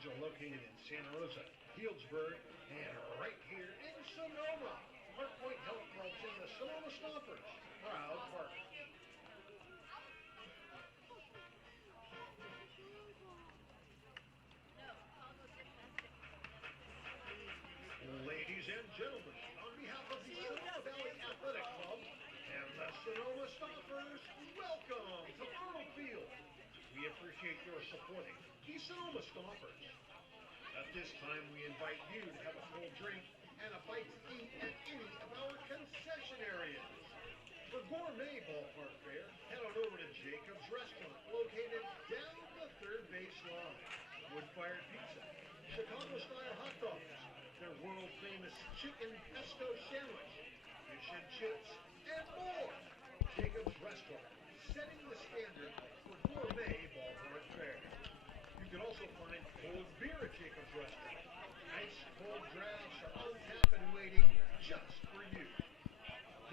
lounge are located in Santa Rosa, Healdsburg, and right here in Sonoma. Park Point Health Club's in the Sonoma Stompers, proud partner. Ladies and gentlemen, on behalf of the Sonoma Valley Athletic Club and the Sonoma Stompers, welcome to Arnold Field. We appreciate your supporting the Sonoma Stompers. At this time, we invite you to have a cold drink and a bite to eat at any of our concession areas. For gourmet ballpark fare, head on over to Jacob's Restaurant, located down the third base line. Wood-fired pizza, Chicago-style hot dogs, their world-famous chicken pesto sandwich, fish and chips, and more. Jacob's Restaurant, setting the standard for gourmet ballpark fare. You can also find cold beer at Jacob's Restaurant. Ice cold drafts are on tap and waiting just for you.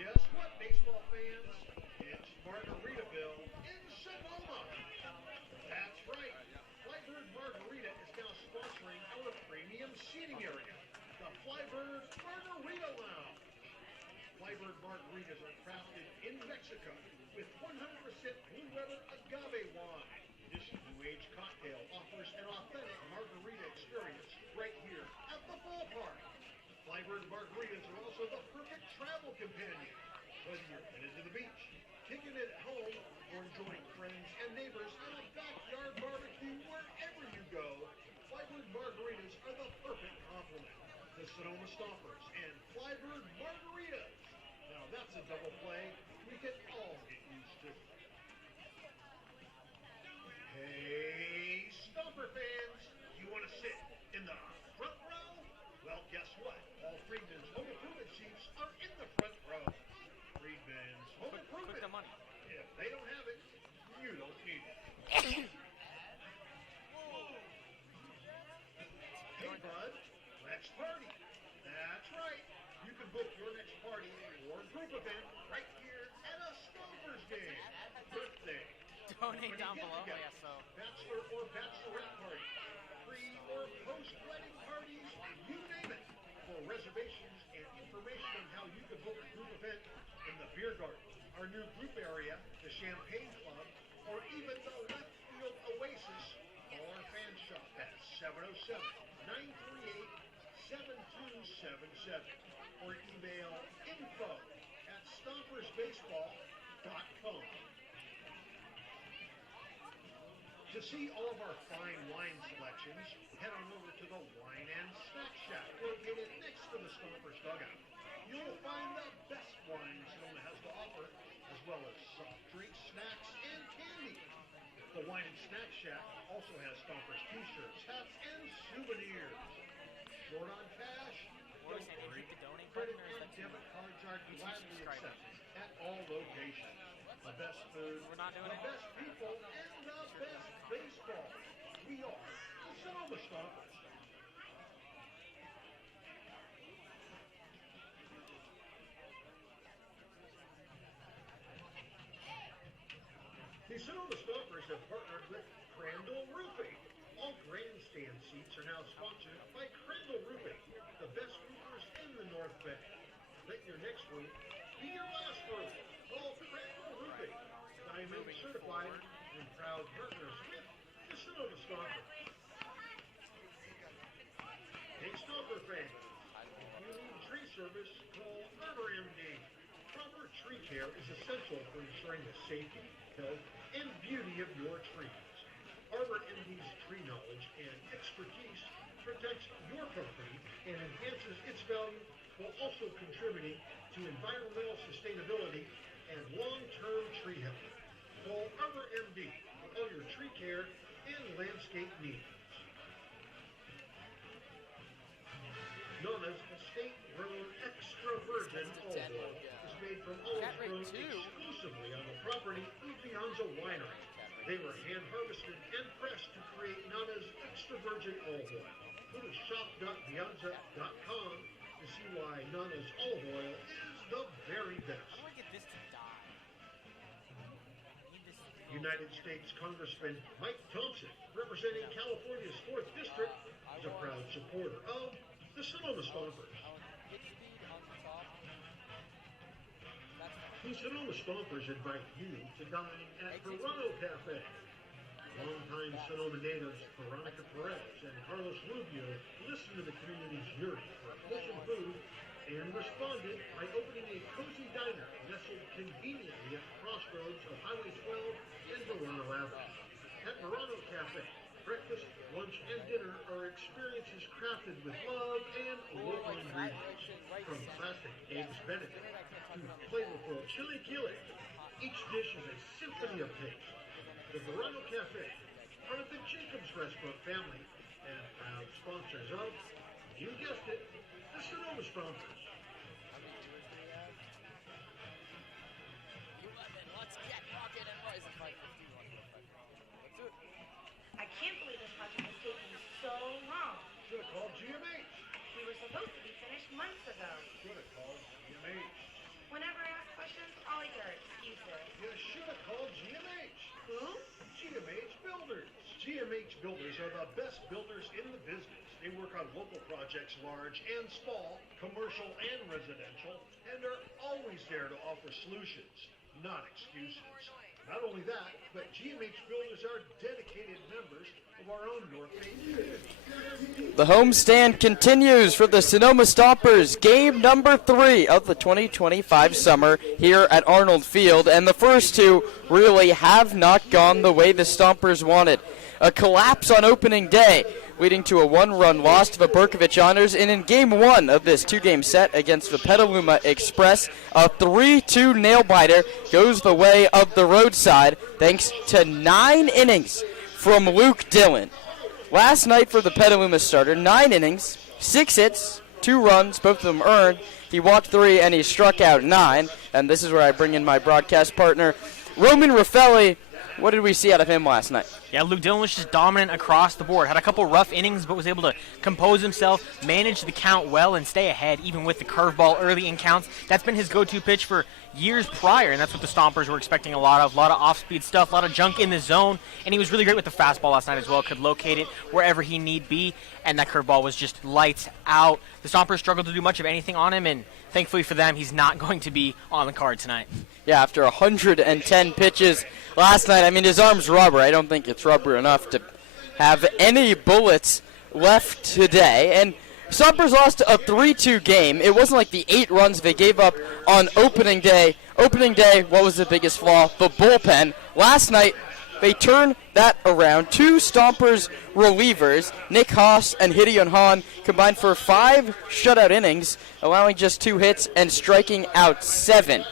Guess what, baseball fans? It's Margaritaville in Sonoma. That's right. Flybird Margarita is now sponsoring our premium seating area, the Flybird Margarita Lounge. Flybird Margaritas are crafted in Mexico with 100% Blue River agave wine. This new age cocktail offers an authentic margarita experience right here at the ballpark. Flybird Margaritas are also the perfect travel companion. Whether you're headed to the beach, kicking it at home, or enjoying friends and neighbors at a backyard barbecue wherever you go, Flybird Margaritas are the perfect complement. The Sonoma Stompers and Flybird Margaritas. Now that's a double play we can all get used to. Hey, Stomper fans, you want to sit in the front row? Well, guess what? All Freedman's Home Improvement seats are in the front row. Freedman's Home Improvement. Put the money. If they don't have it, you don't need it. Hey, bud, let's party. That's right. You can book your next party or group event right here at a Stompers game. Birthday. Donate down below. Oh, yeah, so. Bachelor or bachelorette party. Pre or post-wedding parties, you name it. For reservations and information on how you can book a group event in the beer garden, our new group area, the Champagne Club, or even the left field Oasis, call our fan shop at 707-938-7277 or email info@stompersbaseball.com. To see all of our fine wine selections, head on over to the Wine and Snack Shack, located next to the Stompers dugout. You'll find the best wine Sonoma has to offer, as well as soft drinks, snacks, and candy. The Wine and Snack Shack also has Stompers t-shirts, hats, and souvenirs. Short on cash? Or Don't is it worry. hit the donate Credit button, or and is that debit cards are YouTube gladly subscriber? accepted at all locations. The best food, We're not doing the it? best people, and the best baseball. We are the Sonoma Stompers. The Sonoma Stompers have partnered with Crandall Roofing. All grandstand seats are now sponsored by Crandall Roofing, the best roofers in the North Bay. Let your next roof be your last roof. Call Crandall Roofing, Diamond certified and proud partners with the Sonoma Stompers. Hey, Stomper fans, if you need tree service, call Arbor MD. Proper tree care is essential for ensuring the safety, health, and beauty of your trees. Arbor MD's tree knowledge and expertise protects your property and enhances its value while also contributing to environmental sustainability and long-term tree health. Call Arbor MD for all your tree care and landscape needs. Nana's estate-grown extra virgin olive oil is made from olives grown exclusively on the property of Beyonza Winery. They were hand-harvested and pressed to create Nana's extra virgin olive oil. Go to shop.beyonza.com to see why Nana's olive oil is the very best. I want to get this to die. United States Congressman Mike Thompson, representing California's 4th District, supporter of the Sonoma Stompers. The Sonoma Stompers invite you to dine at Verano Cafe. Longtime Sonoma natives Veronica Perez and Carlos Rubio listened to the community's yearning for wholesome food and responded by opening a cozy diner nestled conveniently at the crossroads of Highway 12 and Verano Avenue. At Verano Cafe, breakfast, lunch, and dinner are experiences crafted with love and local ingredients. From classic eggs Benedict to flavorful chili chile, each dish is a symphony of taste. The Verano Cafe, part of the Jacobs Restaurant family, and proud sponsors of, you guessed it, the Sonoma Stompers. I can't believe this project is taking so long. Should have called GMH. We were supposed to be finished months ago. Should have called GMH. Whenever I ask questions, all I hear are excuses. You should have called GMH. Who? GMH Builders. GMH Builders are the best builders in the business. They work on local projects, large and small, commercial and residential, and are always there to offer solutions, not excuses. Not only that, but GMH Builders are dedicated members of our own North Main community. The homestand continues for the Sonoma Stompers. Game number 3 of the 2025 summer here at Arnold Field. And the first two really have not gone the way the Stompers wanted. A collapse on opening day, leading to a 1-run loss to the Berkovich Honors. And in game 1 of this 2-game set against the Petaluma Express, a 3-2 nail-biter goes the way of the roadside thanks to 9 innings from Luke Dillon. Last night for the Petaluma starter, 9 innings, 6 hits, 2 runs, both of them earned. He walked 3 and he struck out 9. And this is where I bring in my broadcast partner, Roman Raffelli. What did we see out of him last night? Yeah, Luke Dillon was just dominant across the board. Had a couple rough innings, but was able to compose himself, manage the count well, and stay ahead, even with the curveball early in counts. That's been his go-to pitch for years prior, and that's what the Stompers were expecting a lot of off-speed stuff, a lot of junk in the zone, and he was really great with the fastball last night as well. Could locate it wherever he need be, and that curveball was just lights out. The Stompers struggled to do much of anything on him, and thankfully for them, he's not going to be on the card tonight. Yeah, after 110 pitches last night, I mean, his arm's rubber. I don't think it's rubber enough to have any bullets left today. And Stompers lost a 3-2 game. It wasn't like the 8 runs they gave up on opening day. Opening day, what was the biggest flaw? The bullpen. Last night, they turned that around. 2 Stompers relievers, Nick Haas and Gideon Hahn, combined for 5 shutout innings, allowing just 2 hits and striking out 7.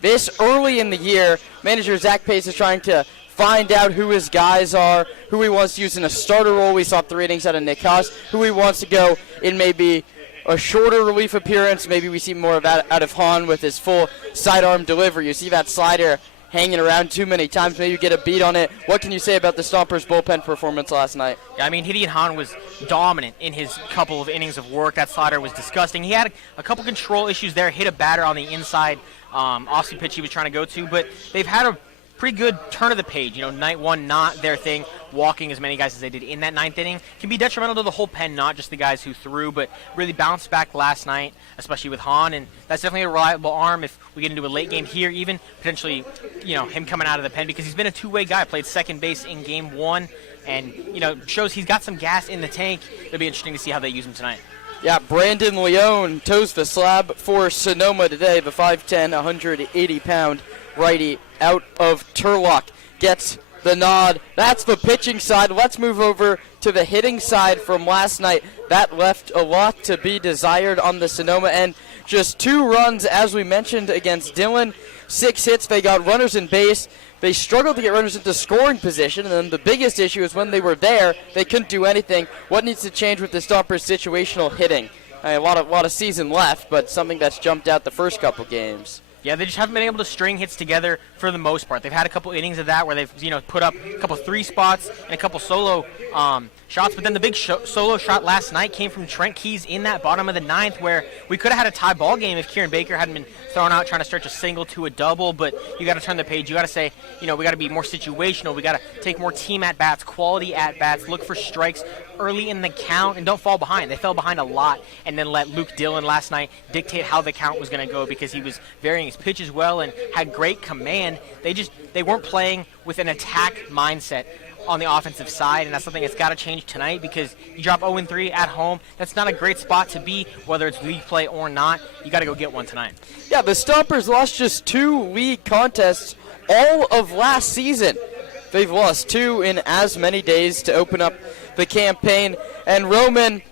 This early in the year, manager Zach Pace is trying to find out who his guys are, who he wants to use in a starter role. We saw 3 innings out of Nick Haas, who he wants to go in maybe a shorter relief appearance. Maybe we see more of that out of Hahn with his full sidearm delivery. You see that slider hanging around too many times. Maybe you get a beat on it. What can you say about the Stompers' bullpen performance last night? Yeah, I mean, Gideon Hahn was dominant in his couple of innings of work. That slider was disgusting. He had a couple control issues there, hit a batter on the inside off-speed pitch he was trying to go to, but they've had a pretty good turn of the page. You know, night one, not their thing. Walking as many guys as they did in that 9th inning can be detrimental to the whole pen, not just the guys who threw, but really bounced back last night, especially with Hahn, and that's definitely a reliable arm if we get into a late game here, even potentially, you know, him coming out of the pen, because he's been a two-way guy, played second base in game 1, and, you know, shows he's got some gas in the tank. It'll be interesting to see how they use him tonight. Yeah, Brandon Leone toes the slab for Sonoma today. The 5'10", 180-pound righty out of Turlock gets the nod. That's the pitching side. Let's move over to the hitting side from last night. That left a lot to be desired on the Sonoma end. Just 2 runs, as we mentioned, against Dillon. 6 hits. They got runners in base. They struggled to get runners into scoring position, and then the biggest issue is when they were there, they couldn't do anything. What needs to change with the Stompers' situational hitting? A lot of season left, but something that's jumped out the first couple games. Yeah, they just haven't been able to string hits together for the most part. They've had a couple innings of that where they've put up a couple 3 spots and a couple solo shots. But then the big solo shot last night came from Trent Keys in that bottom of the 9th, where we could have had a tie ball game if Kieran Baker hadn't been thrown out trying to stretch a single to a double. But you got to turn the page. You got to say, we got to be more situational. We got to take more team at bats, quality at bats, look for strikes early in the count, and don't fall behind. They fell behind a lot, and then let Luke Dillon last night dictate how the count was going to go because he was varying his pitches well and had great command. They weren't playing with an attack mindset on the offensive side, and that's something that's got to change tonight because you drop 0-3 at home. That's not a great spot to be, whether it's league play or not. You got to go get one tonight. Yeah, the Stompers lost just 2 league contests all of last season. They've lost 2 in as many days to open up the campaign. And Roman,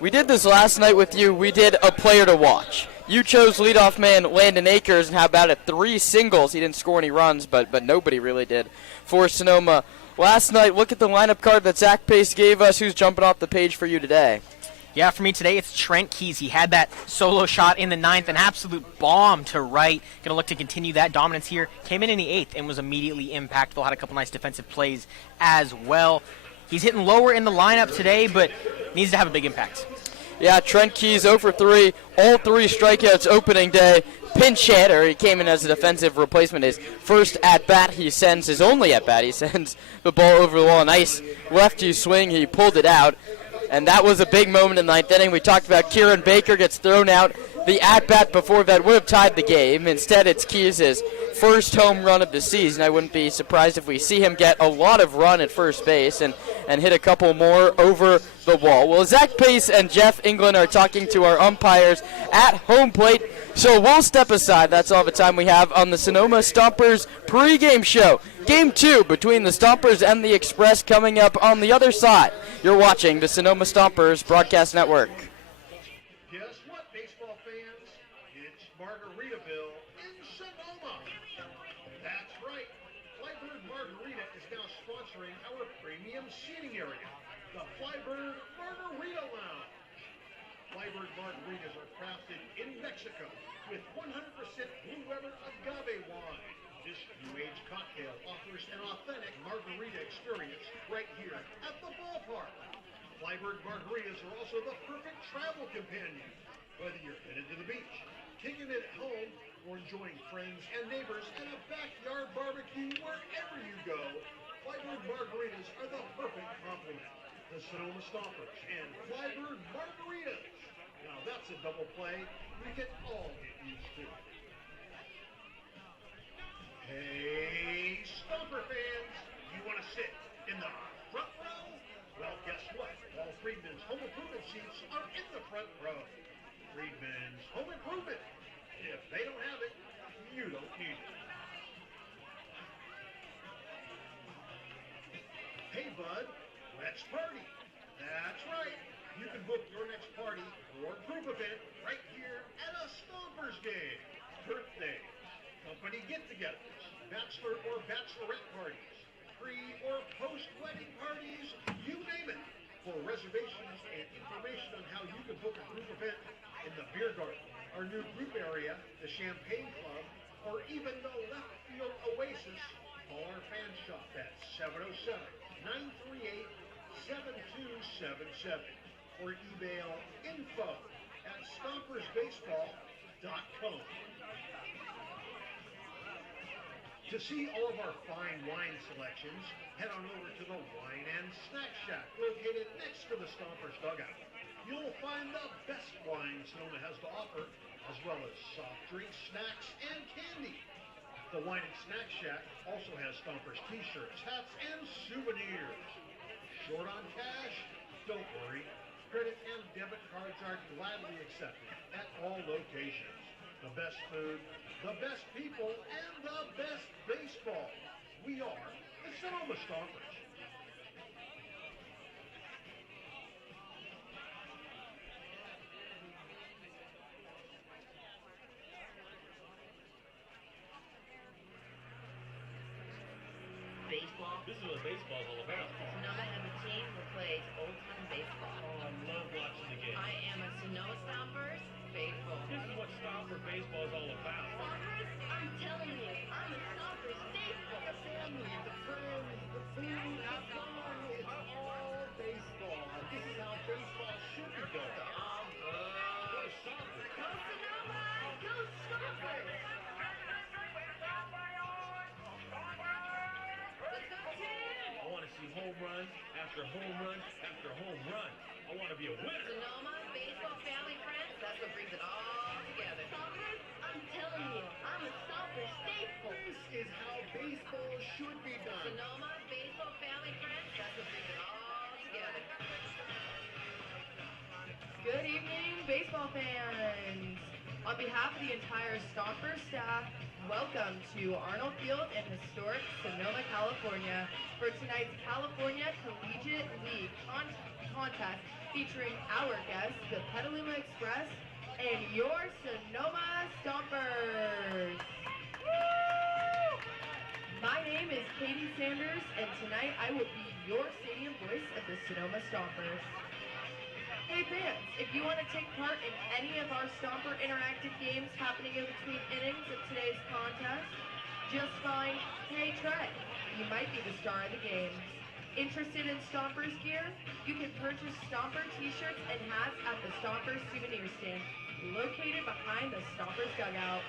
we did this last night with you. We did a player to watch. You chose leadoff man Landon Akers, and how about it? 3 singles. He didn't score any runs, but nobody really did for Sonoma last night. Look at the lineup card that Zach Pace gave us. Who's jumping off the page for you today? Yeah, for me today, it's Trent Keys. He had that solo shot in the 9th, an absolute bomb to right. Going to look to continue that dominance here. Came in the 8th and was immediately impactful. Had a couple nice defensive plays as well. He's hitting lower in the lineup today, but needs to have a big impact. Yeah, Trent Keys 0 for 3, all 3 strikeouts opening day. Pinch hitter. He came in as a defensive replacement. His first at-bat, his only at-bat, he sends the ball over the wall. A nice lefty swing. He pulled it out, and that was a big moment in the 9th inning. We talked about Kieran Baker gets thrown out. The at-bat before that would have tied the game. Instead, it's Keys' first home run of the season. I wouldn't be surprised if we see him get a lot of run at first base and hit a couple more over the wall. Well, Zach Pace and Jeff England are talking to our umpires at home plate, so we'll step aside. That's all the time we have on the Sonoma Stompers pregame show. Game 2 between the Stompers and the Express coming up on the other side. You're watching the Sonoma Stompers Broadcast Network. Guess what, baseball fans? It's Margaritaville in Sonoma. That's right. Flybird Margarita is now sponsoring our premium seating area, the Flybird Margarita Lounge. Flybird margaritas are crafted in Mexico with 100% Blue River agave wine. This new-age cocktail offers an authentic margarita experience right here at the ballpark. Flybird margaritas are also the perfect travel companion, whether you're headed to the beach, kicking it at home, or enjoying friends and neighbors at a backyard barbecue wherever you go. Flybird margaritas are the perfect complement. The Sonoma Stompers and Flybird margaritas. Now that's a double play we can all get used to. Hey, Stomper fans, you want to sit in the front row? Well, guess what? All Friedman's Home Improvement seats are in the front row. Friedman's Home Improvement. If they don't have it, you don't need it. Hey, bud, let's party. That's right. You can book your next party or group event right here at a Stompers game. Birthdays, company get-togethers, bachelor or bachelorette parties, pre- or post-wedding parties, you name it. For reservations and information on how you can book a group event in the beer garden, our new group area, the Champagne Club, or even the left field oasis, call our fan shop at 707-938-7277 or email info@stompersbaseball.com. To see all of our fine wine selections, head on over to the Wine and Snack Shack located next to the Stompers dugout. You'll find the best wine Sonoma has to offer, as well as soft drinks, snacks, and candy. The Wine and Snack Shack also has Stompers t-shirts, hats, and souvenirs. Short on cash? Don't worry. Credit and debit cards are gladly accepted at all locations. The best food, the best people, and the best baseball. We are the Sonoma Stompers. Baseball. This is what baseball's all about. Sonoma has a team that plays old-time baseball. Oh, I love watching the game. I am a Sonoma Stompers faithful. This is what Stomper baseball is all about. I want to see home run after home run after home run. I want to be a winner. Sonoma baseball family friends, that's what brings it all together. Stompers, I'm telling you, I'm a Stompers faithful. This is how baseball should be done. Sonoma baseball family friends, that's what brings it all together. Good evening, baseball fans. On behalf of the entire Stompers staff, welcome to Arnold Field in historic Sonoma, California for tonight's California Collegiate League contest featuring our guests, the Petaluma Express, and your Sonoma Stompers. Woo! My name is Katie Sanders, and tonight I will be your stadium voice of the Sonoma Stompers. Hey fans, if you want to take part in any of our Stomper interactive games happening in between innings of today's contest, just find Hey Trey. You might be the star of the game. Interested in Stompers gear? You can purchase Stomper t-shirts and hats at the Stompers souvenir stand, located behind the Stompers dugout.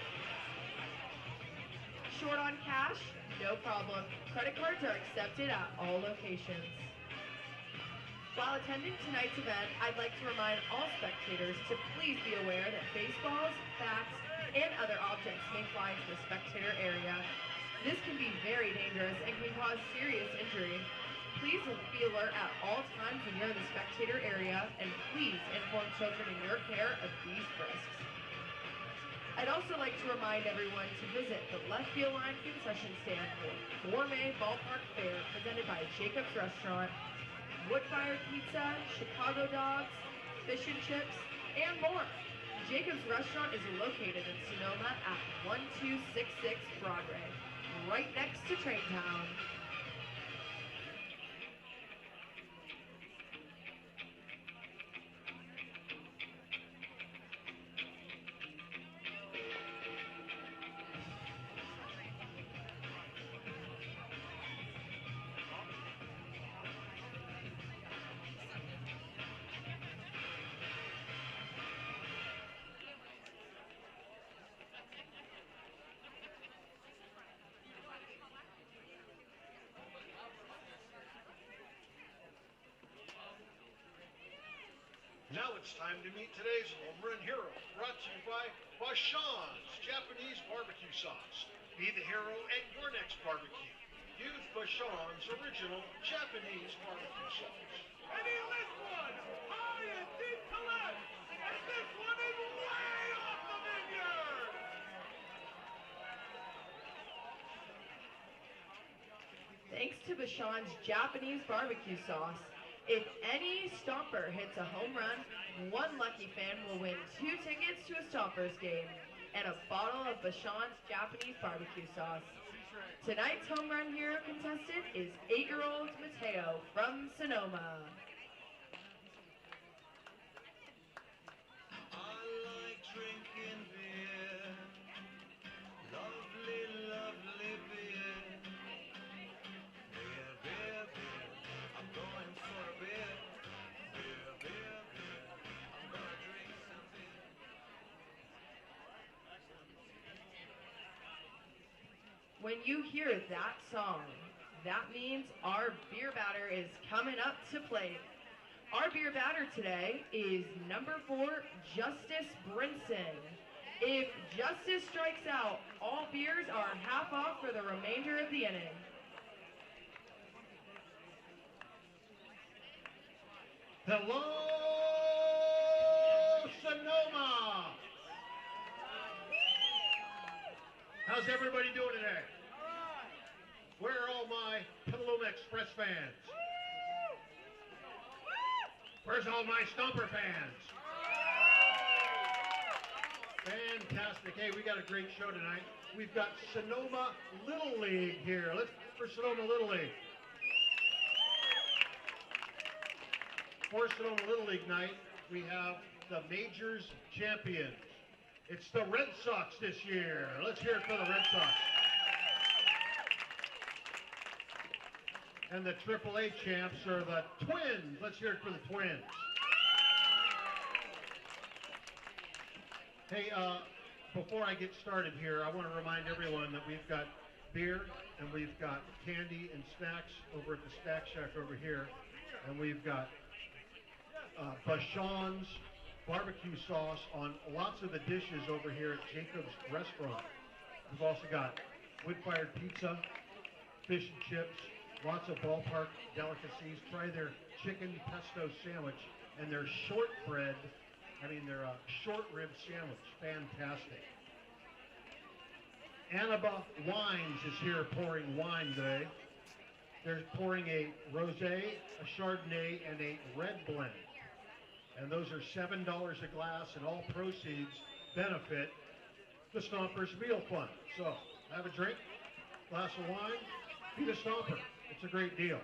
Short on cash? No problem. Credit cards are accepted at all locations. While attending tonight's event, I'd like to remind all spectators to please be aware that baseballs, bats, and other objects may fly into the spectator area. This can be very dangerous and can cause serious injury. Please be alert at all times when you're in the spectator area, and please inform children in your care of these risks. I'd also like to remind everyone to visit the left field line concession stand for Gourmet Ballpark Fare presented by Jacob's Restaurant, wood-fired pizza, Chicago dogs, fish and chips, and more. Jacob's Restaurant is located in Sonoma at 1266 Broadway, right next to Traintown. Now it's time to meet today's home run hero, brought to you by Bashan's Japanese Barbecue Sauce. Be the hero at your next barbecue. Use Bashan's original Japanese barbecue sauce. And he lifts one high and deep to left, and this one is way off the vineyard. Thanks to Bashan's Japanese barbecue sauce, if any Stomper hits a home run, one lucky fan will win 2 tickets to a Stompers game and a bottle of Bashan's Japanese barbecue sauce. Tonight's home run hero contestant is 8-year-old Mateo from Sonoma. I like drinking beer, lovely, lovely beer. Beer, beer, beer, I'm going for a beer. Beer, beer, beer, I'm gonna drink some beer. When you hear that song, that means our beer batter is coming up to plate. Our beer batter today is number 4, Justice Brinson. If Justice strikes out, all beers are half off for the remainder of the inning. Hello, Sonoma! How's everybody doing today? Where are all my Petaluma Express fans? Where's all my Stomper fans? Fantastic. Hey, we got a great show tonight. We've got Sonoma Little League here. Let's for Sonoma Little League. For Sonoma Little League night, we have the Majors champions. It's the Red Sox this year. Let's hear it for the Red Sox. And the AAA champs are the Twins. Let's hear it for the Twins. Hey, before I get started here, I want to remind everyone that we've got beer and we've got candy and snacks over at the Snack Shack over here. And we've got Bashan's barbecue sauce on lots of the dishes over here at Jacob's Restaurant. We've also got wood-fired pizza, fish and chips, lots of ballpark delicacies. Try their chicken pesto sandwich and their shortbread, their short rib sandwich. Fantastic. Annaba Wines is here pouring wine today. They're pouring a rosé, a chardonnay, and a red blend. And those are $7 a glass, and all proceeds benefit the Stompers Meal Fund. So, have a drink, glass of wine, be the Stomper. It's a great deal.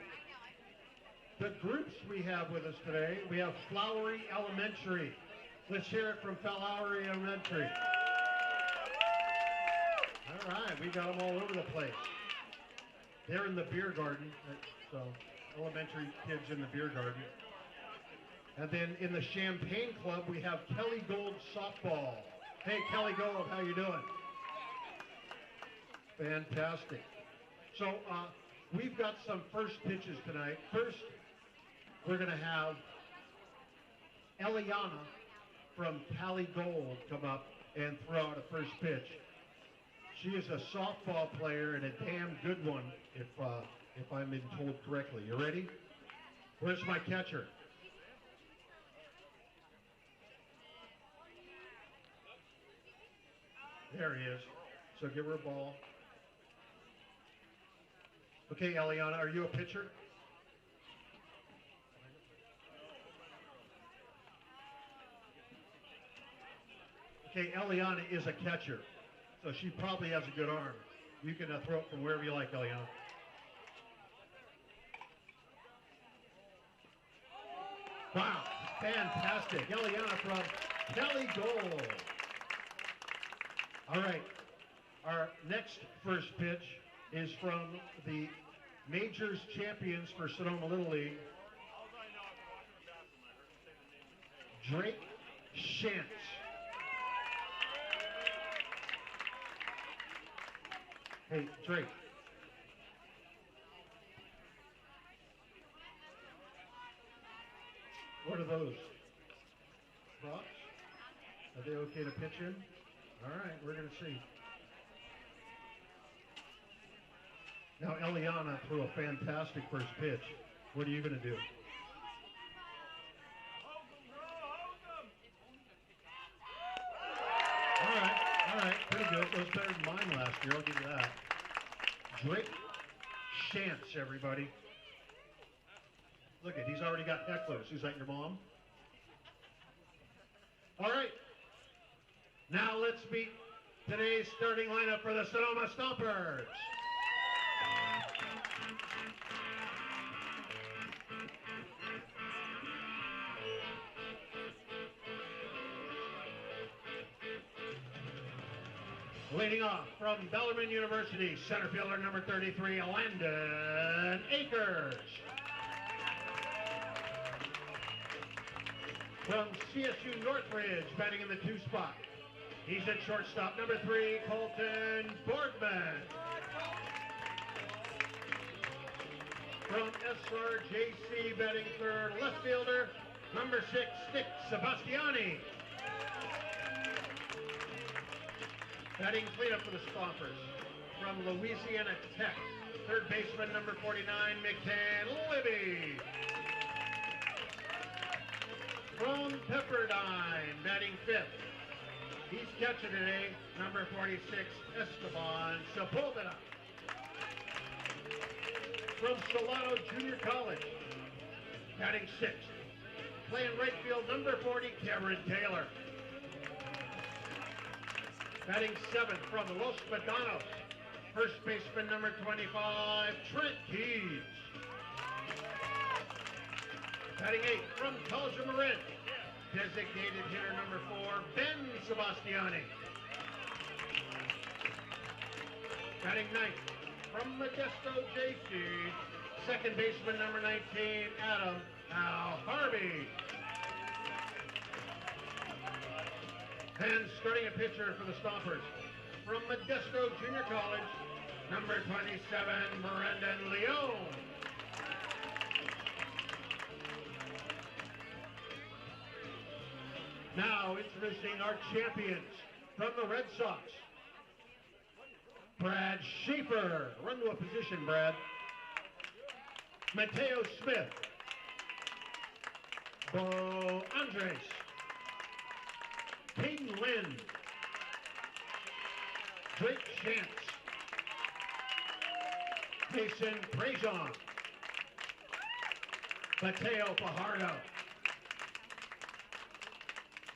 The groups we have with us today, we have Flowery Elementary. Let's hear it from Flowery Elementary. All right, we got them all over the place. They're in the beer garden, so elementary kids in the beer garden. And then in the Champagne Club, we have Kelly Gold Softball. Hey, Kelly Gold, how you doing? Fantastic. So we've got some first pitches tonight. First, we're going to have Eliana from Cali Gold come up and throw out a first pitch. She is a softball player and a damn good one, if I'm been told correctly. You ready? Where's my catcher? There he is. So give her a ball. Okay, Eliana, are you a pitcher? Okay, Eliana is a catcher. So she probably has a good arm. You can throw it from wherever you like, Eliana. Wow, fantastic. Eliana from Kelly Gold. All right, our next first pitch is from the Majors champions for Sonoma Little League, Drake Shantz. Hey, Drake. What are those? Props? Are they okay to pitch in? All right, we're going to see. Now, Eliana threw a fantastic first pitch. What are you going to do? All right, pretty good. It was better than mine last year, I'll give you that. Drake Shantz, everybody. Look at, he's already got hecklers. Is that your mom? All right. Now let's meet today's starting lineup for the Sonoma Stompers. Leading off from Bellarmine University, center fielder number 33, Landon Akers. From CSU Northridge, batting in the 2 spot. He's at shortstop, number 3, Colton Boardman. From SRJC, batting third, left fielder, number 6, Nick Sebastiani. Batting cleanup for the Stompers. From Louisiana Tech, third baseman, number 49, McCann Libby. From Pepperdine, batting 5th. He's catching today, number 46, Esteban Sepulveda. From Solano Junior College, batting 6th. Playing right field, number 40, Cameron Taylor. Batting 7th from Los Medanos, first baseman, number 25, Trent Keys. Batting 8th from Tulsa Marin, designated hitter number 4, Ben Sebastiani. Batting 9th from Modesto JC, second baseman number 19, Adam Al Harvey. And starting a pitcher for the Stompers from Modesto Junior College, number 27, Brendan Leone. Now introducing our champions from the Red Sox. Brad Schaefer. Run to a position, Brad. Mateo Smith. Bo Andres. King Lynn. Drake Chance. Mason Prejean. Mateo Fajardo.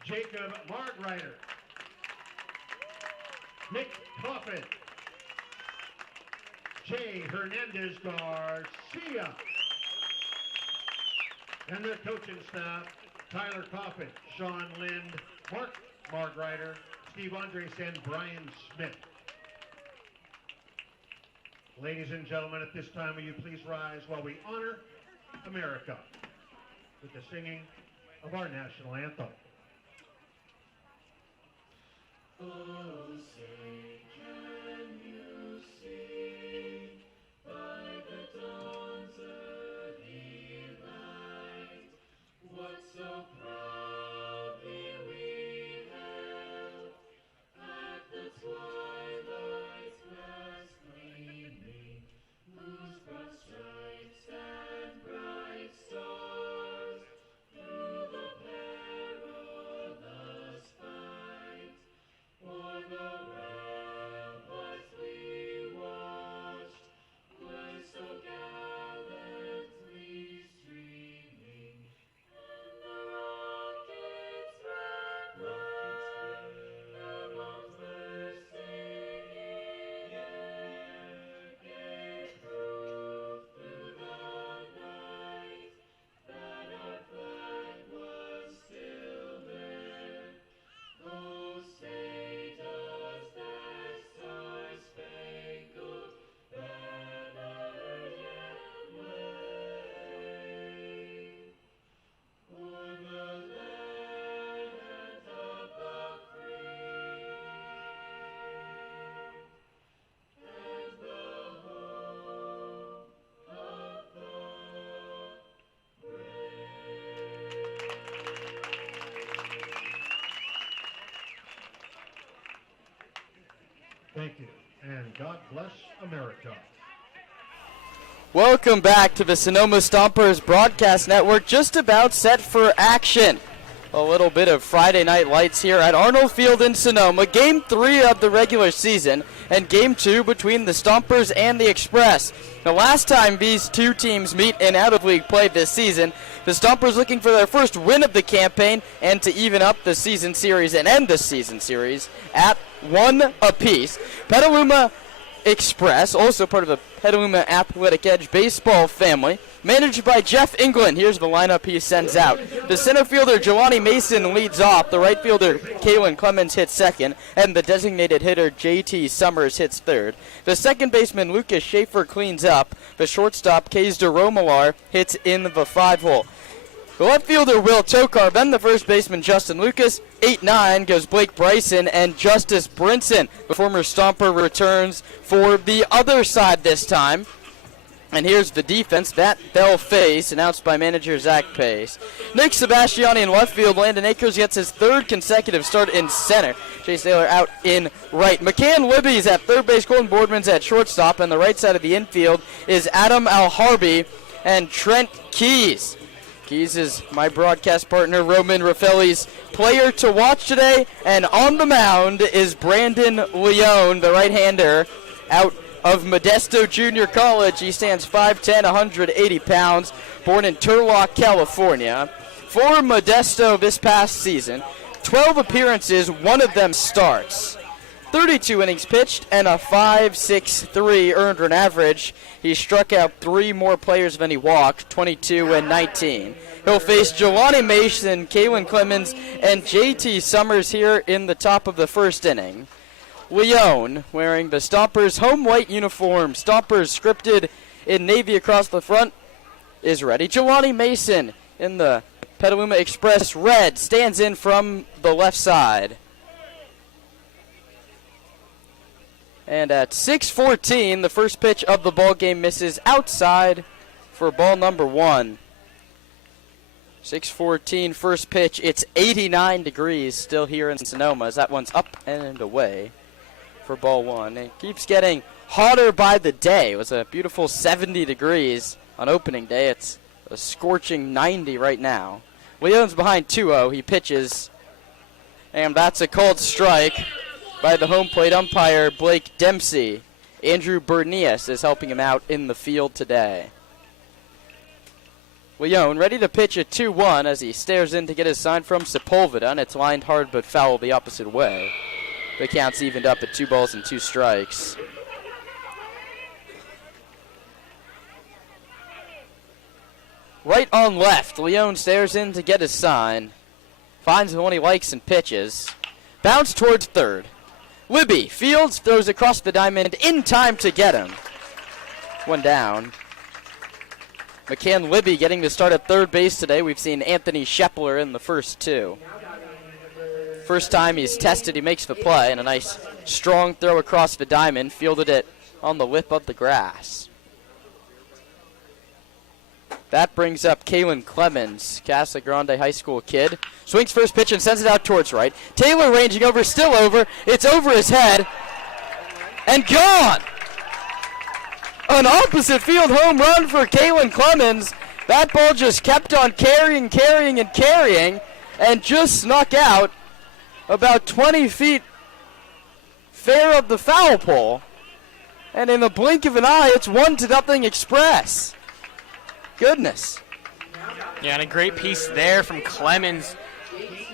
Jacob Margreiter. Nick Coffin. Jay Hernandez Garcia. And their coaching staff, Tyler Coffin, Sean Lind, Mark Margreiter, Steve Andres, and Brian Smith. Ladies and gentlemen, at this time, will you please rise while we honor America with the singing of our national anthem. Oh, say, can you see by the dawn's early light what so proudly we hailed at the twilight's last gleaming, whose broad stripes and bright stars through the perilous fight o'er the ramparts we watched were so gallantly streaming, and the rockets ran among bursting in air, gave proof through the night that our flag was still there. Oh, say does that star-spangled banner yet wave o'er the land of the free and the home of the Thank you, and God bless America. Welcome back to the Sonoma Stompers Broadcast Network, just about set for action. A little bit of Friday Night Lights here at Arnold Field in Sonoma. Game 3 of the regular season and Game 2 between the Stompers and the Express. The last time these two teams meet in out-of-league play this season, the Stompers looking for their first win of the campaign and to even up the season series and end the season series at 1 apiece. Petaluma Express, also part of the Petaluma Athletic Edge baseball family, managed by Jeff England. Here's the lineup he sends out. The center fielder, Jelani Mason, leads off. The right fielder, Kalen Clemens, hits second. And the designated hitter, J.T. Summers, hits third. The second baseman, Lucas Schaefer, cleans up. The shortstop, Kays DeRomalar, hits in the 5-hole. The left fielder, Will Tokar, then the first baseman, Justin Lucas. 8-9 goes Blake Bryson and Justice Brinson. The former Stomper returns for the other side this time. And here's the defense, that Bell face, announced by manager Zach Pace. Nick Sebastiani in left field. Landon Akers gets his third consecutive start in center. Chase Taylor out in right. McCann Libby's at third base. Colton Boardman's at shortstop. And the right side of the infield is Adam Alharbi and Trent Keys. Keys is my broadcast partner, Roman Raffelli's player to watch today. And on the mound is Brandon Leone, the right-hander, out of Modesto Junior College. He stands 5'10", 180 pounds, born in Turlock, California. For Modesto this past season, 12 appearances, one of them starts. 32 innings pitched and a 5.63 earned run average. He struck out 3 more players than he walked, 22 and 19. He'll face Jelani Mason, Kalen Clemens, and J.T. Summers here in the top of the first inning. Leone, wearing the Stompers home white uniform, Stompers scripted in navy across the front, is ready. Jelani Mason in the Petaluma Express red stands in from the left side. And at 6:14, the first pitch of the ball game misses outside for ball number 1. 6:14, first pitch. It's 89 degrees still here in Sonoma as that one's up and away for ball 1. It keeps getting hotter by the day. It was a beautiful 70 degrees on opening day. It's a scorching 90 right now. Leon's behind 2-0. He pitches, and that's a called strike by the home plate umpire, Blake Dempsey. Andrew Bernius is helping him out in the field today. Leon ready to pitch a 2-1 as he stares in to get his sign from Sepulveda, and it's lined hard but foul the opposite way. The count's evened up at 2 balls and 2 strikes. Right on left, Leon stares in to get his sign. Finds the one he likes and pitches. Bounce towards third. Libby fields, throws across the diamond in time to get him. One down. McCann Libby getting the start at third base today. We've seen Anthony Shepler in the first 2. First time he's tested, he makes the play, and a nice strong throw across the diamond. Fielded it on the lip of the grass. That brings up Kalen Clemens, Casa Grande High School kid. Swings first pitch and sends it out towards right. Taylor ranging over, still over. It's over his head. And gone! An opposite field home run for Kalen Clemens. That ball just kept on carrying, and just snuck out about 20 feet fair of the foul pole. And in the blink of an eye, it's 1-0 Express. Goodness. Yeah, and a great piece there from Clemens.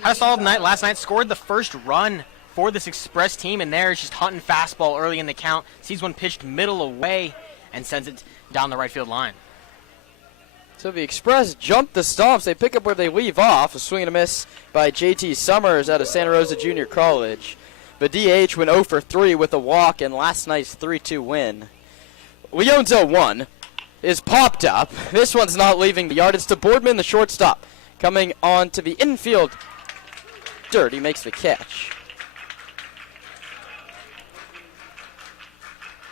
Had a solid night last night, scored the first run for this Express team, and there's just hunting fastball early in the count. Sees one pitched middle away and sends it down the right field line. So the Express jump the Stomps. They pick up where they leave off. A swing and a miss by J.T. Summers out of Santa Rosa Junior College. The DH went 0 for 3 with a walk in last night's 3-2 win. Leon's 0-1 is popped up. This one's not leaving the yard. It's to Boardman, the shortstop, coming on to the infield dirt. He makes the catch.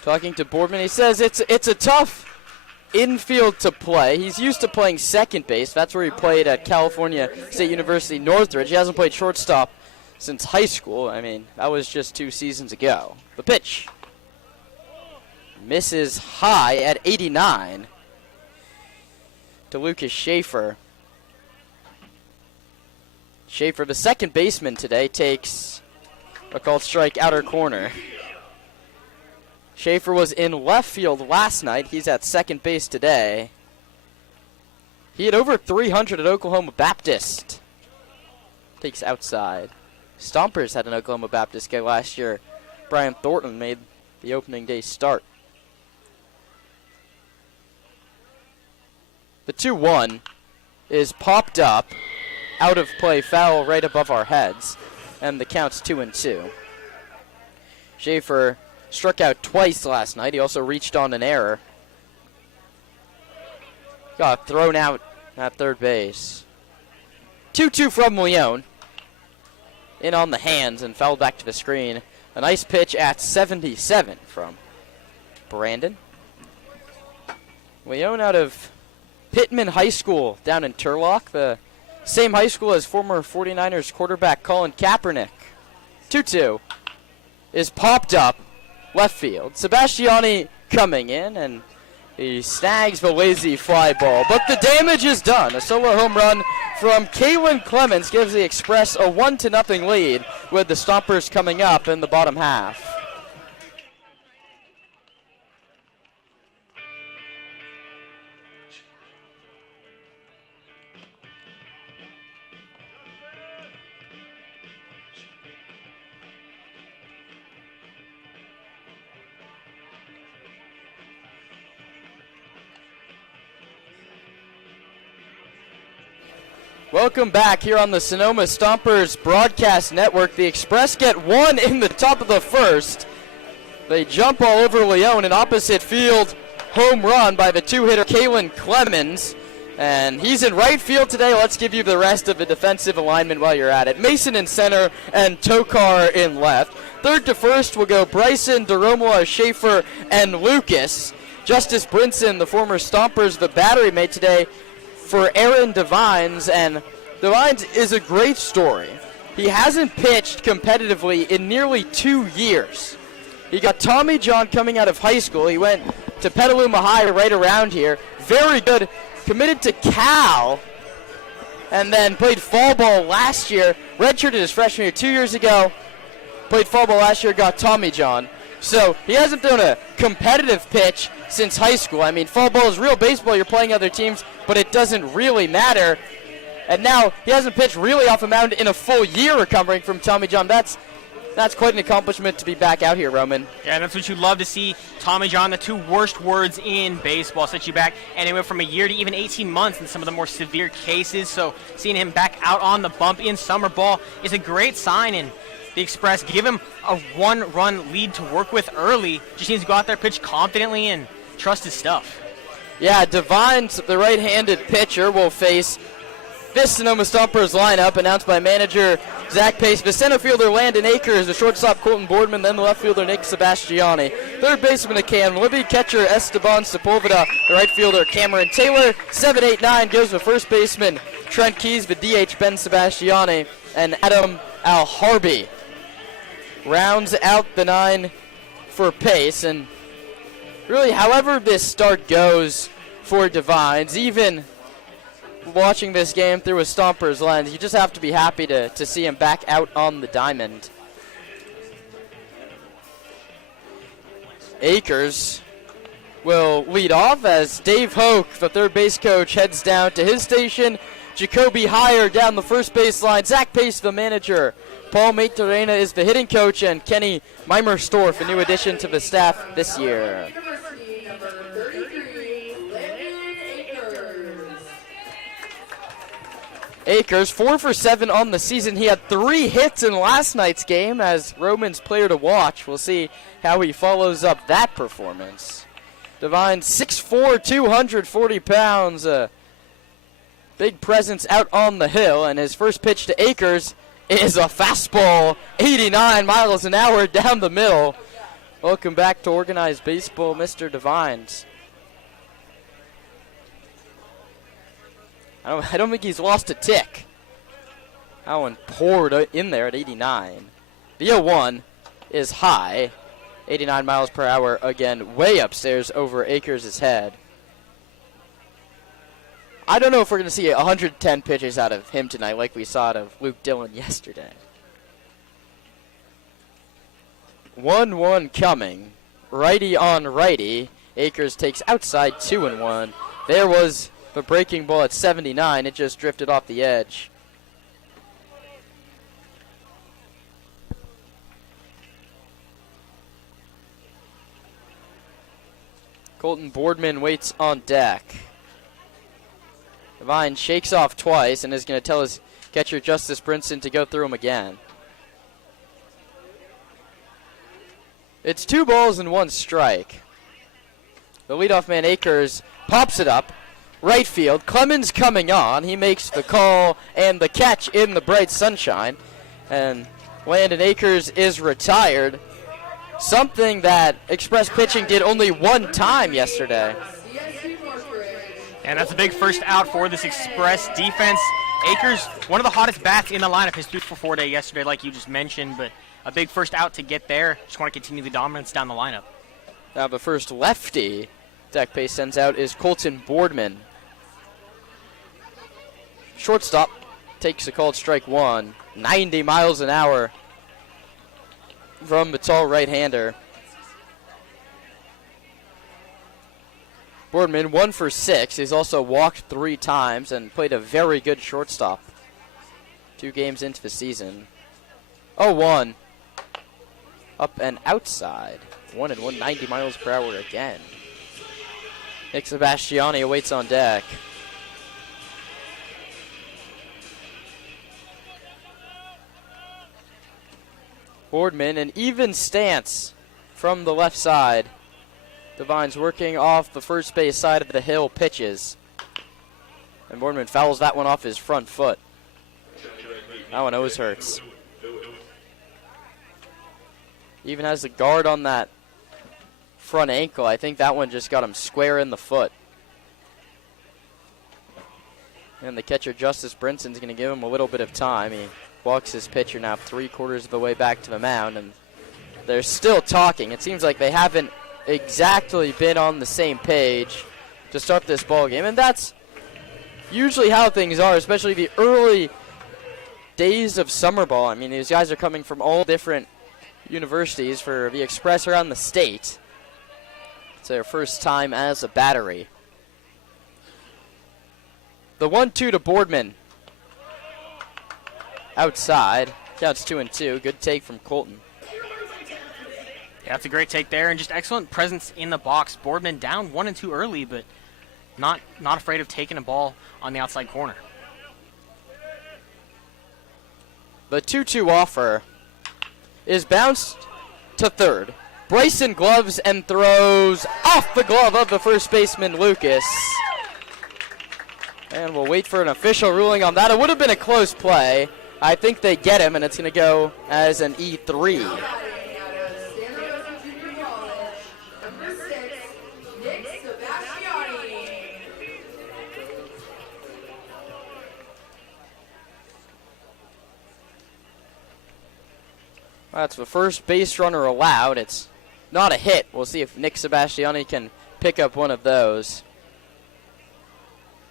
Talking to Boardman, he says it's a tough infield to play. He's used to playing second base. That's where he played at California State University Northridge. He hasn't played shortstop since high school. I mean, that was just 2 seasons ago. The pitch misses high at 89 to Lucas Schaefer. Schaefer, the second baseman today, takes a called strike outer corner. Schaefer was in left field last night. He's at second base today. He had over 300 at Oklahoma Baptist. Takes outside. Stompers had an Oklahoma Baptist guy last year. Brian Thornton made the opening day start. The 2-1 is popped up. Out of play, foul right above our heads. And the count's 2-2. Schaefer struck out twice last night. He also reached on an error. Got thrown out at third base. 2-2 from Leon. In on the hands and fouled back to the screen. A nice pitch at 77 from Brandon. Leon out of Pittman High School down in Turlock. The same high school as former 49ers quarterback Colin Kaepernick. 2-2 is popped up left field. Sebastiani coming in, and he snags the lazy fly ball. But the damage is done. A solo home run from Kalen Clemens gives the Express a 1-0 lead with the Stompers coming up in the bottom half. Welcome back here on the Sonoma Stompers Broadcast Network. The Express get one in the top of the first. They jump all over Leon, an opposite field home run by the 2-hitter Kalen Clemens. And he's in right field today. Let's give you the rest of the defensive alignment while you're at it. Mason in center and Tokar in left. Third to first will go Bryson, DeRomola, Schaefer, and Lucas. Justice Brinson, the former Stompers, the battery mate today for Aaron Devines. And Devines is a great story. He hasn't pitched competitively in nearly 2 years. He got Tommy John coming out of high school. He went to Petaluma High right around here. Very good. Committed to Cal, and then played fall ball last year. Redshirted his freshman year 2 years ago. Played fall ball last year, got Tommy John. So he hasn't thrown a competitive pitch since high school. I mean, fall ball is real baseball. You're playing other teams, but it doesn't really matter. And now he hasn't pitched really off a mound in a full year recovering from Tommy John. That's quite an accomplishment to be back out here, Roman. Yeah, and that's what you love to see. Tommy John, the 2 worst words in baseball, set you back anywhere from a year to even 18 months in some of the more severe cases. So seeing him back out on the bump in summer ball is a great sign. And the Express give him a 1-run lead to work with early. Just needs to go out there, pitch confidently, and trust his stuff. Yeah, Devines, the right-handed pitcher, will face this Sonoma Stompers lineup, announced by manager Zach Pace. The center fielder, Landon Akers, the shortstop, Colton Boardman, then the left fielder, Nick Sebastiani. Third baseman, Cam Libby, catcher, Esteban Sepulveda, the right fielder, Cameron Taylor. 7-8-9 goes to first baseman, Trent Keys, the DH, Ben Sebastiani, and Adam Al-Harbi. Rounds out the 9 for Pace, and really, however this start goes for Devines, even watching this game through a Stompers lens, you just have to be happy to see him back out on the diamond. Akers will lead off as Dave Hoke, the third base coach, heads down to his station. Jacoby Heyer down the first base line. Zach Pace, the manager. Paul Materena is the hitting coach, and Kenny Meimerstorff, a new addition to the staff this year. Number 33, Landon Akers. Akers, 4 for 7 on the season. He had 3 hits in last night's game as Roman's player to watch. We'll see how he follows up that performance. Devine, 6'4", 240 pounds. Big presence out on the hill, and his first pitch to Akers is a fastball, 89 miles an hour down the middle. Welcome back to organized baseball, Mr. Devines. I don't think he's lost a tick. That one poured in there at 89. The 0-1 is high. 89 miles per hour again, way upstairs over Akers' head. I don't know if we're going to see 110 pitches out of him tonight like we saw out of Luke Dillon yesterday. 1-1 coming. Righty on righty. Akers takes outside 2-1. There was the breaking ball at 79. It just drifted off the edge. Colton Boardman waits on deck. Devine shakes off twice and is going to tell his catcher Justice Brinson to go through him again. It's 2 balls and 1 strike. The leadoff man Akers pops it up. Right field. Clemens coming on. He makes the call and the catch in the bright sunshine. And Landon Akers is retired. Something that Express pitching did only 1 time yesterday. And that's a big first out for this Express defense. Akers, one of the hottest bats in the lineup, his 3-for-4 day yesterday, like you just mentioned, but a big first out to get there. Just want to continue the dominance down the lineup. Now the first lefty Zach Pace sends out is Colton Boardman. Shortstop takes a called strike 1. 90 miles an hour from the tall right-hander. Boardman 1 for 6. He's also walked 3 times and played a very good shortstop 2 games into the season. 0-1. Up and outside. 1-1, 90 miles per hour again. Nick Sebastiani awaits on deck. Boardman, an even stance from the left side. Devine's working off the first base side of the hill, pitches. And Boardman fouls that one off his front foot. That one always hurts. Even has the guard on that front ankle. I think that one just got him square in the foot. And the catcher, Justice Brinson's going to give him a little bit of time. He walks his pitcher now 3/4 of the way back to the mound, and they're still talking. It seems like they haven't exactly been on the same page to start this ball game, and that's usually how things are, especially the early days of summer ball. I mean, these guys are coming from all different universities for the Express around the state. It's their first time as a battery. The 1-2 to Boardman. Outside. Counts 2-2. Good take from Colton. Yeah, that's a great take there, and just excellent presence in the box. Boardman down 1-2 early, but not afraid of taking a ball on the outside corner. The 2-2 offer is bounced to third. Bryson gloves and throws off the glove of the first baseman, Lucas. And we'll wait for an official ruling on that. It would have been a close play. I think they get him, and it's going to go as an E3. That's the first base runner allowed. It's not a hit. We'll see if Nick Sebastiani can pick up one of those.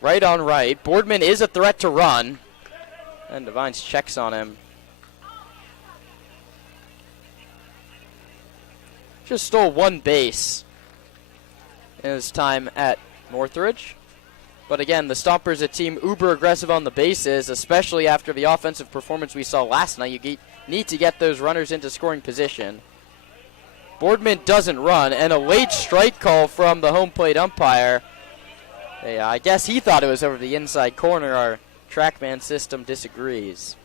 Right on right. Boardman is a threat to run. And Devines checks on him. Just stole one base in his time at Northridge. But again, the Stompers, a team uber aggressive on the bases, especially after the offensive performance we saw last night. You need to get those runners into scoring position. Boardman doesn't run, and a late strike call from the home plate umpire. Yeah, I guess he thought it was over the inside corner. Our TrackMan system disagrees.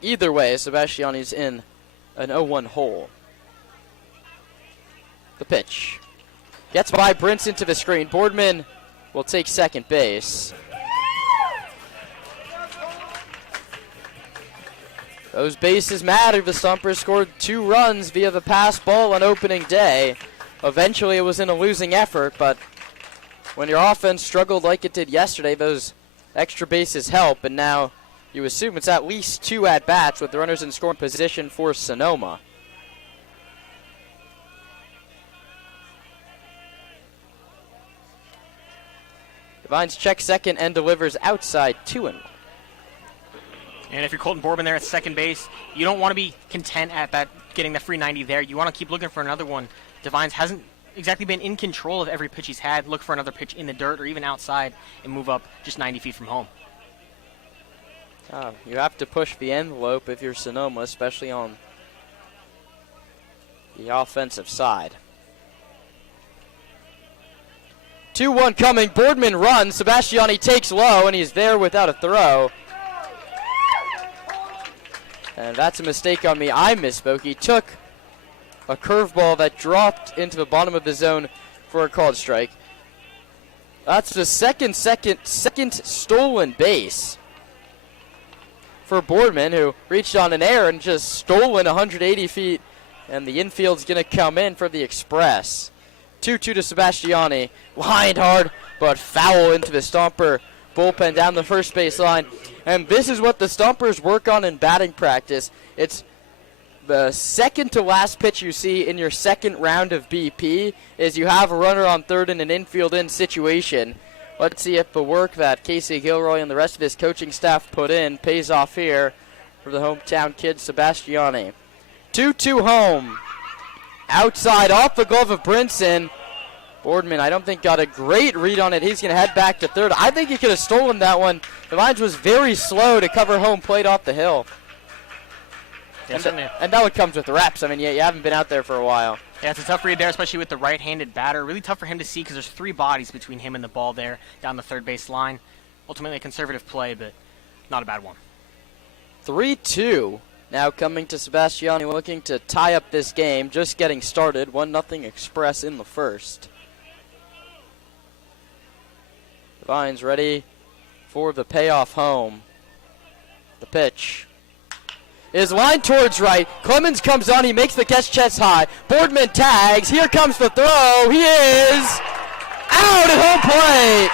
Either way, Sebastiani's in an 0-1 hole. The pitch. Gets by Brinson to the screen. Boardman will take second base. Those bases matter. The Stompers scored 2 runs via the pass ball on opening day. Eventually it was in a losing effort, but when your offense struggled like it did yesterday, those extra bases help, and now you assume it's at least 2 at-bats with the runners in scoring position for Sonoma. Devines checks second and delivers outside 2-1. And if you're Colton Boardman there at second base, you don't want to be content at that getting the free 90 there. You want to keep looking for another one. Devines hasn't exactly been in control of every pitch he's had. Look for another pitch in the dirt or even outside and move up just 90 feet from home. You have to push the envelope if you're Sonoma, especially on the offensive side. 2-1 coming. Boardman runs. Sebastiani takes low, and he's there without a throw. And that's a mistake on me. I misspoke. He took a curveball that dropped into the bottom of the zone for a called strike. That's the second stolen base for Boardman, who reached on an error and just stolen 180 feet. And the infield's going to come in for the Express. 2-2 to Sebastiani. Lined hard, but foul into the Stomper bullpen down the first base line. And this is what the Stompers work on in batting practice. It's the second to last pitch you see in your second round of BP is you have a runner on third in an infield in situation. Let's see if the work that Casey Gilroy and the rest of his coaching staff put in pays off here for the hometown kid, Sebastiani. 2-2 home. Outside off the glove of Brinson. Boardman, I don't think, got a great read on it. He's going to head back to third. I think he could have stolen that one. Devines was very slow to cover home plate off the hill. Yeah, and that one comes with reps. I mean, you haven't been out there for a while. Yeah, it's a tough read there, especially with the right-handed batter. Really tough for him to see because there's 3 bodies between him and the ball there down the third base line. Ultimately a conservative play, but not a bad one. 3-2. Now coming to Sebastiani, looking to tie up this game. Just getting started. 1-0 Express in the first. Vines ready for the payoff home. The pitch is lined towards right. Clemens comes on. He makes the catch chest high. Boardman tags. Here comes the throw. He is out at home plate.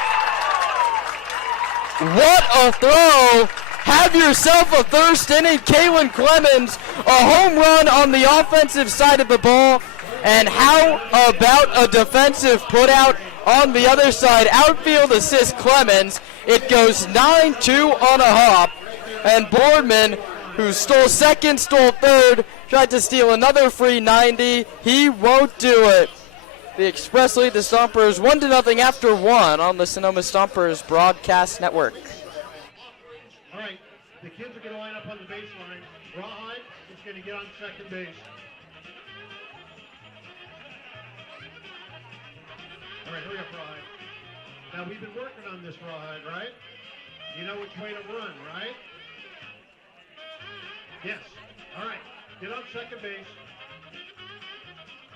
What a throw. Have yourself a thirst inning. Kalen Clemens, a home run on the offensive side of the ball. And how about a defensive putout on the other side? Outfield assist Clemens. It goes 9-2 on a hop. And Boardman, who stole second, stole third, tried to steal another free 90. He won't do it. The Express lead the Stompers 1-0 after 1 on the Sonoma Stompers broadcast network. All right, the kids are going to line up on the baseline. Rawhide is going to get on second base. All right, hurry up, Rawhide. Now, we've been working on this, Rawhide, right? You know which way to run, right? Yes. All right, get on second base.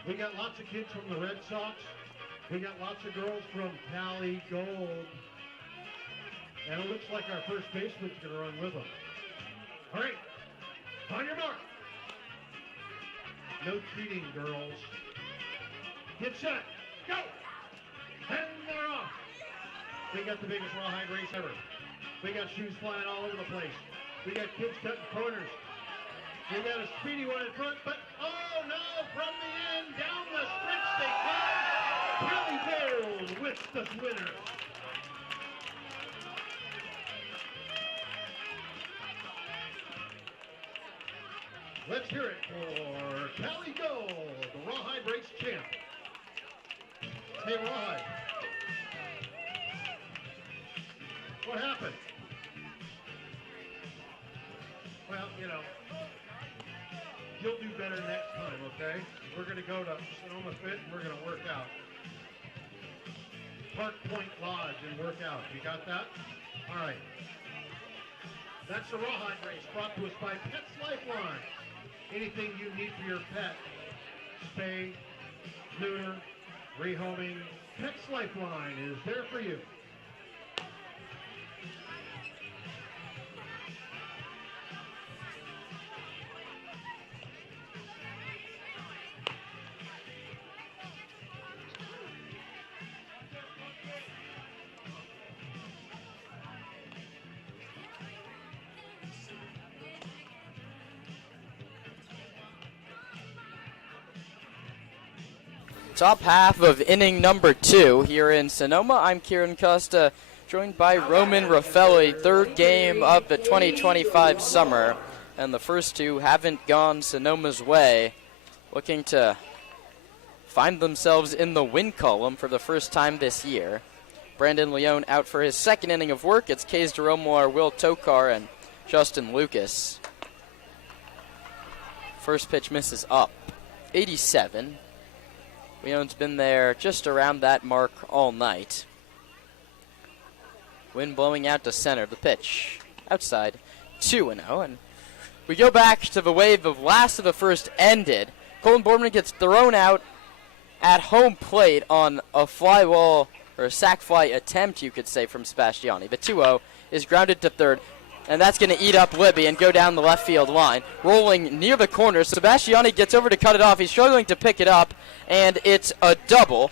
We got lots of kids from the Red Sox. We got lots of girls from Cali Gold. And it looks like our first baseman's going to run with them. All right, on your mark. No cheating, girls. Get set, go! And they're off. We got the biggest rawhide race ever. We got shoes flying all over the place. We got kids cutting corners. We got a speedy one in front, but oh no, from the end, down the stretch they come. Kelly Gold with the winner. Let's hear it for Cali Gold, the Rawhide race champ. Hey, Rawhide. What happened? Well, you know, you'll do better next time, okay? We're going to go to Sonoma Fit and we're going to work out. Park Point Lodge and work out. You got that? All right. That's the Rawhide race brought to us by Pets Lifeline. Anything you need for your pet, spay, neuter, rehoming, Pets Lifeline is there for you. Top half of inning number 2 here in Sonoma. I'm Kieran Costa, joined by Roman Raffelli. Third game of the 2025 summer, and the first two haven't gone Sonoma's way. Looking to find themselves in the win column for the first time this year. Brandon Leone out for his second inning of work. It's Kays DeRomoir, Will Tokar, and Justin Lucas. First pitch misses up. 87. Leone's been there just around that mark all night. Wind blowing out to center. The pitch outside 2-0. And we go back to the way the last of the first ended. Colton Boardman gets thrown out at home plate on a fly ball, or a sac fly attempt, you could say, from Sebastiani. The 2-0 is grounded to third. And that's going to eat up Libby and go down the left field line. Rolling near the corner, Sebastiani gets over to cut it off. He's struggling to pick it up, and it's a double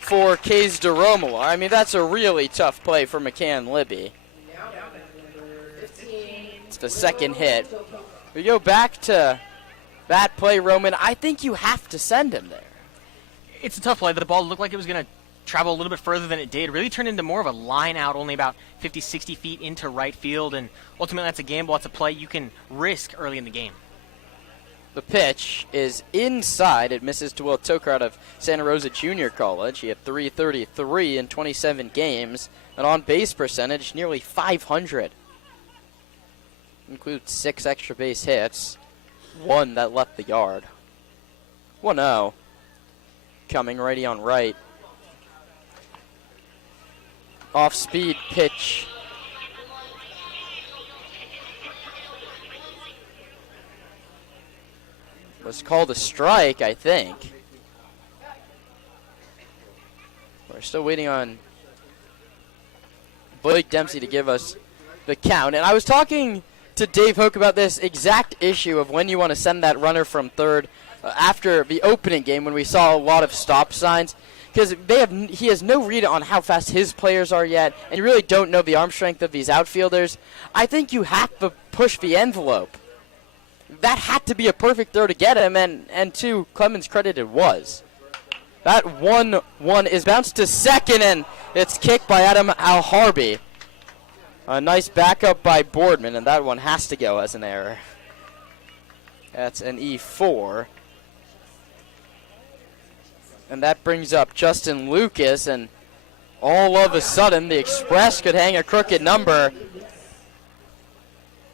for Kays DeRomoir. I mean, that's a really tough play for McCann Libby. It's the second hit. We go back to that play, Roman. I think you have to send him there. It's a tough play. The ball looked like it was going to travel a little bit further than it did. Really turned into more of a line out, only about 50, 60 feet into right field, and ultimately that's a gamble. That's a play you can risk early in the game. The pitch is inside. It misses to Will Tokar out of Santa Rosa Junior College. He had .333 in 27 games. An on-base percentage, nearly 500. Includes 6 extra base hits. 1 that left the yard. 1-0. Coming righty on right. Off-speed pitch. Was called a strike, I think. We're still waiting on Blake Dempsey to give us the count. And I was talking to Dave Hoke about this exact issue of when you want to send that runner from third after the opening game when we saw a lot of stop signs. Because he has no read on how fast his players are yet, and you really don't know the arm strength of these outfielders. I think you have to push the envelope. That had to be a perfect throw to get him, and to Clemens' credit, it was. That 1-1 is bounced to second, and it's kicked by Adam Alharbi. A nice backup by Boardman, and that one has to go as an error. That's an E4. And that brings up Justin Lucas, and all of a sudden the Express could hang a crooked number.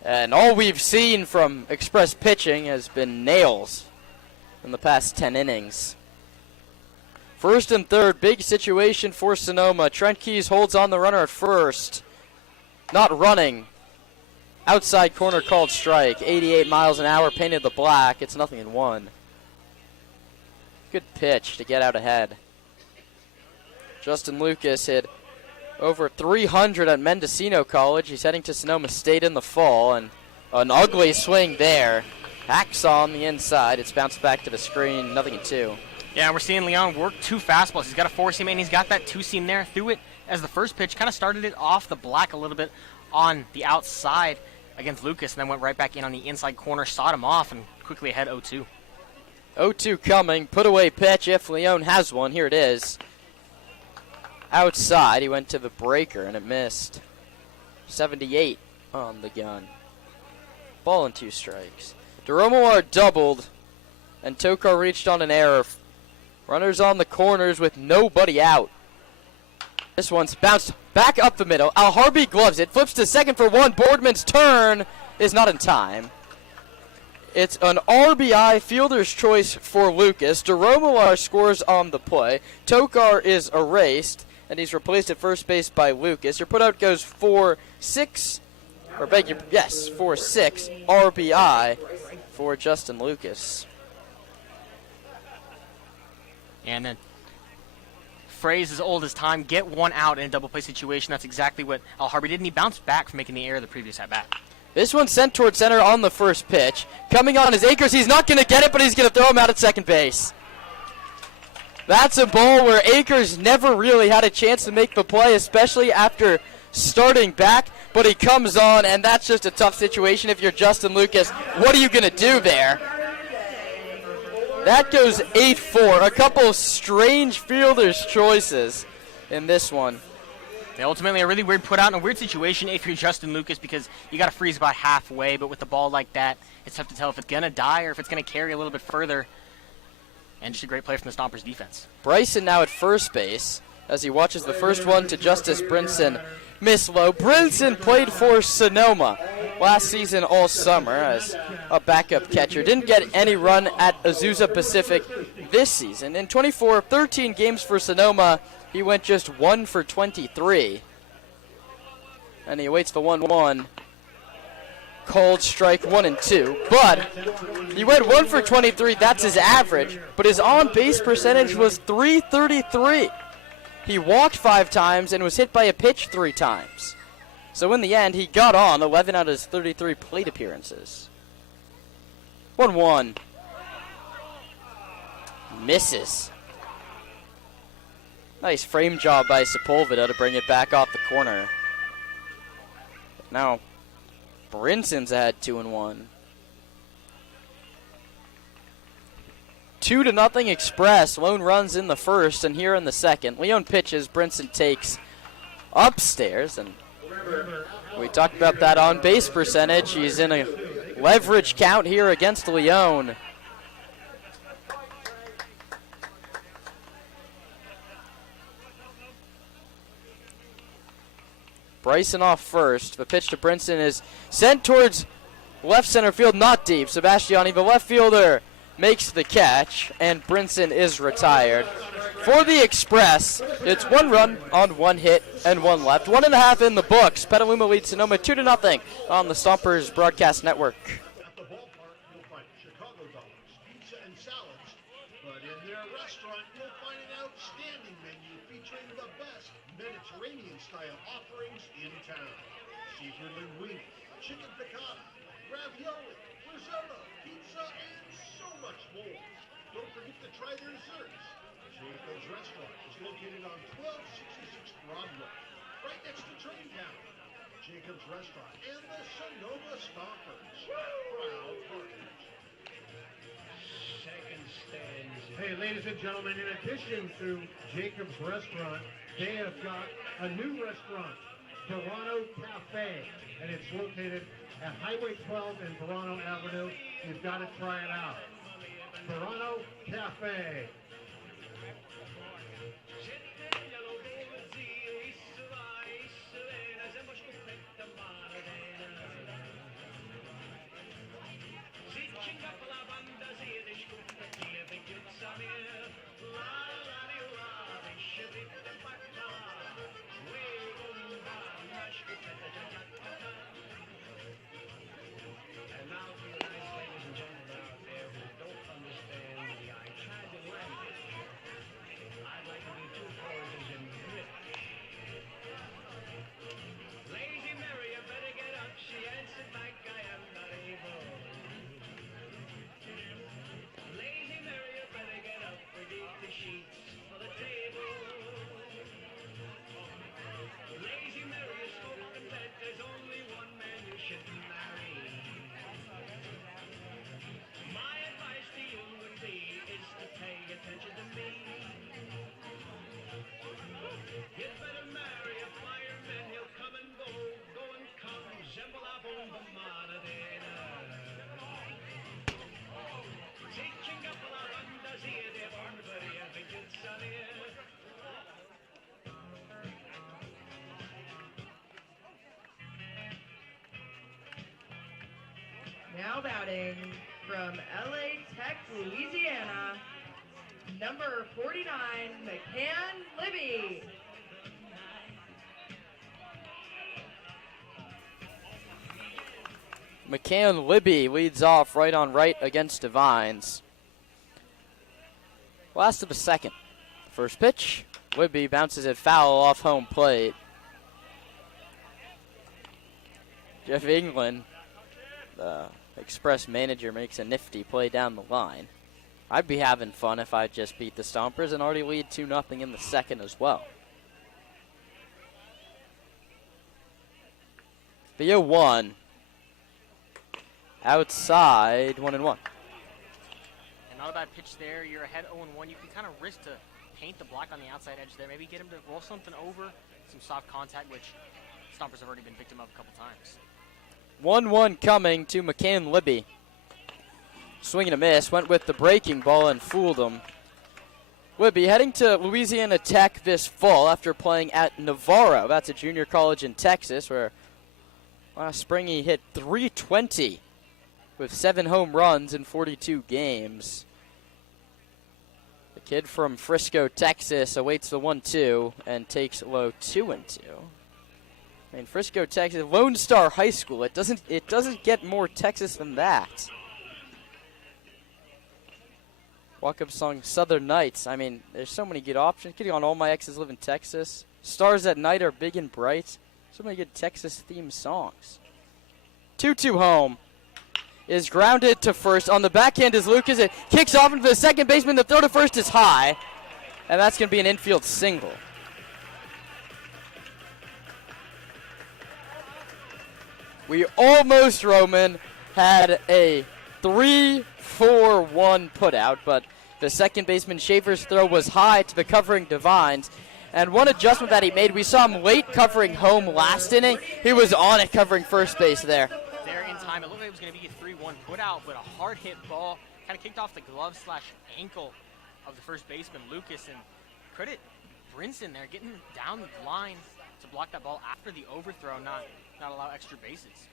And all we've seen from Express pitching has been nails in the past 10 innings. First and third, big situation for Sonoma. Trent Keys holds on the runner at first. Not running. Outside corner called strike. 88 miles an hour painted the black. It's 0-1. Good pitch to get out ahead. Justin Lucas hit over 300 at Mendocino College. He's heading to Sonoma State in the fall, and an ugly swing there. Hacksaw on the inside. It's bounced back to the screen. 0-2. Yeah, we're seeing Leon work two fastballs. He's got a four-seam, and he's got that two-seam there. Threw it as the first pitch. Kind of started it off the black a little bit on the outside against Lucas, and then went right back in on the inside corner, sawed him off, and quickly ahead 0-2. 0-2 coming. Put away pitch if Leon has one. Here it is. Outside. He went to the breaker and it missed. 78 on the gun. Ball and 2 strikes. DeRomar doubled and Tokar reached on an error. Runners on the corners with nobody out. This one's bounced back up the middle. Alharbi gloves it. Flips to second for one. Boardman's turn is not in time. It's an RBI fielder's choice for Lucas. DeRomar scores on the play. Tokar is erased, and he's replaced at first base by Lucas. Your putout goes 4-6, or 4-6 RBI for Justin Lucas. And then phrase as old as time, get one out in a double play situation. That's exactly what Alharbi did, and he bounced back from making the error the previous at-bat. This one's sent toward center on the first pitch. Coming on is Akers. He's not going to get it, but he's going to throw him out at second base. That's a ball where Akers never really had a chance to make the play, especially after starting back. But he comes on, and that's just a tough situation if you're Justin Lucas. What are you going to do there? That goes 8-4. A couple strange fielder's choices in this one. They ultimately are really weird put out in a weird situation if you're Justin Lucas, because you got to freeze about halfway, but with the ball like that, it's tough to tell if it's going to die or if it's going to carry a little bit further. And just a great play from the Stompers defense. Bryson now at first base as he watches the first one to Justice Brinson miss low. Brinson played for Sonoma last season all summer as a backup catcher. Didn't get any run at Azusa Pacific this season. In 13 games for Sonoma, he went just 1 for 23. And he awaits the 1-1. Called strike 1-2. But he went 1 for 23. That's his average. But his on-base percentage was .333. He walked 5 times and was hit by a pitch 3 times. So in the end, he got on 11 out of his 33 plate appearances. 1-1. Misses. Nice frame job by Sepulveda to bring it back off the corner. Now, Brinson's ahead 2-1. 2-0 Express. Lone runs in the first and here in the second. Leon pitches. Brinson takes upstairs. And we talked about that on base percentage. He's in a leverage count here against Leon. Bryson off first. The pitch to Brinson is sent towards left center field, not deep. Sebastiani, the left fielder, makes the catch, and Brinson is retired. For the Express, it's 1 run on 1 hit and 1 left. 1.5 in the books. Petaluma leads Sonoma 2-0 on the Stompers Broadcast Network. At the ballpark, you'll find Chicago dollars, pizza, and salads. But in their restaurant, you'll find an outstanding menu featuring the best Mediterranean-style offerings in seafood linguine, chicken piccata, ravioli, risotto, pizza, and so much more. Don't forget to try their desserts. Jacob's Restaurant is located on 1266 Broadway, right next to Traintown. Jacob's Restaurant and the Sonoma Stompers, proud partners. Second stands. Hey, ladies and gentlemen, in addition to Jacob's Restaurant, they have got a new restaurant, Verano Cafe, and it's located at Highway 12 and Verano Avenue. You've got to try it out. Verano Cafe. And now for you nice ladies and gentlemen out there who don't understand the Italian language, I'd like to do two choruses in Greek. Lazy Mary, you better get up. She answered back, I am not able. Lazy Mary, you better get up. We need the sheets for the table. Lazy Mary is spoken that there's only one man you should marry. My advice to you would be is to pay attention to me. You'd better marry a fireman, he'll come and go and come, semble a bomba manadena. Teaching up a la banda zia de barbari and the good son here. Now batting from LA Tech, Louisiana, number 49, McCann Libby. McCann Libby leads off right on right against Divines. Last of the second. First pitch, Libby bounces it foul off home plate. Jeff England, the Express manager, makes a nifty play down the line. I'd be having fun if I just beat the Stompers and already lead 2-0 in the second as well. The 0-1. Outside, 1-1. And not a bad pitch there. You're ahead 0-1. You can kind of risk to paint the block on the outside edge there. Maybe get him to roll something over, some soft contact, which Stompers have already been victim of a couple times. 1-1 coming to McCann Libby. Swing and a miss. Went with the breaking ball and fooled him. Libby heading to Louisiana Tech this fall after playing at Navarro. That's a junior college in Texas where last spring he hit .320 with 7 home runs in 42 games. The kid from Frisco, Texas awaits the 1-2 and takes low 2-2. I mean, Frisco, Texas, Lone Star High School. It doesn't get more Texas than that. Walk-up song Southern Nights. I mean, there's so many good options. Getting on All My Exes Live in Texas. Stars at Night Are Big and Bright. So many good Texas-themed songs. 2-2 home. Is grounded to first. On the backhand is Lucas. It kicks off into the second baseman. The throw to first is high. And that's going to be an infield single. We almost, Roman, had a 3-4-1 putout, but the second baseman Schaefer's throw was high to the covering Divines. And one adjustment that he made, we saw him late covering home last inning. He was on it covering first base there. There in time, it looked like it was going to be a 3-1 putout, but a hard hit ball kind of kicked off the glove / ankle of the first baseman, Lucas. And credit Brinson there, getting down the line to block that ball after the overthrow, not allow extra bases.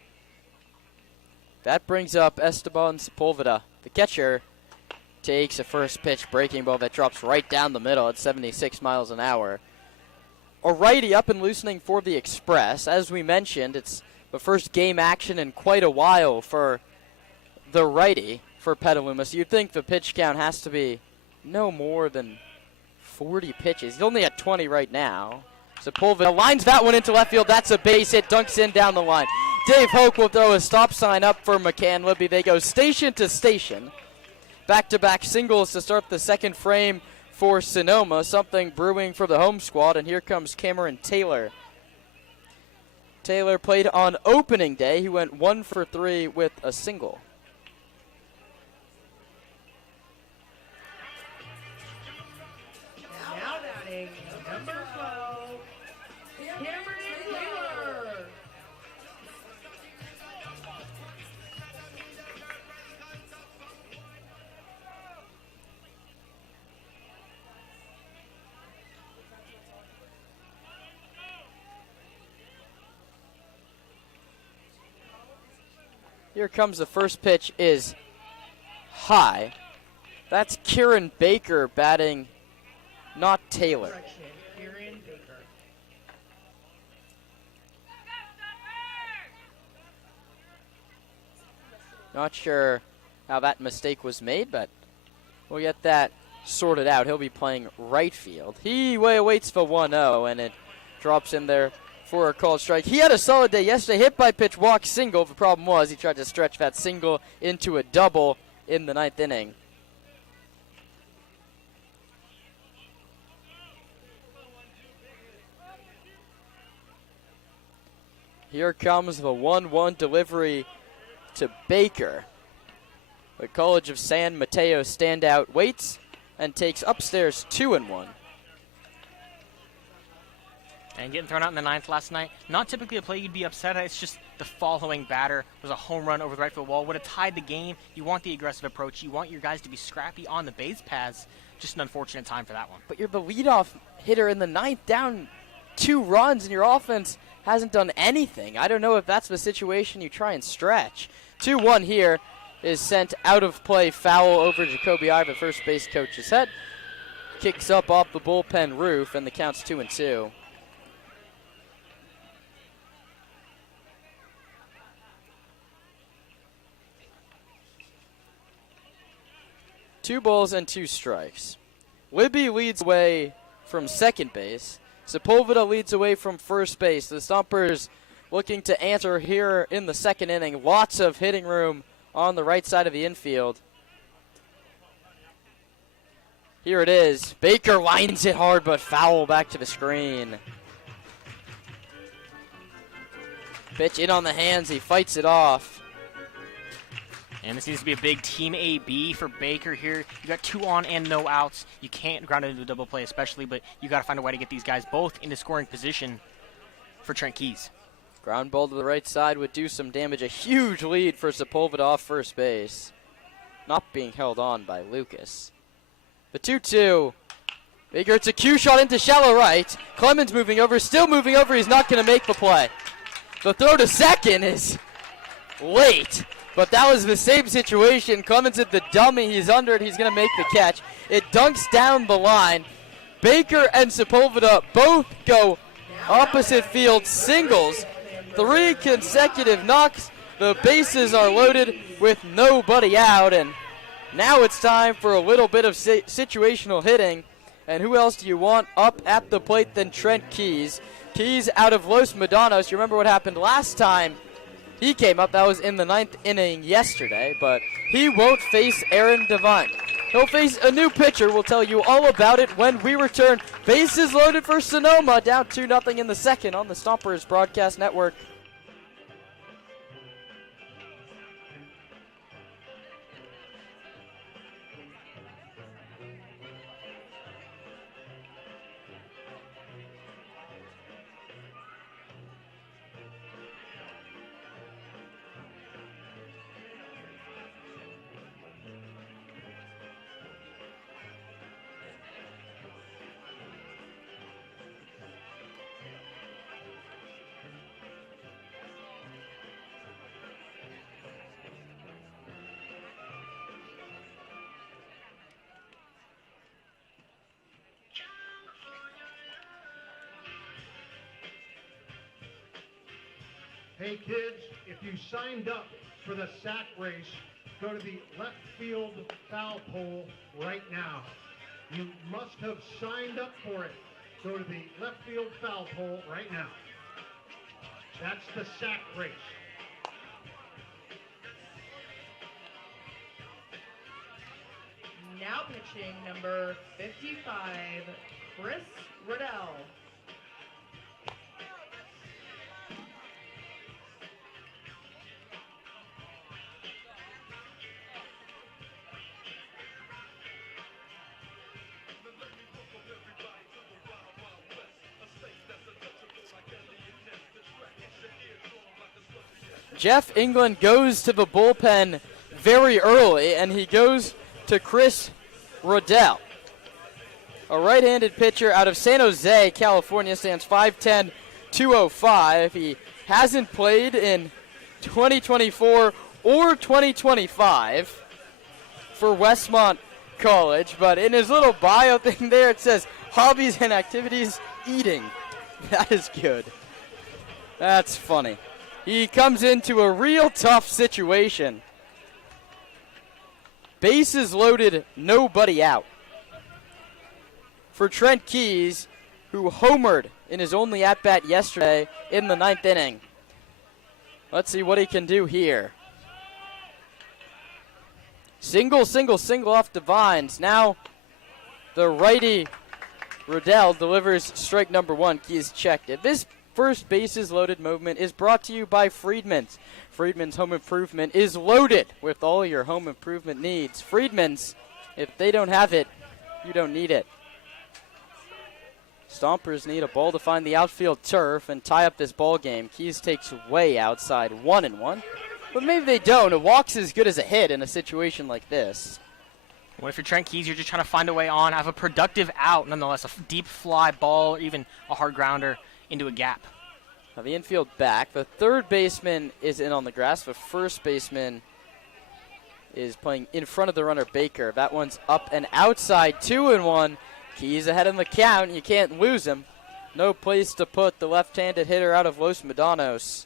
That brings up Esteban Sepulveda. The catcher takes a first pitch breaking ball that drops right down the middle at 76 miles an hour. A righty up and loosening for the Express. As we mentioned, it's the first game action in quite a while for the righty for Petaluma. So you'd think the pitch count has to be no more than 40 pitches. He's only at 20 right now. Sepulveda lines that one into left field. That's a base hit. Dunks in down the line. Dave Hoke will throw a stop sign up for McCann Libby. They go station to station. Back-to-back singles to start the second frame for Sonoma. Something brewing for the home squad, and here comes Cameron Taylor. Taylor played on opening day. He went 1 for 3 with a single. Now batting, number 12, Cameron Taylor. Here comes the first pitch is high. That's Kieran Baker batting, not Taylor. Correction, Kieran Baker. Not sure how that mistake was made, but we'll get that sorted out. He'll be playing right field. He waits for 1-0, and it drops in there for a called strike. He had a solid day yesterday. Hit by pitch, walk, single. The problem was he tried to stretch that single into a double in the ninth inning. Here comes the 1-1 delivery to Baker. The College of San Mateo standout waits and takes upstairs 2-1. And getting thrown out in the ninth last night, not typically a play you'd be upset at. It's just the following batter was a home run over the right field wall. Would have tied the game. You want the aggressive approach. You want your guys to be scrappy on the base paths. Just an unfortunate time for that one. But you're the leadoff hitter in the ninth, down 2 runs, and your offense hasn't done anything. I don't know if that's the situation you try and stretch. 2-1 here is sent out of play, foul over Jacoby Iver, first base coach's head. Kicks up off the bullpen roof, and the count's 2-2. Two balls and 2 strikes. Libby leads away from second base. Sepulveda leads away from first base. The Stompers looking to answer here in the second inning. Lots of hitting room on the right side of the infield. Here it is. Baker lines it hard, but foul back to the screen. Pitch in on the hands. He fights it off. And this needs to be a big team AB for Baker here. You got 2 on and no outs. You can't ground it into a double play especially, but you got to find a way to get these guys both into scoring position for Trent Keys. Ground ball to the right side would do some damage. A huge lead for Sepulveda off first base. Not being held on by Lucas. The 2-2. Baker, it's a cue shot into shallow right. Clemens moving over, still moving over. He's not going to make the play. The throw to second is late. But that was the same situation. Clemens hit the dummy. He's under it. He's going to make the catch. It dunks down the line. Baker and Sepulveda both go opposite field singles. 3 consecutive knocks. The bases are loaded with nobody out. And now it's time for a little bit of situational hitting. And who else do you want up at the plate than Trent Keys? Keys out of Los Medanos. You remember what happened last time he came up? That was in the 9th inning yesterday, but he won't face Aaron Devine. He'll face a new pitcher. We'll tell you all about it when we return. Bases loaded for Sonoma, down 2-0 in the second on the Stompers Broadcast Network. Hey kids, if you signed up for the sack race, go to the left field foul pole right now. You must have signed up for it. go to the left field foul pole right now. That's the sack race. Now pitching number 55, Chris Riddell. Jeff England goes to the bullpen very early, and he goes to Chris Riddell, a right-handed pitcher out of San Jose, California, stands 5'10", 205. He hasn't played in 2024 or 2025 for Westmont College, but in his little bio thing there, it says hobbies and activities, eating. That is good. That's funny. He comes into a real tough situation. Bases loaded, nobody out. For Trent Keys, who homered in his only at-bat yesterday in the 9th inning. Let's see what he can do here. Single, single, single off Divines. Now the righty Riddell delivers strike number 1. Keys checked it. This first bases loaded movement is brought to you by Friedman's. Friedman's Home Improvement is loaded with all your home improvement needs. Friedman's, if they don't have it, you don't need it. Stompers need a ball to find the outfield turf and tie up this ball game. Keys takes way outside, 1-1. But maybe they don't. A walk's as good as a hit in a situation like this. What if you're Trent Keys, you're just trying to find a way on, have a productive out, nonetheless, a deep fly ball, or even a hard grounder into a gap. Now the infield back. The third baseman is in on the grass. The first baseman is playing in front of the runner, Baker. That one's up and outside, 2-1. Keys ahead in the count. You can't lose him. No place to put the left-handed hitter out of Los Medanos.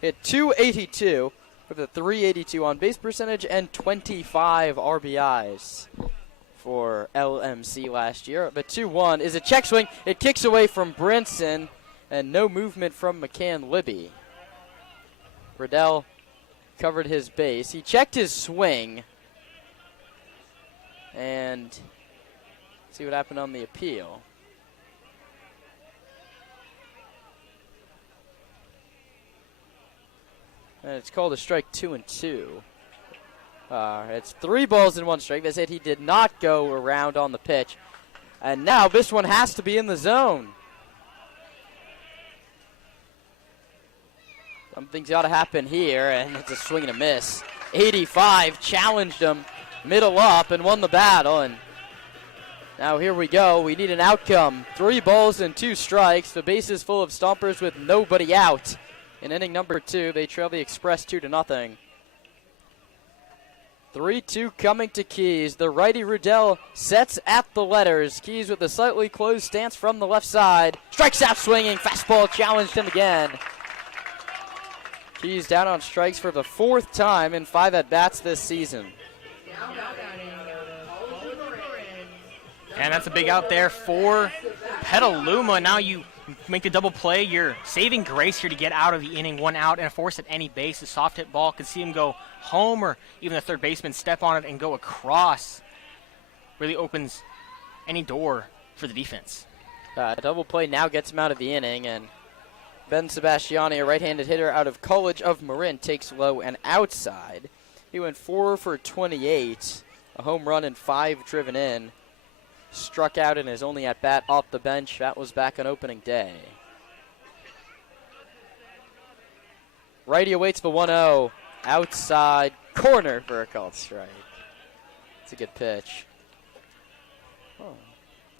Hit .282 with a .382 on base percentage and 25 RBIs for LMC last year. The 2-1 is a check swing. It kicks away from Brinson, and no movement from McCann Libby. Riddell covered his base. He checked his swing. And see what happened on the appeal. And it's called a strike 2-2. It's 3 balls and 1 strike. They said he did not go around on the pitch. And now this one has to be in the zone. Something's got to happen here, and it's a swing and a miss. 85 challenged him, middle up, and won the battle. And now here we go. We need an outcome. 3 balls and 2 strikes. The base is full of Stompers with nobody out. In inning number 2, they trail the Express 2-0. 3-2 coming to Keys. The righty Riddell sets at the letters. Keys with a slightly closed stance from the left side. Strikes out swinging. Fastball challenged him again. Keys down on strikes for the 4th time in 5 at-bats this season. And that's a big out there for Petaluma. Now you make the double play. You're saving grace here to get out of the inning. 1 out and a force at any base. A soft hit ball could see him go home, or even the third baseman step on it and go across. Really opens any door for the defense. Double play now gets him out of the inning, and Ben Sebastiani, a right-handed hitter out of College of Marin, takes low and outside. He went 4 for 28, a home run and 5 driven in. Struck out in his only at-bat off the bench. That was back on opening day. Righty awaits the 1-0. Outside corner for a called strike. It's a good pitch. Oh.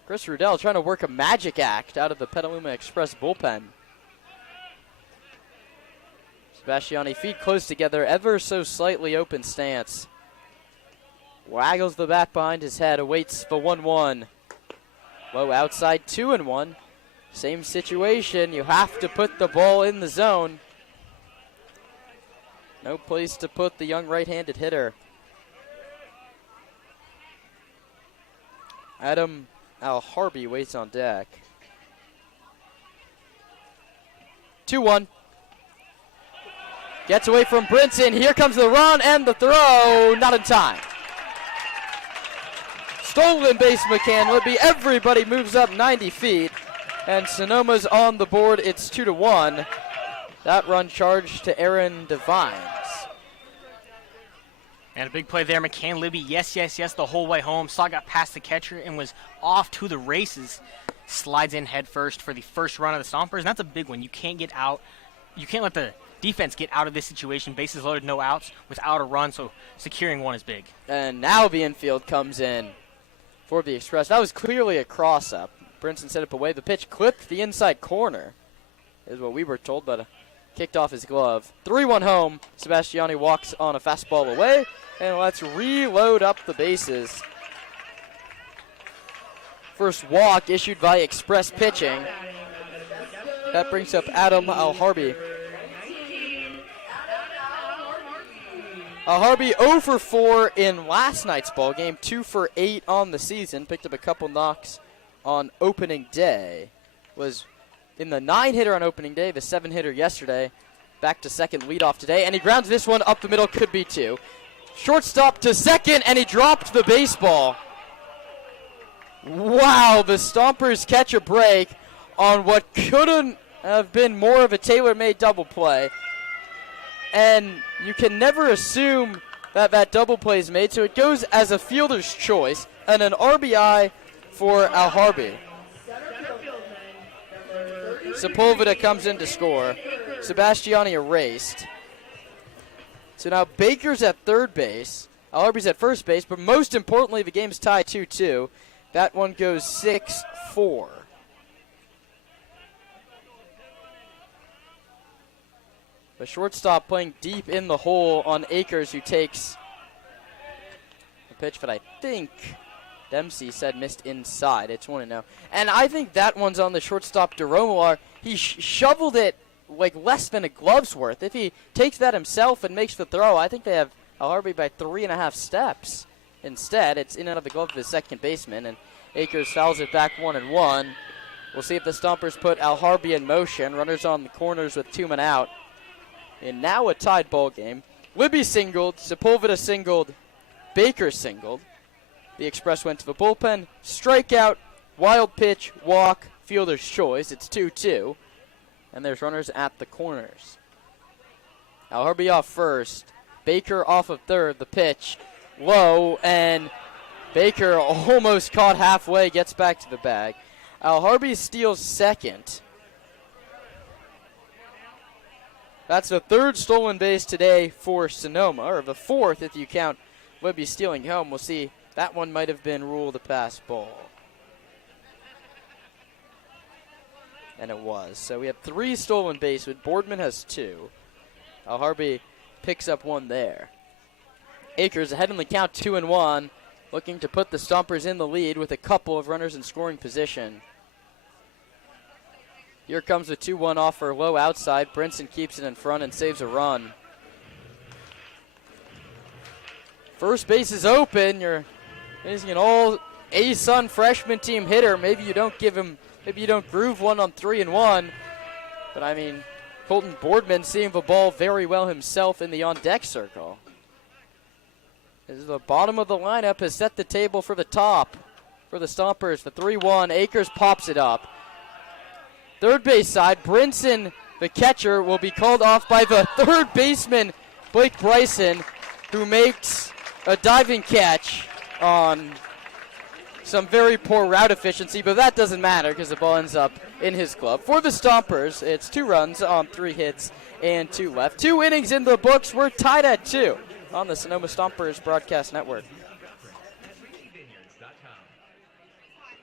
Chris Riddell trying to work a magic act out of the Petaluma Express bullpen. Sebastiani feet close together, ever so slightly open stance. Waggles the bat behind his head, awaits the 1-1. Low outside, 2-1. Same situation, you have to put the ball in the zone. No place to put the young right-handed hitter. Adam Al-Harbi waits on deck. 2-1. Gets away from Brinson. Here comes the run and the throw. Not in time. Stolen base, McCann Libby. Everybody moves up 90 feet. And Sonoma's on the board. It's 2-1. That run charged to Aaron Devines. And a big play there. McCann Libby, yes, the whole way home. Saw got past the catcher and was off to the races. Slides in head first for the first run of the Stompers. And that's a big one. You can't get out. You can't let the defense get out of this situation. Bases loaded, no outs, without a run. So securing one is big. And now the infield comes in for the Express. That was clearly a cross-up. Brinson set it away. The pitch clipped the inside corner, is what we were told, but kicked off his glove. 3-1 home. Sebastiani walks on a fastball away, and let's reload up the bases. First walk issued by Express pitching. That brings up Adam Alharbi. Alharbi 0 for 4 in last night's ball game, 2 for 8 on the season. Picked up a couple knocks on opening day. Was in the 9-hitter on opening day, the 7-hitter yesterday. Back to second leadoff today, and he grounds this one up the middle, could be 2. Shortstop to second, and he dropped the baseball. Wow, the Stompers catch a break on what couldn't have been more of a tailor-made double play. And you can never assume that that double play is made, so it goes as a fielder's choice and an RBI for Alharbi. Sepulveda comes in to score. Sebastiani erased. So now Baker's at third base. Alharbi's at first base, but most importantly, the game's tied 2-2. That one goes 6-4. The shortstop playing deep in the hole on Akers, who takes a pitch that I think Dempsey said missed inside. It's 1-0. And I think that one's on the shortstop, DeRomular. He shoveled it like less than a glove's worth. If he takes that himself and makes the throw, I think they have Alharbi by 3.5 steps. Instead, it's in and out of the glove of his second baseman, and Akers fouls it back 1-1. We'll see if the Stompers put Alharbi in motion. Runners on the corners with 2 men out. And now a tied ball game. Libby singled, Sepulveda singled, Baker singled. The Express went to the bullpen. Strikeout, wild pitch, walk, fielder's choice. It's 2-2. And there's runners at the corners. Alharbi off first. Baker off of third. The pitch low, and Baker almost caught halfway, gets back to the bag. Alharbi steals second. That's the third stolen base today for Sonoma, or the fourth if you count Libby stealing home. We'll see. That one might have been ruled a pass ball. And it was. So we have 3 stolen bases. Boardman has 2. Alharbi picks up 1 there. Akers ahead in the count, 2-1, looking to put the Stompers in the lead with a couple of runners in scoring position. Here comes the 2-1 offer, low outside. Brinson keeps it in front and saves a run. First base is open. You're facing an all A-Sun freshman team hitter. Maybe you don't give him, maybe you don't groove one on 3-1. But I mean, Colton Boardman seeing the ball very well himself in the on-deck circle. As the bottom of the lineup has set the table for the top for the Stompers. The 3-1, Akers pops it up. Third base side, Brinson, the catcher, will be called off by the third baseman, Blake Bryson, who makes a diving catch on some very poor route efficiency, but that doesn't matter because the ball ends up in his glove. For the Stompers, it's 2 runs on 3 hits and 2 left. 2 innings in the books. We're tied at 2 on the Sonoma Stompers Broadcast Network.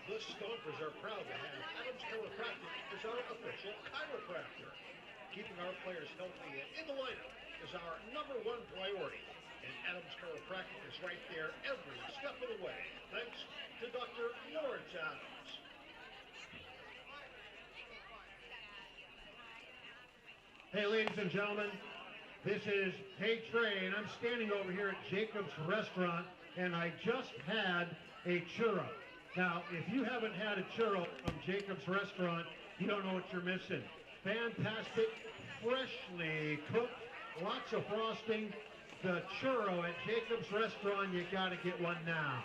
The Stompers are proud to have Adams Chiropractic as our official chiropractor. Keeping our players healthy and in the lineup is our #1 priority. And Adams Chiropractic is right there every step of the way. Thanks to Dr. Lawrence Adams. Hey, ladies and gentlemen, this is Hey Trey, and I'm standing over here at Jacob's Restaurant, and I just had a churro. Now, if you haven't had a churro from Jacob's Restaurant, you don't know what you're missing. fantastic, freshly cooked, lots of frosting. The churro at Jacob's Restaurant, you got to get one now.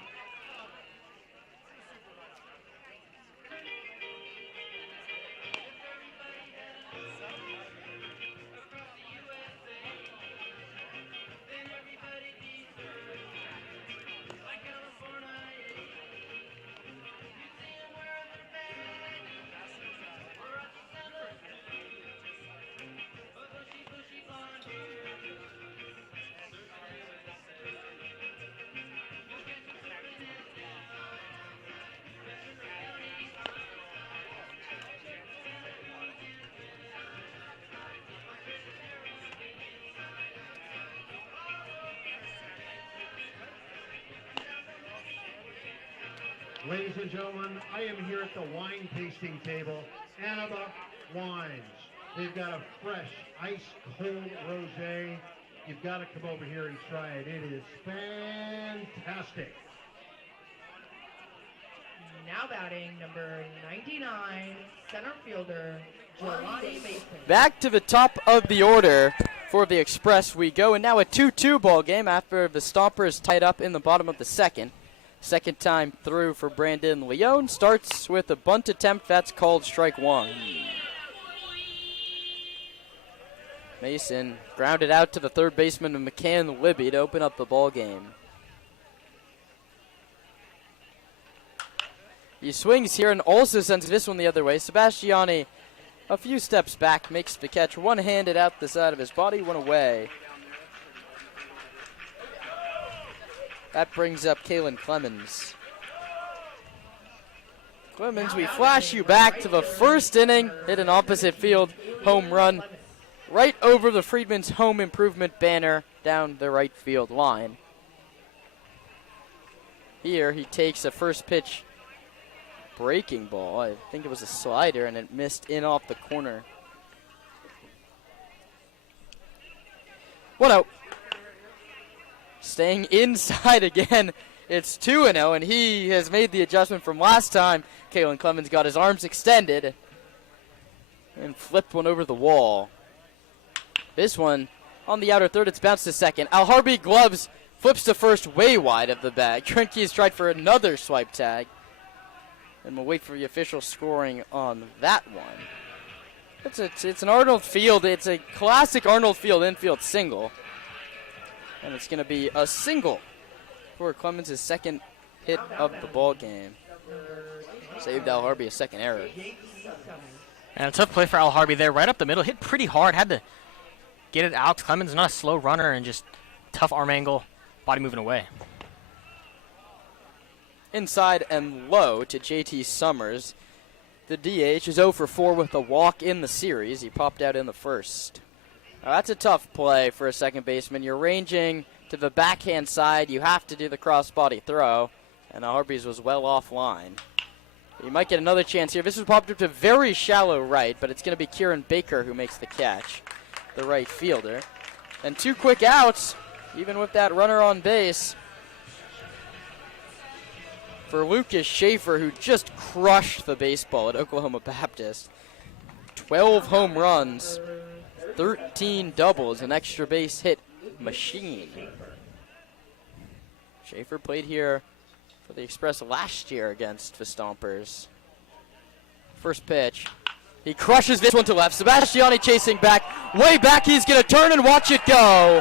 Ladies and gentlemen, I am here at the wine tasting table, Anima Wines. They've got a fresh, ice-cold rosé. You've got to come over here and try it. It is fantastic. Now batting, number 99, center fielder, Jelani Mason. Back to the top of the order for the Express we go, and now a 2-2 ball game after the Stompers tied up in the bottom of the second. Second time through for Brandon Leone. Starts with a bunt attempt. That's called strike one. Mason grounded out to the third baseman of McCann Libby to open up the ball game. He swings here and also sends this one the other way. Sebastiani a few steps back, makes the catch one-handed out the side of his body, one away. That brings up Kalen Clemens. Clemens, we flash you back to the first inning. Hit an opposite field home run right over the Freedman's Home Improvement banner down the right field line. Here he takes a first pitch breaking ball. I think it was a slider and it missed in off the corner. 1-0. Staying inside again, it's 2-0, and he has made the adjustment from last time. Kalen Clemens got his arms extended and flipped one over the wall. This one on the outer third, it's bounced to second. Al-Harbi gloves, flips to first way wide of the bag. Trenke's tried for another swipe tag, and we'll wait for the official scoring on that one. It's an Arnold Field, it's a classic Arnold Field infield single. And it's going to be a single for Clemens' second hit of the ball game. Saved Al-Harbi a second error. And a tough play for Al-Harbi there, right up the middle. Hit pretty hard, had to get it out. Clemens not a slow runner and just tough arm angle, body moving away. Inside and low to JT Summers. The DH is 0 for 4 with a walk in the series. He popped out in the first. Now that's a tough play for a second baseman. You're ranging to the backhand side. You have to do the cross-body throw. And Harbies was well offline. You might get another chance here. This was popped up to very shallow right, but it's going to be Kieran Baker who makes the catch, the right fielder. And 2 quick outs, even with that runner on base, for Lucas Schaefer, who just crushed the baseball at Oklahoma Baptist. 12 home runs. 13 doubles, an extra base hit machine. Schaefer played here for the Express last year against the Stompers. First pitch. He crushes this one to left. Sebastiani chasing back. Way back, he's going to turn and watch it go.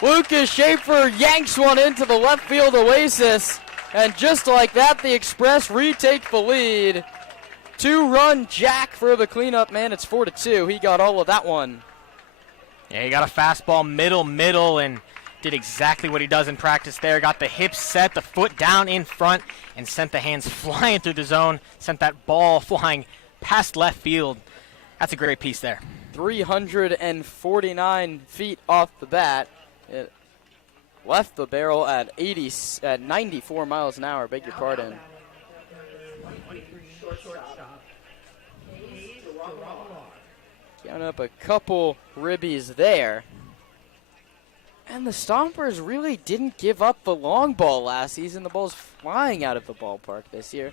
Lucas Schaefer yanks one into the left field oasis. And just like that, the Express retake the lead. 2-run jack for the cleanup man. It's 4-2. He got all of that one. Yeah, he got a fastball middle, and did exactly what he does in practice there. Got the hips set, the foot down in front, and sent the hands flying through the zone. Sent that ball flying past left field. That's a great piece there. 349 feet off the bat. It left the barrel at 94 miles an hour. Beg your pardon. Count up a couple ribbies there. And the Stompers really didn't give up the long ball last season. The ball's flying out of the ballpark this year.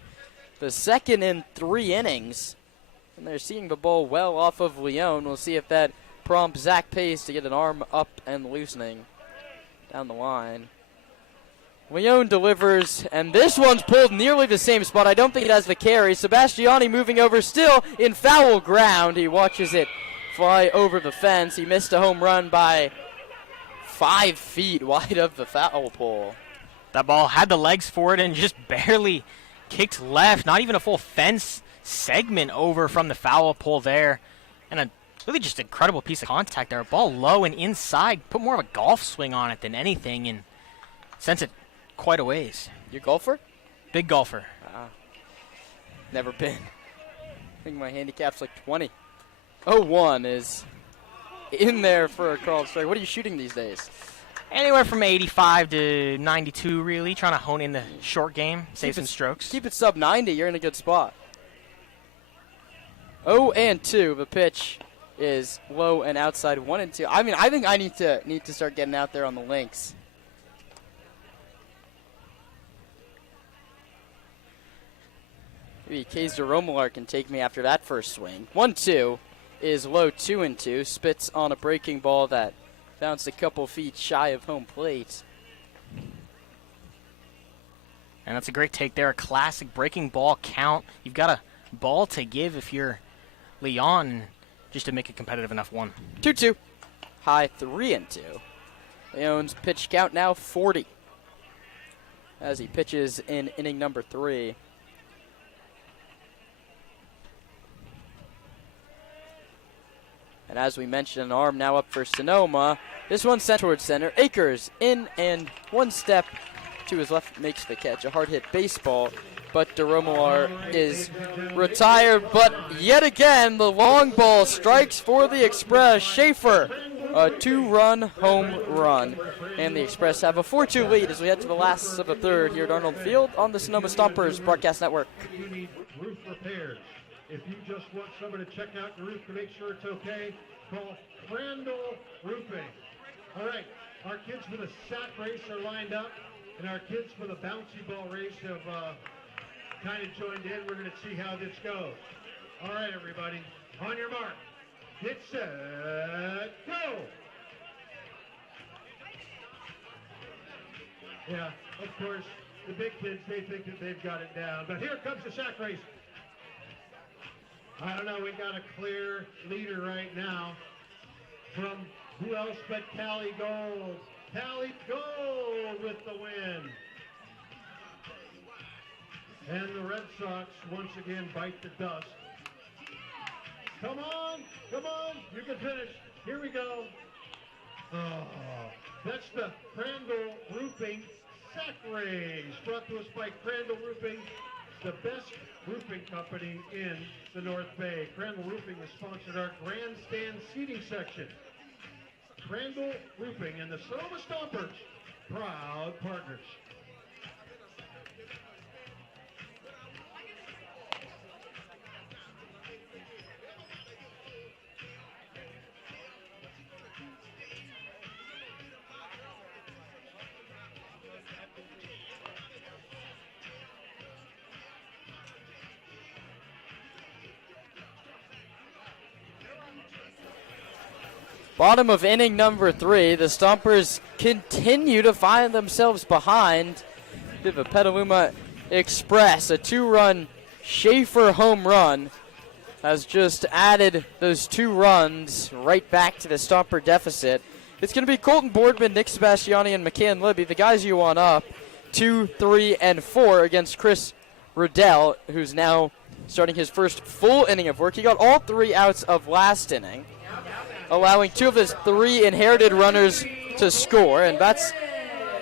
The second in 3 innings. And they're seeing the ball well off of Leon. We'll see if that prompts Zach Pace to get an arm up and loosening down the line. Leon delivers, and this one's pulled nearly the same spot. I don't think it has the carry. Sebastiani moving over still in foul ground. He watches it fly over the fence. He missed a home run by 5 feet wide of the foul pole. That ball had the legs for it and just barely kicked left. Not even a full fence segment over from the foul pole there. And a really just incredible piece of contact there. Ball low and inside. Put more of a golf swing on it than anything and sends it quite a ways. You a golfer? Big golfer. Never been. I think my handicap's like 20. 0-1 is in there for a called strike. What are you shooting these days? Anywhere from 85 to 92, really. Trying to hone in the short game, save some strokes. Keep it sub 90. You're in a good spot. 0-2. The pitch is low and outside. 1-2. I mean, I think I need to start getting out there on the links. Maybe Kaiser Romular can take me after that first swing. 1-2 is low. 2-2. Spits on a breaking ball that bounced a couple feet shy of home plate. And that's a great take there. A classic breaking ball count. You've got a ball to give if you're Leon, just to make a competitive enough one. 2-2. High 3-2. Leon's pitch count now 40 as he pitches in inning number 3. And as we mentioned, an arm now up for Sonoma. This one sent towards center. Akers in and one step to his left makes the catch. A hard hit baseball, but DeRomular is retired. But yet again, the long ball strikes for the Express. Schaefer, a 2-run home run. And the Express have a 4-2 lead as we head to the last of the third here at Arnold Field on the Sonoma Stompers Broadcast Network. You need roof repairs. If you just want someone to check out your roof to make sure it's okay, call Crandall Roofing. All right, our kids for the sack race are lined up, and our kids for the bouncy ball race have kind of joined in. We're going to see how this goes. All right, everybody, on your mark, get set, go! Yeah, of course, the big kids, they think that they've got it down, but here comes the sack race. I don't know, we got a clear leader right now from who else but Cali Gold. Cali Gold with the win. And the Red Sox once again bite the dust. Come on, you can finish. Here we go. Oh, that's the Crandall Roofing sack race, brought to us by Crandall Roofing, the best roofing company in the North Bay. Crandall Roofing has sponsored our grandstand seating section. Crandall Roofing and the Sonoma Stompers, proud partners. Bottom of inning number 3, the Stompers continue to find themselves behind the Petaluma Express. A 2-run Schaefer home run has just added those 2 runs right back to the Stomper deficit. It's going to be Colton Boardman, Nick Sebastiani, and McCann Libby, the guys you want up, 2, 3, and 4 against Chris Riddell, who's now starting his first full inning of work. He got all 3 outs of last inning, allowing 2 of his 3 inherited runners to score, and that's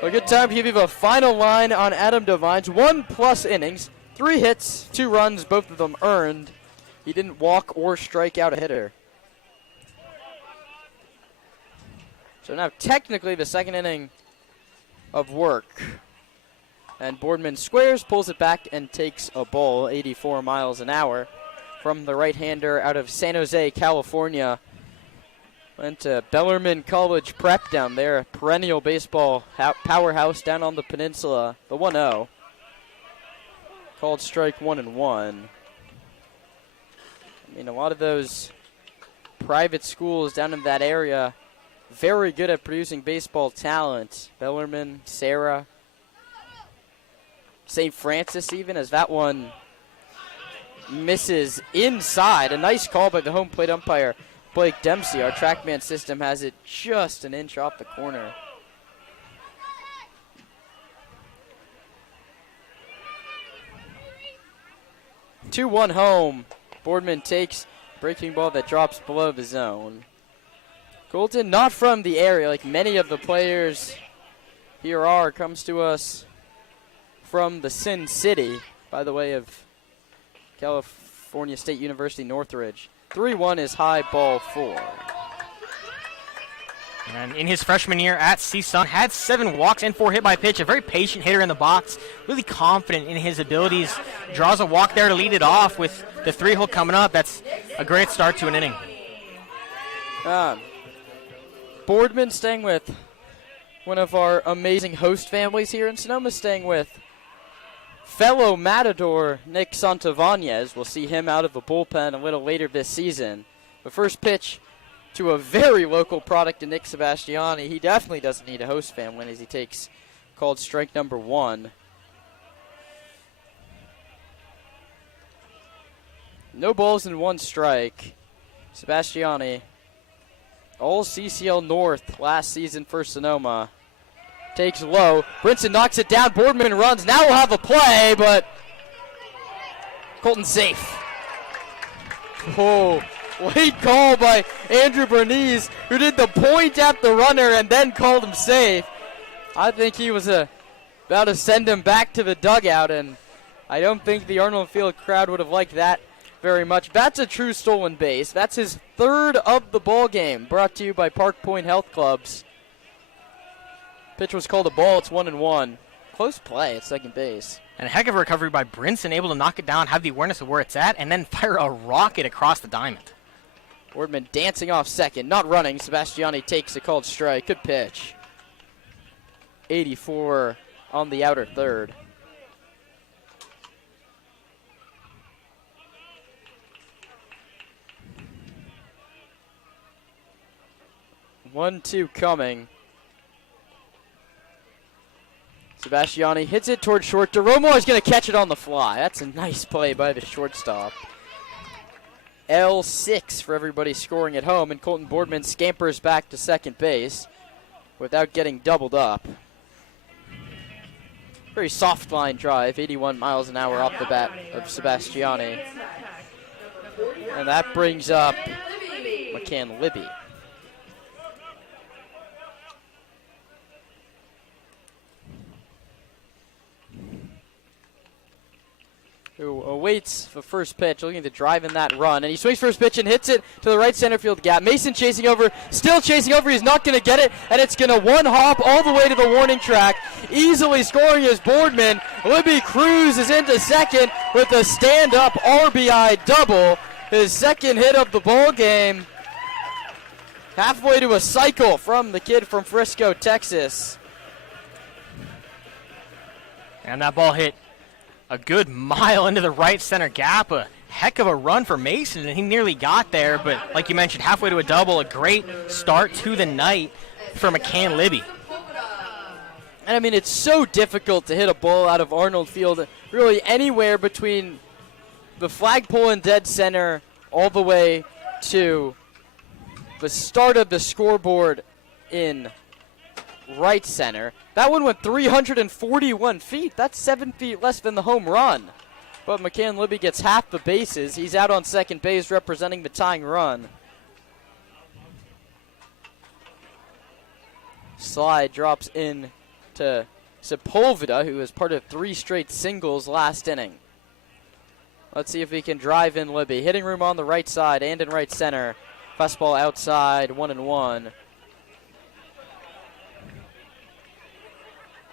a good time to give you the final line on Adam Devine's 1+ innings, 3 hits, 2 runs, both of them earned. He didn't walk or strike out a hitter. So now technically the second inning of work. And Boardman squares, pulls it back, and takes a ball 84 miles an hour from the right-hander out of San Jose, California. Went to Bellarmine College Prep down there, a perennial baseball powerhouse down on the peninsula. The 1-0. Called strike 1-1. I mean, a lot of those private schools down in that area, very good at producing baseball talent. Bellarmine, Sarah, St. Francis even, as that one misses inside. A nice call by the home plate umpire, Blake Dempsey. Our TrackMan system has it just an inch off the corner. Two-one home. Boardman takes breaking ball that drops below the zone. Colton, not from the area like many of the players here are, comes to us from the Sin City by the way of California State University Northridge. 3-1 is high, ball 4. And in his freshman year at CSUN, had 7 walks and 4 hit by pitch. A very patient hitter in the box, really confident in his abilities. Draws a walk there to lead it off with the 3-hole coming up. That's a great start to an inning. Boardman staying with one of our amazing host families here in Sonoma, staying with fellow Matador Nick Santavanez. We'll see him out of the bullpen a little later this season. The first pitch to a very local product in Nick Sebastiani. He definitely doesn't need a host family as he takes called strike number 1. No balls and 1 strike. Sebastiani, all CCL North last season for Sonoma. Takes low. Brinson knocks it down. Boardman runs. Now we'll have a play, but Colton safe. Oh, late call by Andrew Bernice, who did the point at the runner and then called him safe. I think he was about to send him back to the dugout, and I don't think the Arnold Field crowd would have liked that very much. That's a true stolen base. That's his 3rd of the ball game, brought to you by Park Point Health Clubs. Pitch was called a ball. It's 1-1. Close play at second base. And a heck of a recovery by Brinson, able to knock it down, have the awareness of where it's at, and then fire a rocket across the diamond. Boardman dancing off second, not running. Sebastiani takes a called strike. Good pitch. 84 on the outer third. One-two coming. Sebastiani hits it towards short. DeRomo is going to catch it on the fly. That's a nice play by the shortstop. L6 for everybody scoring at home, and Colton Boardman scampers back to second base without getting doubled up. Very soft line drive, 81 miles an hour off the bat of Sebastiani. And that brings up McCann Libby. Who awaits the first pitch, looking to drive in that run. And he swings first pitch and hits it to the right center field gap. Mason chasing over, still chasing over. He's not going to get it, and it's going to one hop all the way to the warning track. Easily scoring is Boardman. Libby cruises into second with a stand-up RBI double. His second hit of the ball game. Halfway to a cycle from the kid from Frisco, Texas. And that ball hit a good mile into the right center gap. A heck of a run for Mason, and he nearly got there, but like you mentioned, halfway to a double. A great start to the night for McCann Libby. And I mean, it's so difficult to hit a ball out of Arnold Field, really anywhere between the flagpole and dead center all the way to the start of the scoreboard in right center. That one went 341 feet. That's 7 feet less than the home run. But McCann Libby gets half the bases. He's out on second base representing the tying run. Slide drops in to Sepulveda, who is part of 3 straight singles last inning. Let's see if he can drive in Libby. Hitting room on the right side and in right center. Fastball outside, 1-1.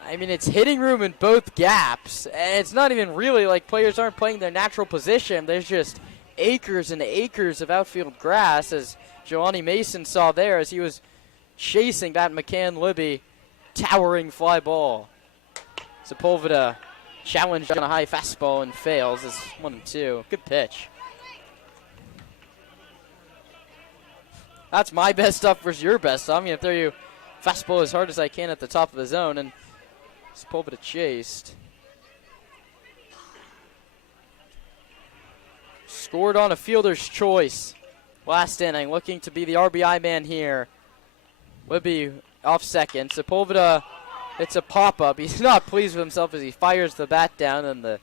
I mean, it's hitting room in both gaps. And it's not even really like players aren't playing their natural position. There's just acres and acres of outfield grass, as Jelani Mason saw there as he was chasing that McCann Libby towering fly ball. Sepulveda challenged on a high fastball and fails. It's 1-2. Good pitch. That's my best stuff versus your best stuff. I'm going to throw you fastball as hard as I can at the top of the zone, and Sepulveda chased. Scored on a fielder's choice. Last inning, looking to be the RBI man here. Libby off second. Sepulveda, it's a pop-up. He's not pleased with himself as he fires the bat down, and the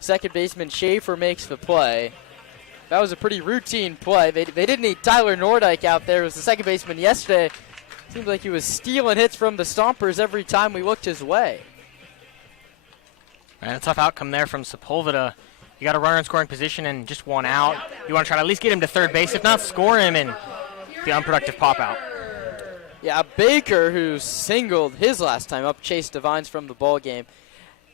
second baseman Schaefer makes the play. That was a pretty routine play. They didn't need Tyler Nordyke out there. It was the second baseman yesterday. Seems like he was stealing hits from the Stompers every time we looked his way. And a tough outcome there from Sepulveda. You got a runner in scoring position and just one out. You want to try to at least get him to third base, if not score him in the unproductive pop-out. Yeah, Baker, who singled his last time up, chased Divines from the ball game.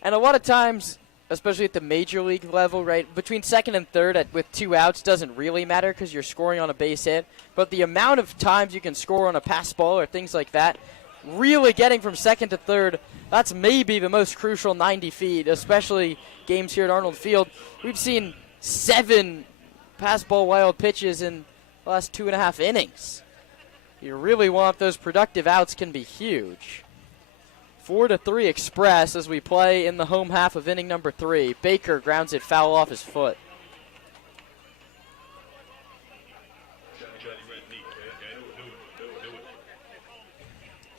And a lot of times, especially at the major league level, right, between second and third with 2 outs doesn't really matter because you're scoring on a base hit. But the amount of times you can score on a pass ball or things like that, really getting from second to third, that's maybe the most crucial 90 feet, especially games here at Arnold Field. We've seen 7 pass ball wild pitches in the last 2.5 innings. You really want those productive outs, can be huge. 4-3 Express as we play in the home half of inning number 3. Baker grounds it foul off his foot.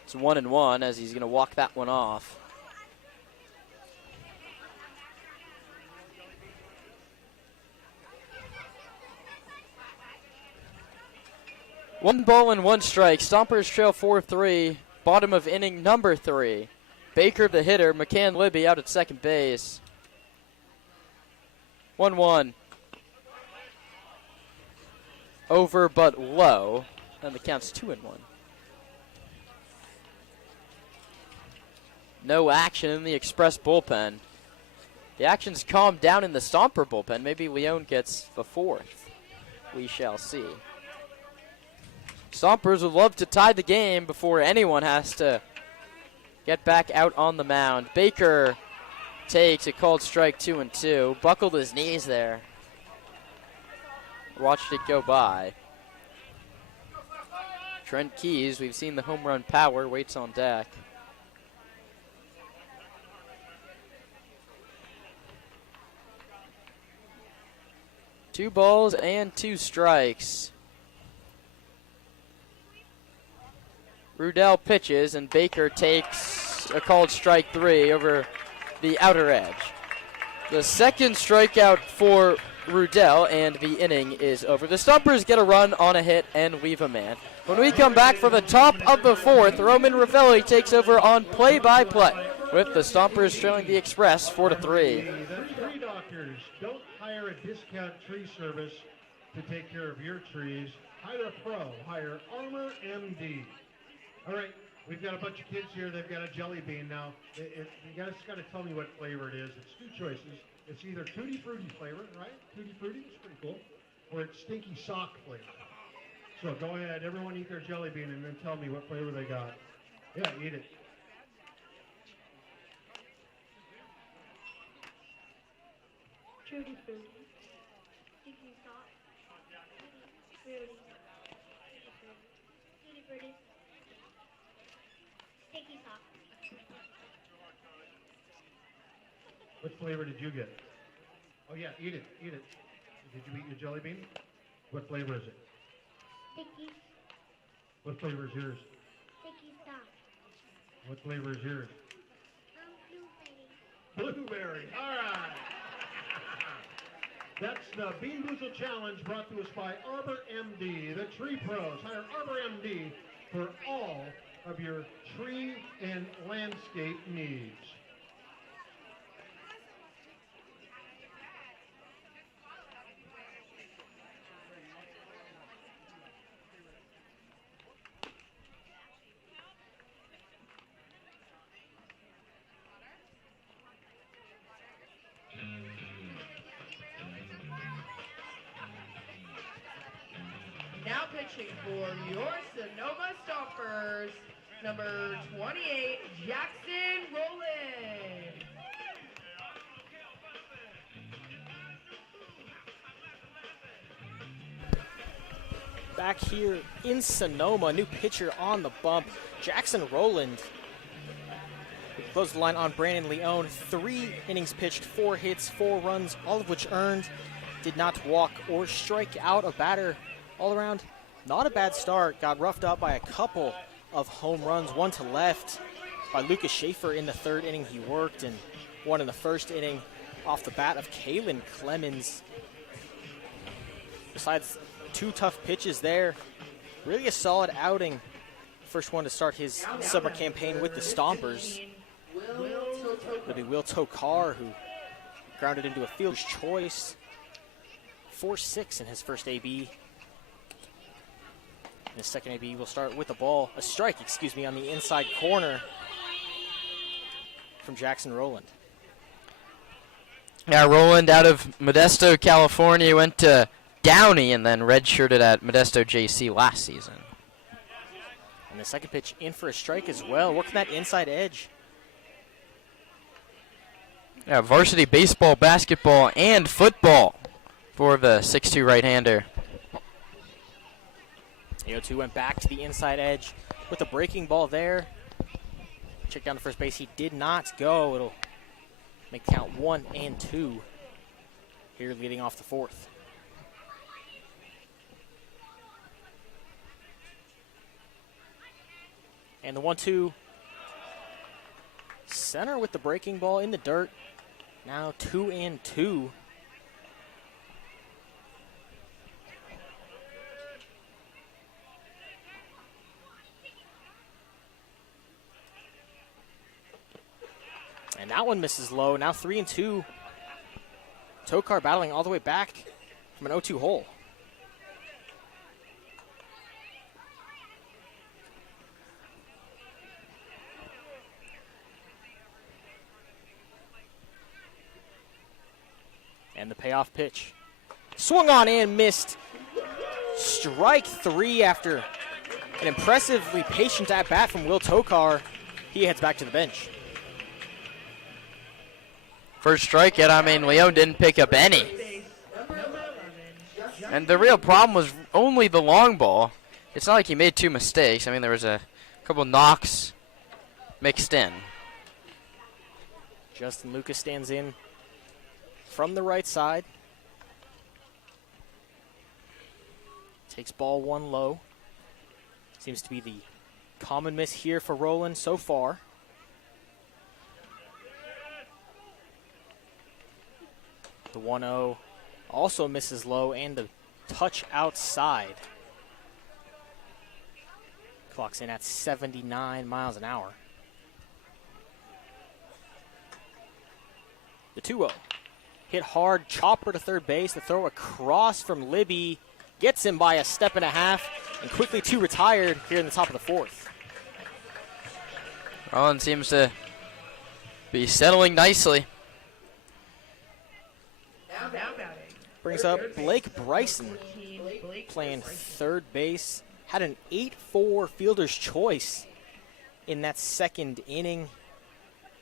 It's 1-1 as he's going to walk that one off. One ball and 1 strike. Stompers trail 4-3. Bottom of inning number 3. Baker the hitter. McCann Libby out at second base. 1-1. Over but low. And the count's 2-1. No action in the Express bullpen. The action's calmed down in the Stomper bullpen. Maybe Leone gets the 4th. We shall see. Stompers would love to tie the game before anyone has to get back out on the mound. Baker takes a called strike 2-2. Buckled his knees there. Watched it go by. Trent Keys, we've seen the home run power, waits on deck. Two balls and 2 strikes. Rudell pitches, and Baker takes a called strike 3 over the outer edge. The second strikeout for Rudell, and the inning is over. The Stompers get a run on a hit and leave a man. When we come back for the top of the 4th, Roman Ravelli takes over on play-by-play with the Stompers trailing the Express 4-3. The tree doctors, don't hire a discount tree service to take care of your trees. Hire a pro. Hire Armor MD. All right, we've got a bunch of kids here. They've got a jelly bean now. You guys got to tell me what flavor it is. It's 2 choices. It's either Tutti Frutti flavor, right? Tutti Frutti, it's pretty cool. Or it's Stinky Sock flavor. So go ahead, everyone eat their jelly bean and then tell me what flavor they got. Yeah, eat it. Tutti Frutti. Stinky Sock. Fruity. Tutti Frutti. Stinky Sock. What flavor did you get? Oh yeah, eat it, eat it. Did you eat your jelly bean? What flavor is it? Sticky. What flavor is yours? Sticky Sock. What flavor is yours? Blueberry. Blueberry, all right. That's the Bean Boozle Challenge brought to us by Arbor MD, the Tree Pros. Hire Arbor MD for all of your tree and landscape needs. Now pitching for your Sonoma Stompers, number 28, Jackson Rowland. back here in Sonoma. New pitcher on the bump, Jackson Rowland. We closed the line on Brandon Leone. 3 innings pitched, 4 hits, 4 runs, all of which earned. Did not walk or strike out a batter. All around, not a bad start. Got roughed up by a couple of home runs, one to left by Lucas Schaefer in the 3rd inning. He worked, and one in the 1st inning off the bat of Kalen Clemens. Besides 2 tough pitches there, really a solid outing. First one to start his summer campaign with the Stompers. It'll be Will Tokar, who grounded into a fielder's choice. 4-6 in his first AB. In his second AB, will start with a strike, on the inside corner from Jackson Rowland. Yeah, Rowland out of Modesto, California, went to Downey and then redshirted at Modesto JC last season. And the second pitch in for a strike as well, working that inside edge. Yeah, varsity baseball, basketball, and football for the 6'2" right-hander. The 0-2 went back to the inside edge with a breaking ball there. Check down to first base. He did not go. It'll make count 1 and 2 here leading off the 4th. And the 1-2. Center with the breaking ball in the dirt. Now 2 and 2. And that one misses low. Now 3 and 2. Tokar battling all the way back from an 0-2 hole. And the payoff pitch. Swung on and missed. Strike 3 after an impressively patient at-bat from Will Tokar. He heads back to the bench. First strikeout, Leone didn't pick up any. And the real problem was only the long ball. It's not like he made 2 mistakes. There was a couple knocks mixed in. Justin Lucas stands in from the right side. Takes ball 1 low. Seems to be the common miss here for Rowland so far. The 1-0 also misses low and a touch outside. Clocks in at 79 miles an hour. The 2-0. Hit hard, chopper to third base. The throw across from Libby. Gets him by a step and a half. And quickly 2 retired here in the top of the 4th. Rowland seems to be settling nicely. Brings up Blake Bryson playing third base. Had an 8-4 fielder's choice in that 2nd inning.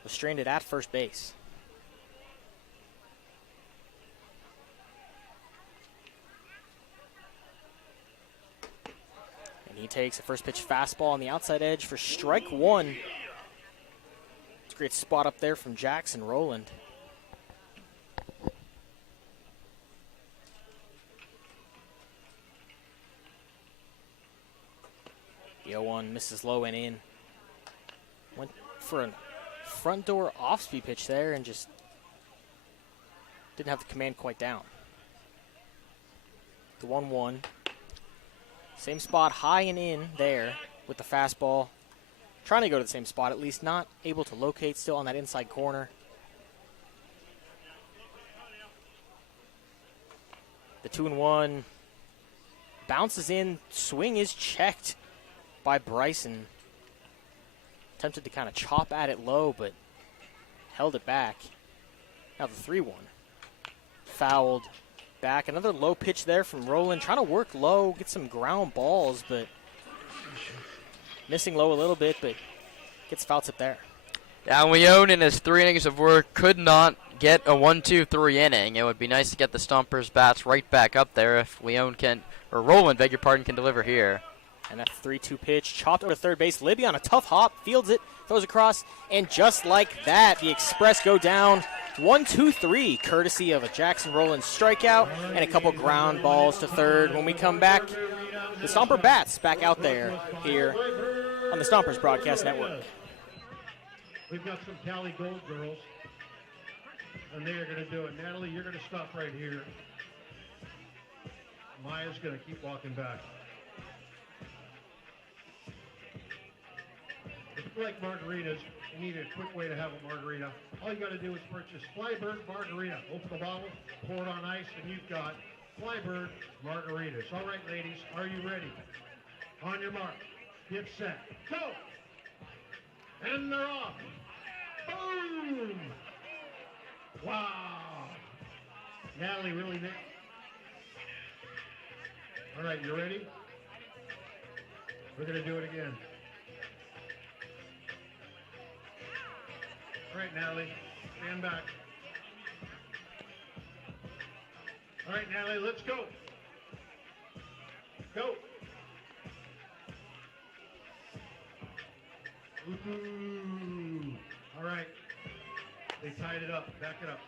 Was stranded at first base. And he takes a first pitch fastball on the outside edge for strike 1. It's a great spot up there from Jackson Rowland. The 0-1 misses low and in. Went for a front door off-speed pitch there and just didn't have the command quite down. The 1-1. Same spot, high and in there with the fastball. Trying to go to the same spot, at least not able to locate, still on that inside corner. The 2-1 bounces in, swing is checked by Bryson. Attempted to kind of chop at it low, but held it back. Now the 3-1. Fouled back. Another low pitch there from Rowland. Trying to work low, get some ground balls, but missing low a little bit, but gets foul tip there. Yeah, Leone in his 3 innings of work could not get a 1-2-3 inning. It would be nice to get the Stompers bats right back up there if Roland, beg your pardon, can deliver here. And that 3-2 pitch chopped over to third base. Libby on a tough hop, fields it, throws across, and just like that, the Express go down 1-2-3, courtesy of a Jackson Rowland strikeout and a couple ground balls to third. When we come back, the Stomper bats back out there here on the Stompers Broadcast Network. We've got some Cali Gold girls, and they are going to do it. Natalie, you're going to stop right here. Maya's going to keep walking back. If you like margaritas, you need a quick way to have a margarita. All you got to do is purchase Flybird Margarita. Open the bottle, pour it on ice, and you've got Flybird Margaritas. All right, ladies, are you ready? On your mark, get set, go! And they're off. Boom! Wow! Natalie really nailed. All right, you ready? We're going to do it again. All right, Natalie, stand back. All right, Natalie, let's go. Go. Ooh. All right. They tied it up. Back it up.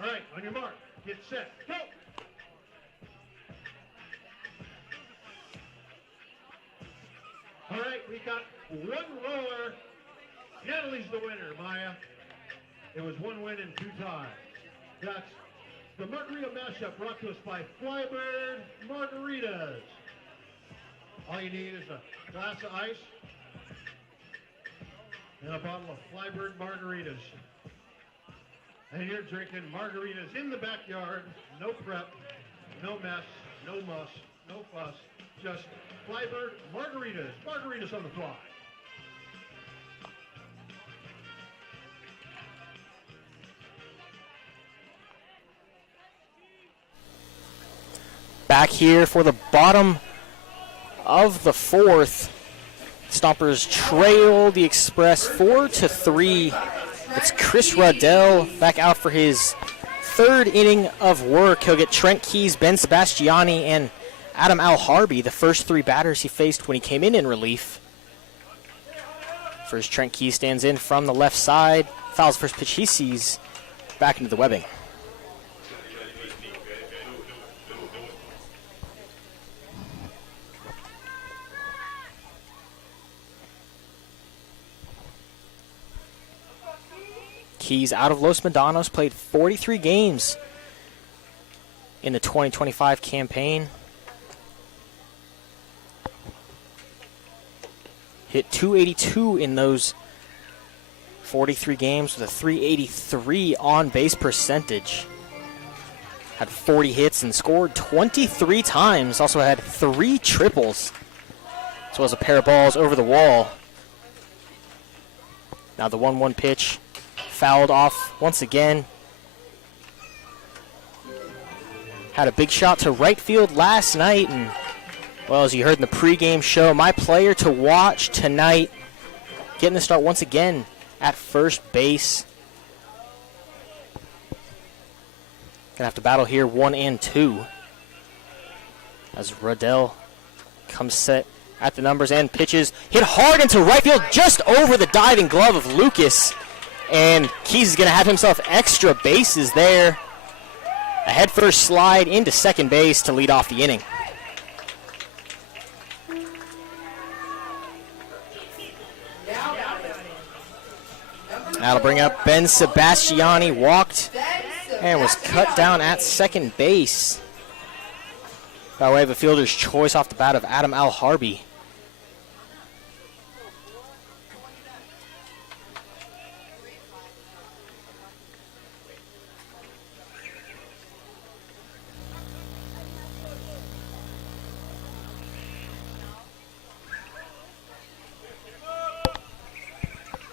All right, on your mark, get set, go. All right, we got one roller. Natalie's the winner, Maya. It was one win and 2 ties. That's the Margarita Mashup brought to us by Flybird Margaritas. All you need is a glass of ice and a bottle of Flybird Margaritas. And you're drinking margaritas in the backyard, no prep, no mess, no muss, no fuss, just Flybird Margaritas, margaritas on the fly. Back here for the bottom of the 4th. Stompers trail the Express 4-3. It's Chris Ruddell back out for his 3rd inning of work. He'll get Trent Keys, Ben Sebastiani, and Adam Al-Harbi, the first 3 batters he faced when he came in relief. First, Trent Keys stands in from the left side. Fouls first pitch he sees back into the webbing. Keys out of Los Medanos, played 43 games in the 2025 campaign. Hit .282 in those 43 games with a .383 on-base percentage. Had 40 hits and scored 23 times. Also had 3 triples, as well as a pair of balls over the wall. Now the 1-1 pitch fouled off once again. Had a big shot to right field last night, and well, as you heard in the pregame show, my player to watch tonight, getting the start once again at first base. Gonna have to battle here 1 and 2 as Ruddell comes set at the numbers and pitches. Hit hard into right field, just over the diving glove of Lucas. And Keys is going to have himself extra bases there. A head first slide into second base to lead off the inning. That'll bring up Ben Sebastiani, walked and was cut down at second base by way of a fielder's choice off the bat of Adam Al-Harbi.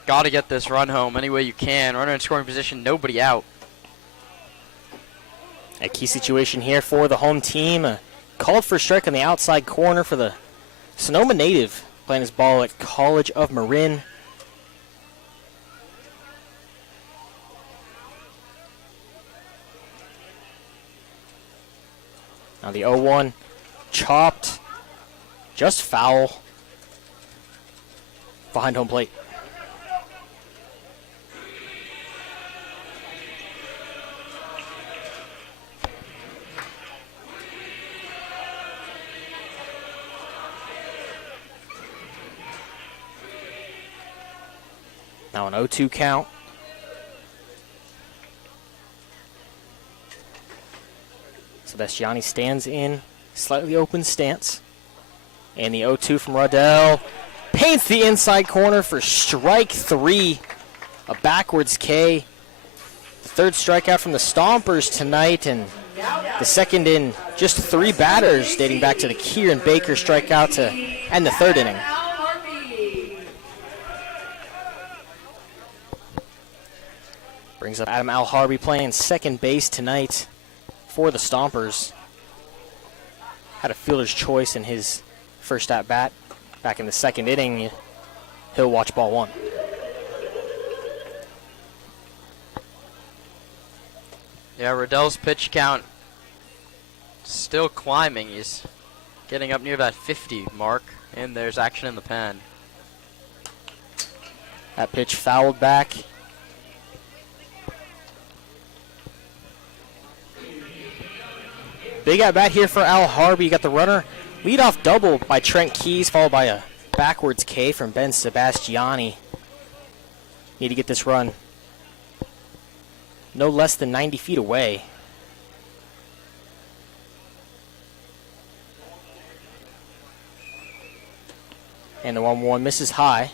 Got to get this run home any way you can. Runner in scoring position, nobody out. A key situation here for the home team. Called for a strike on the outside corner for the Sonoma native playing his ball at College of Marin. Now the 0-1 chopped, just foul behind home plate. Now an 0-2 count. Sebastiani stands in slightly open stance. And the 0-2 from Rodell paints the inside corner for strike 3. A backwards K. The third strikeout from the Stompers tonight, and the second in just 3 batters dating back to the Kieran Baker strikeout to end the third inning. Brings up Adam Al-Harvey playing second base tonight for the Stompers. Had a fielder's choice in his first at-bat back in the second inning. He'll watch ball 1. Yeah, Riddell's pitch count still climbing. He's getting up near that 50 mark, and there's action in the pen. That pitch fouled back. Big at bat here for Al Harvey. You got the runner. Leadoff double by Trent Keys, followed by a backwards K from Ben Sebastiani. Need to get this run no less than 90 feet away. And the 1-1 misses high.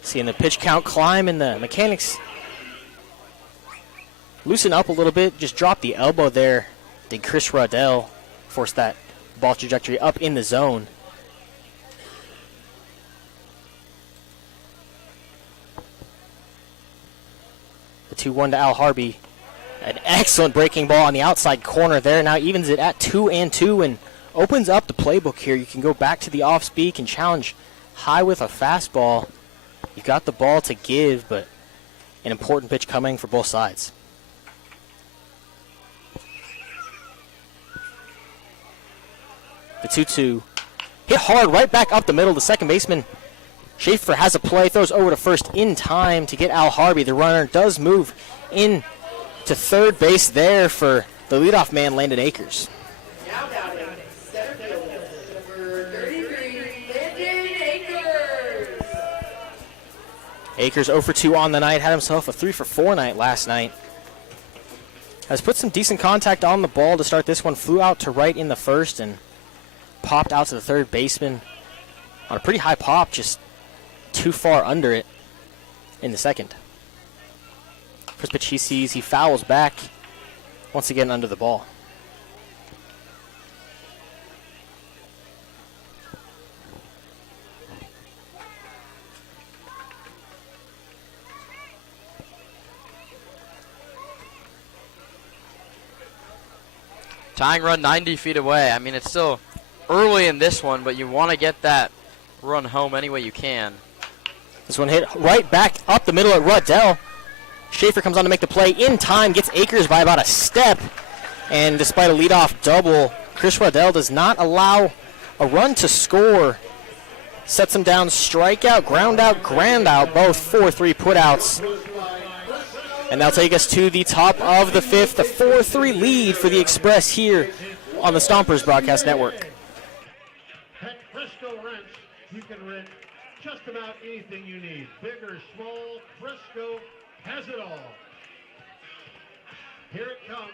Seeing the pitch count climb, and the mechanics loosen up a little bit. Just dropped the elbow there. Did Chris Rodell force that ball trajectory up in the zone? The 2-1 to Al Harvey. An excellent breaking ball on the outside corner there. Now evens it at 2-2 and opens up the playbook here. You can go back to the off-speed and challenge high with a fastball. You've got the ball to give, but an important pitch coming for both sides. The 2-2 hit hard right back up the middle. The second baseman, Schaefer, has a play, throws over to first in time to get Al Harvey. The runner does move in to third base there for the leadoff man, Landon Akers. Now batting, center fielder, number 33, Landon Akers. Akers 0 for 2 on the night, had himself a 3 for 4 night last night. Has put some decent contact on the ball to start this one. Flew out to right in the first and popped out to the third baseman on a pretty high pop, just too far under it in the second. First pitch he sees, he fouls back once again under the ball. Tying run 90 feet away. I mean, it's still early in this one, but you want to get that run home any way you can. This one hit right back up the middle at Ruddell. Schaefer comes on to make the play in time, gets Akers by about a step, and despite a leadoff double, Chris Ruddell does not allow a run to score. Sets him down, strikeout, ground out, both 4-3 putouts. And that'll take us to the top of the fifth, a 4-3 lead for the Express here on the Stompers Broadcast Network. At Frisco Rents, you can rent just about anything you need. Big or small, Frisco has it all. Here it comes.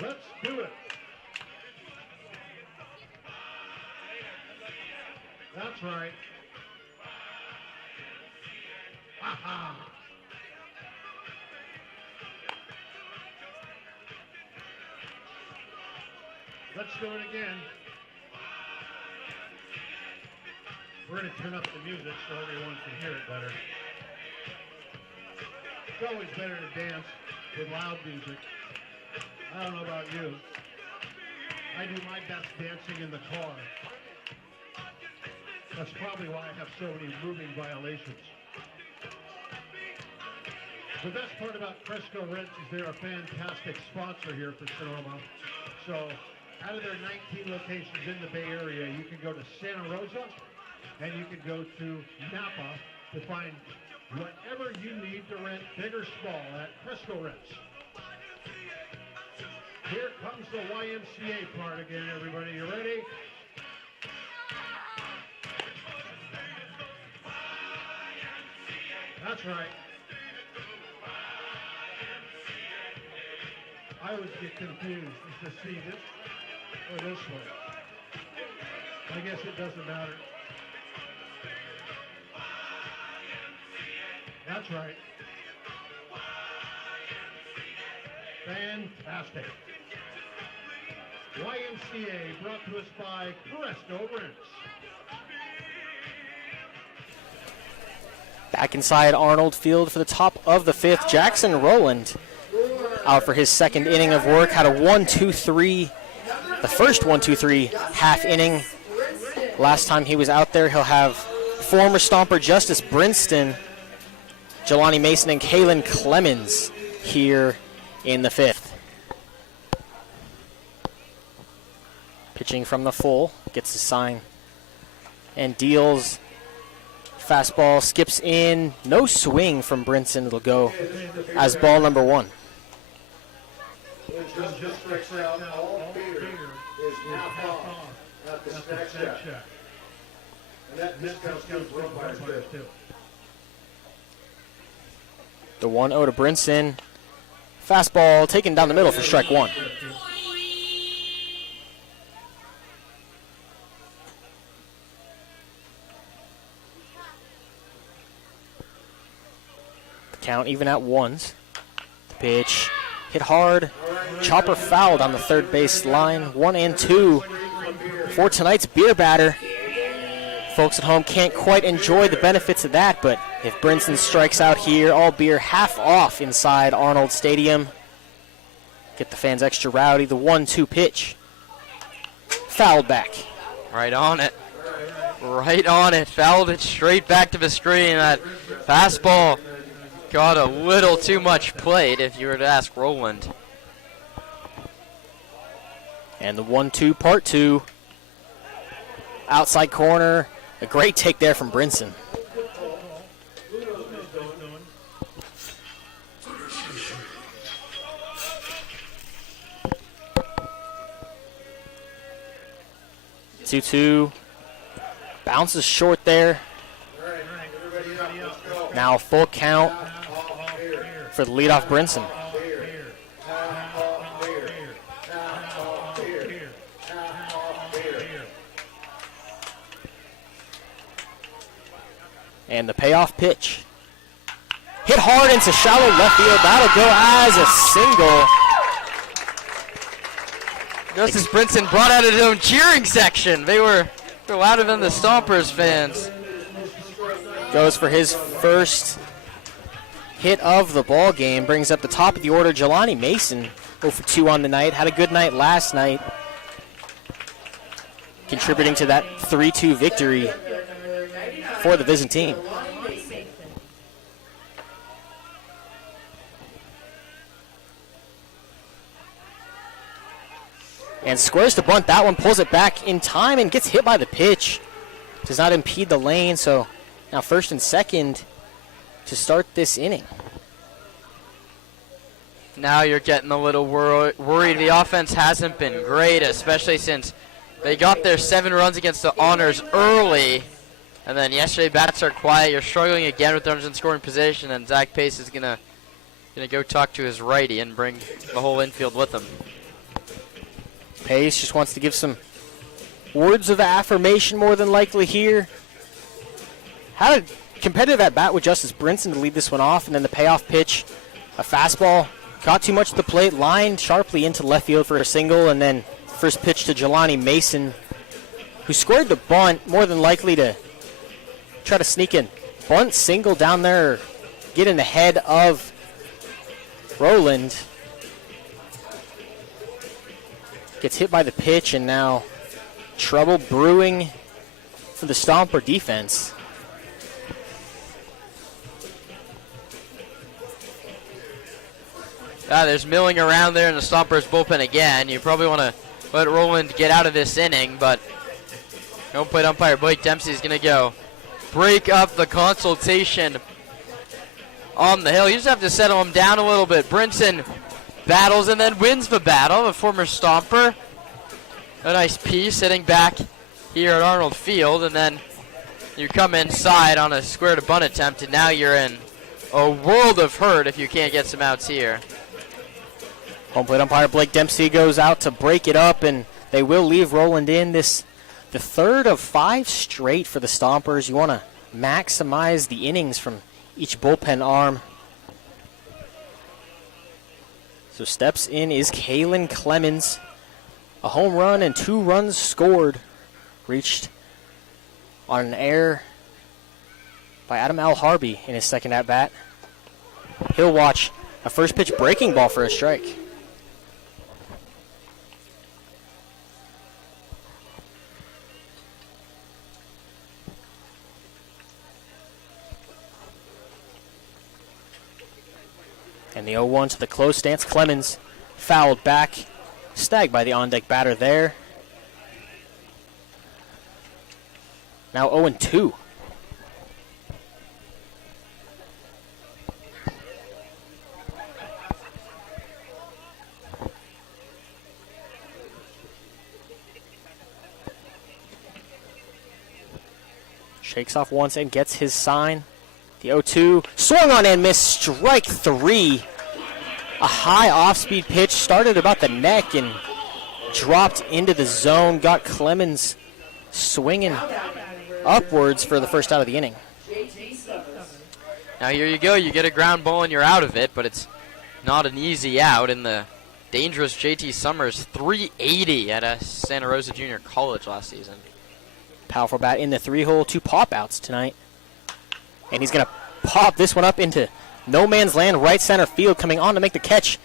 Let's do it. That's right. Aha. Let's do it again. We're going to turn up the music so everyone can hear it better. It's always better to dance with loud music. I don't know about you. I do my best dancing in the car. That's probably why I have so many moving violations. The best part about Cresco Rents is they're a fantastic sponsor here for Sonoma. So out of their 19 locations in the Bay Area, you can go to Santa Rosa and you can go to Napa to find whatever you need to rent, big or small, at Cresco Rents. Here comes the YMCA part again, everybody. You ready? That's right. I always get confused as to see this or this one. I guess it doesn't matter. That's right. Fantastic. YMCA brought to us by Cresco Rents. Back inside Arnold Field for the top of the fifth, Jackson Rowland out for his second inning of work. Had a 1-2-3, the first 1-2-3 half inning. Last time he was out there, he'll have former Stomper Justice Brinston, Jelani Mason, and Kalen Clemens here in the fifth. Pitching from the full, gets his sign and deals. Fastball skips in, no swing from Brinson. It'll go as ball number one. Just strikes out, all beer is half off at the snack shack. And that discounts good umpires too. The 1-0 to Brinson. Fastball taken down the middle for strike one. The count even at ones. The pitch hit hard. Chopper fouled on the third base line. 1-2 for tonight's beer batter. Folks at home can't quite enjoy the benefits of that, but if Brinson strikes out here, all beer half off inside Arnold Stadium. Get the fans extra rowdy. The 1-2 pitch. Fouled back. Right on it. Right on it. Fouled it straight back to the screen. That fastball got a little too much played, if you were to ask Rowland. And the 1-2 part two. Outside corner. A great take there from Brinson. Two-two. Bounces short there. Now full count for the leadoff Brinson. And the payoff pitch. Hit hard into shallow left field. That'll go as a single. Justice Brinson brought out his own cheering section. They were louder than the Stompers fans. Goes for his first hit of the ball game. Brings up the top of the order. Jelani Mason 0 for 2 on the night. Had a good night last night, contributing to that 3-2 victory for the visiting team. And squares to bunt. That one pulls it back in time and gets hit by the pitch. Does not impede the lane. So now first and second to start this inning. Now you're getting a little worried. The offense hasn't been great, especially since they got their 7 runs against the Honors early. And then yesterday, bats are quiet. You're struggling again with runners in scoring position, and Zach Pace is gonna go talk to his righty and bring the whole infield with him. Pace just wants to give some words of affirmation, more than likely here. Had a competitive at bat with Justice Brinson to lead this one off, and then the payoff pitch, a fastball, got too much at the plate, lined sharply into left field for a single, and then first pitch to Jelani Mason, who scored the bunt, more than likely to try to sneak in. Bunt single down there, get in the head of Rowland. Gets hit by the pitch, and now trouble brewing for the Stomper defense. There's milling around there in the Stompers bullpen again. You probably want to let Roland get out of this inning, but home plate umpire Blake Dempsey is going to go break up the consultation on the hill. You just have to settle him down a little bit. Brinson battles and then wins the battle. The former Stomper. A nice piece sitting back here at Arnold Field, and then you come inside on a square to bunt attempt, and now you're in a world of hurt if you can't get some outs here. Home plate umpire Blake Dempsey goes out to break it up, and they will leave Roland in. The third of 5 straight for the Stompers. You want to maximize the innings from each bullpen arm. So steps in is Kalen Clemens. A home run and 2 runs scored. Reached on an error by Adam Al-Harbi in his second at-bat. He'll watch a first pitch breaking ball for a strike. And the 0-1 to the close stance. Clemens fouled back. Snagged by the on-deck batter there. Now 0-2. Shakes off once and gets his sign. The 0-2, swung on and missed, strike 3. A high off-speed pitch, started about the neck and dropped into the zone. Got Clemens swinging upwards for the first out of the inning. Now here you go, you get a ground ball and you're out of it, but it's not an easy out. In the dangerous JT Summers, 380 at a Santa Rosa Junior College last season. Powerful bat in the 3-hole, 2 pop-outs tonight. And he's going to pop this one up into no man's land, right center field. Coming on to make the catch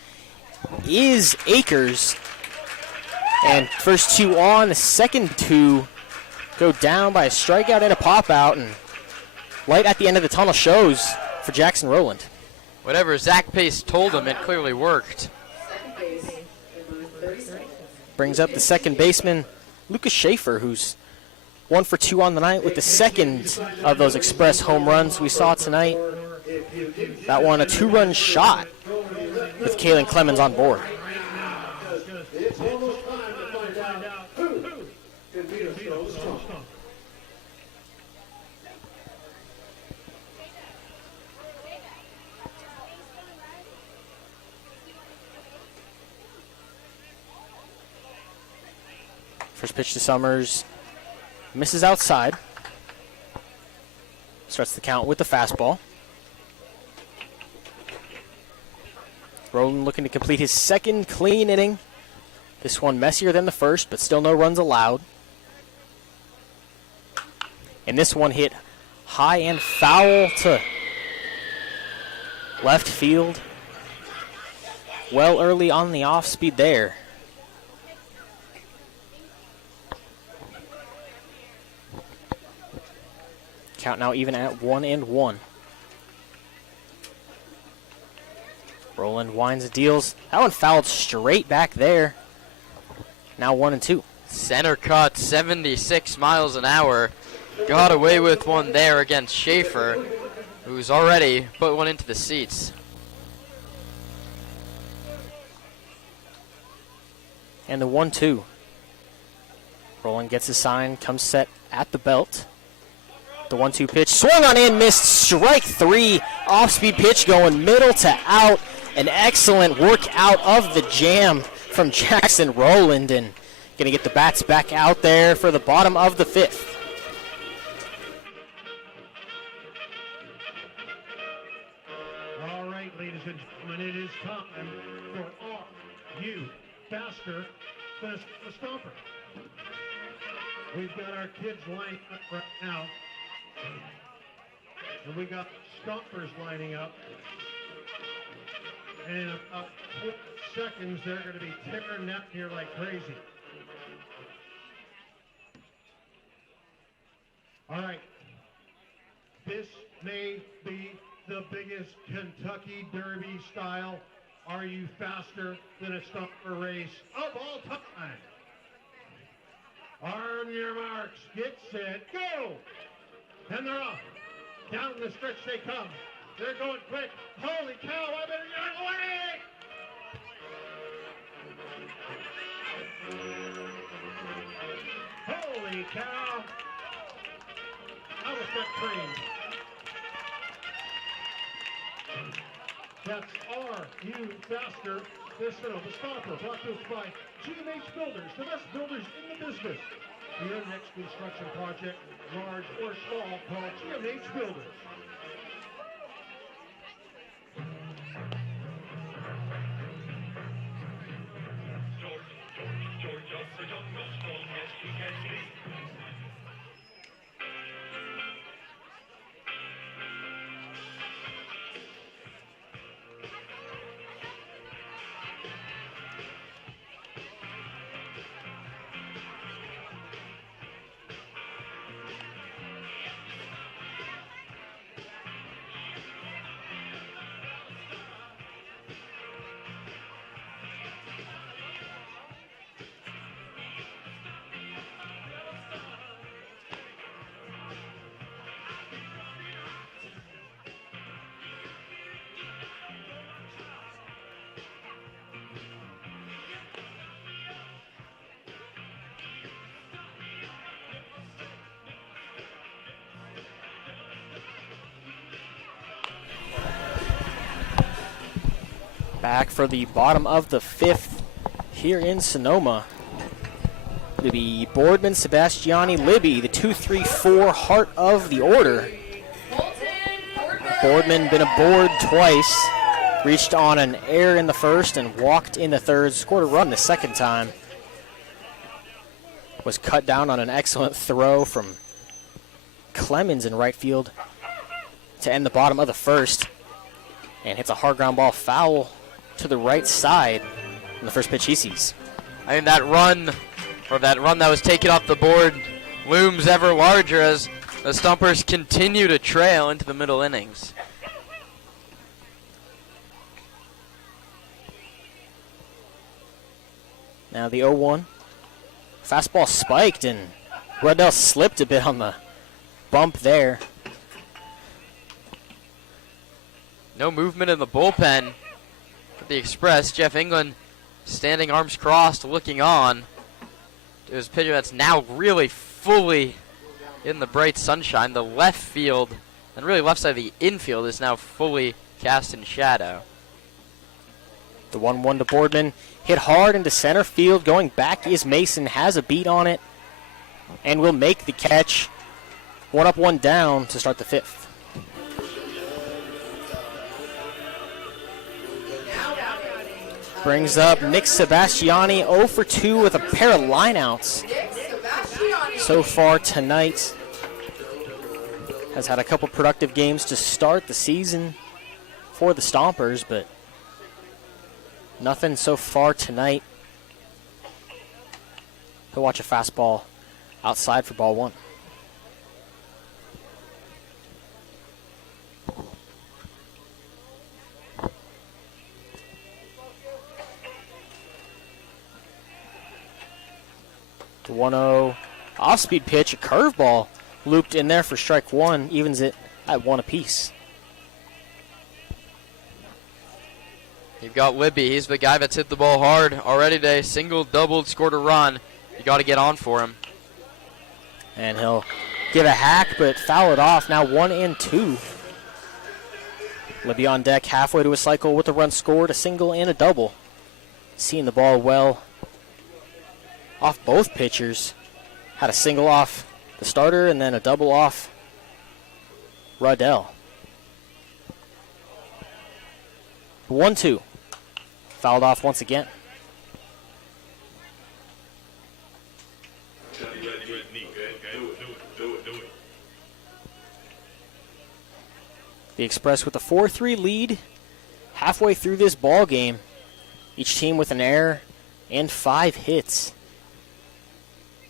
is Akers. And first 2 on, the second 2 go down by a strikeout and a pop-out. And light at the end of the tunnel shows for Jackson Rowland. Whatever Zach Pace told him, it clearly worked. Brings up the second baseman, Lucas Schaefer, who's 1 for 2 on the night with the second of those express home runs we saw tonight. That one, a 2-run shot with Kalen Clemens on board. It's almost time to find out who can beat us those Stompers. First pitch to Summers. Misses outside. Starts the count with the fastball. Rowland looking to complete his second clean inning. This one messier than the first, but still no runs allowed. And this one hit high and foul to left field. Well early on the off speed there. Count now even at 1-1. Rowland winds and deals. That one fouled straight back there. Now 1-2. Center cut, 76 miles an hour. Got away with one there against Schaefer, who's already put one into the seats. And the 1-2. Rowland gets his sign, comes set at the belt. The 1-2 pitch, swung on in, missed, strike 3. Off-speed pitch going middle to out. An excellent work out of the jam from Jackson Rowland, and going to get the bats back out there for the bottom of the 5th. All right, ladies and gentlemen, it is time for Are You Faster than a Stomper? We've got our kids lined up right now. And we got Stompers lining up. And in about 4 seconds, they're going to be tearing that here like crazy. All right. This may be the biggest Kentucky Derby style. Are you faster than a stumper race of all time? On your marks, get set, go! And they're off. Down the stretch they come. They're going quick. Holy cow, I better get out of the way! Holy cow! How was that train? That's Are You Faster? This Sonoma Stomper, brought to us by GMH Builders, the best builders in the business. For your next construction project, large or small, call GMH Builders. Back for the bottom of the 5th here in Sonoma. It'll be Boardman, Sebastiani, Libby, the 2-3-4 heart of the order. Boardman been aboard twice, reached on an air in the first and walked in the third, scored a run the second time. Was cut down on an excellent throw from Clemens in right field to end the bottom of the first, and hits a hard ground ball foul to the right side on the first pitch he sees. I think that run that was taken off the board looms ever larger as the Stompers continue to trail into the middle innings. Now the 0-1. Fastball spiked and Ruddell slipped a bit on the bump there. No movement in the bullpen for the Express. Jeff England standing arms crossed, looking on to his pitcher that's now really fully in the bright sunshine. The left field and really left side of the infield is now fully cast in shadow. The 1-1 to Boardman. Hit hard into center field. Going back is Mason. Has a beat on it and will make the catch. 1 up, 1 down to start the 5th. Brings up Nick Sebastiani, 0 for 2 with a pair of lineouts so far tonight. Has had a couple productive games to start the season for the Stompers, but nothing so far tonight. He'll watch a fastball outside for ball 1. The 1-0 off-speed pitch, a curveball looped in there for strike 1, evens it at 1 apiece. You've got Libby. He's the guy that's hit the ball hard already today. Single, doubled, scored a run. You got to get on for him. And he'll give a hack, but foul it off. Now 1-2. Libby on deck halfway to a cycle with a run scored, a single and a double. Seeing the ball well off both pitchers. Had a single off the starter and then a double off Ruddell. 1-2. Fouled off once again. The Express with a 4-3 lead halfway through this ball game. Each team with an error and 5 hits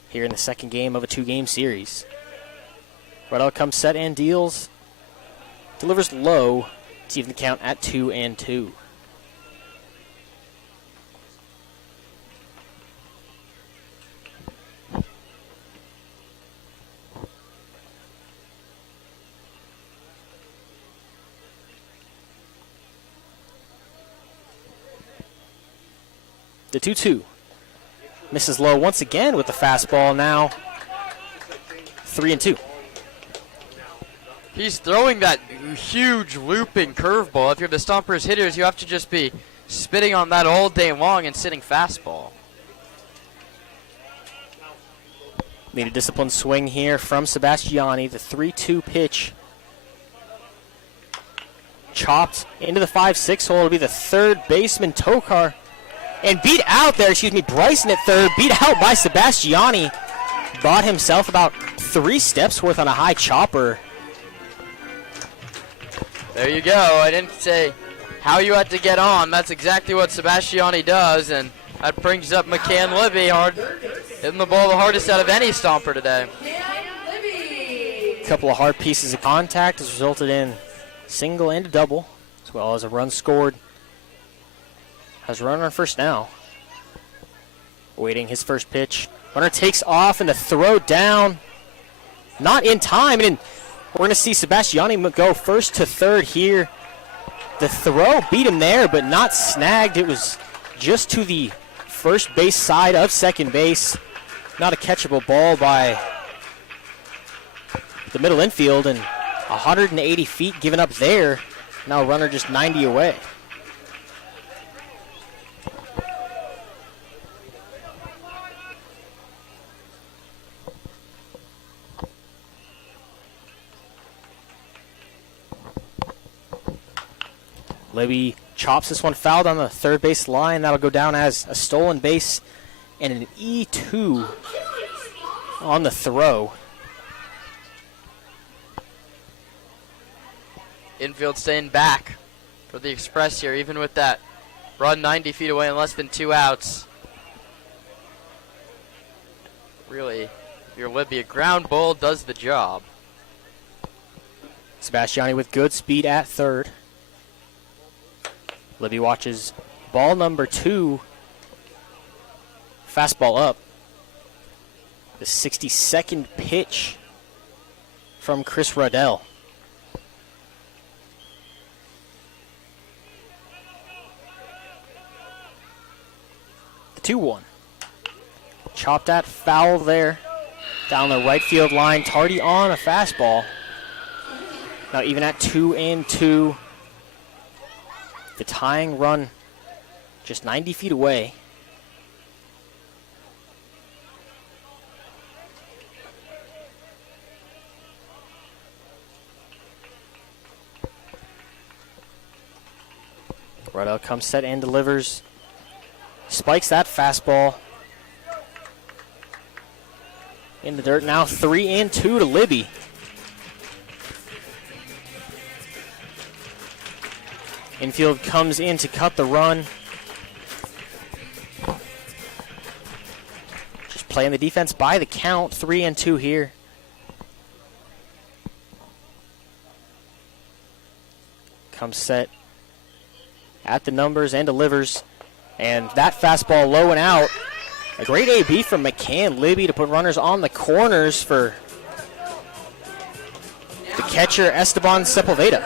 here in the second game of a 2-game series. Riddell comes set and deals. Delivers low to even the count at 2-2. The 2-2. Misses low once again with the fastball. Now 3-2. He's throwing that huge looping curveball. If you're the Stompers hitters, you have to just be spitting on that all day long and sitting fastball. Need a disciplined swing here from Sebastiani. The 3-2 pitch. Chopped into the 5-6 hole. It'll be the third baseman, Tokar. And beat out there, Bryson at third. Beat out by Sebastiani. Bought himself about 3 steps worth on a high chopper. There you go. I didn't say how you had to get on. That's exactly what Sebastiani does, and that brings up McCann Libby hard. Hitting the ball the hardest out of any Stomper today. A couple of hard pieces of contact has resulted in single and a double, as well as a run scored. Has a runner on first now. Waiting his first pitch. Runner takes off and the throw down. Not in time. And we're going to see Sebastiani go first to third here. The throw beat him there, but not snagged. It was just to the first base side of second base. Not a catchable ball by the middle infield, and 180 feet given up there. Now a runner just 90 away. Libby chops this one foul down the third base line. That'll go down as a stolen base and an E2 on the throw. Infield staying back for the Express here, even with that run 90 feet away and less than 2 outs. Really, your Libby, a ground ball does the job. Sebastiani with good speed at third. Libby watches ball number 2. Fastball up. The 62nd pitch from Chris Riddell. The 2-1. Chopped at foul there. Down the right field line. Tardy on a fastball. Now even at 2-2. The tying run just 90 feet away. Riddell comes set and delivers. Spikes that fastball in the dirt. Now 3-2 to Libby. Infield comes in to cut the run. Just playing the defense by the count. 3-2 here. Comes set at the numbers and delivers. And that fastball low and out. A great AB from McCann Libby to put runners on the corners for the catcher Esteban Sepulveda.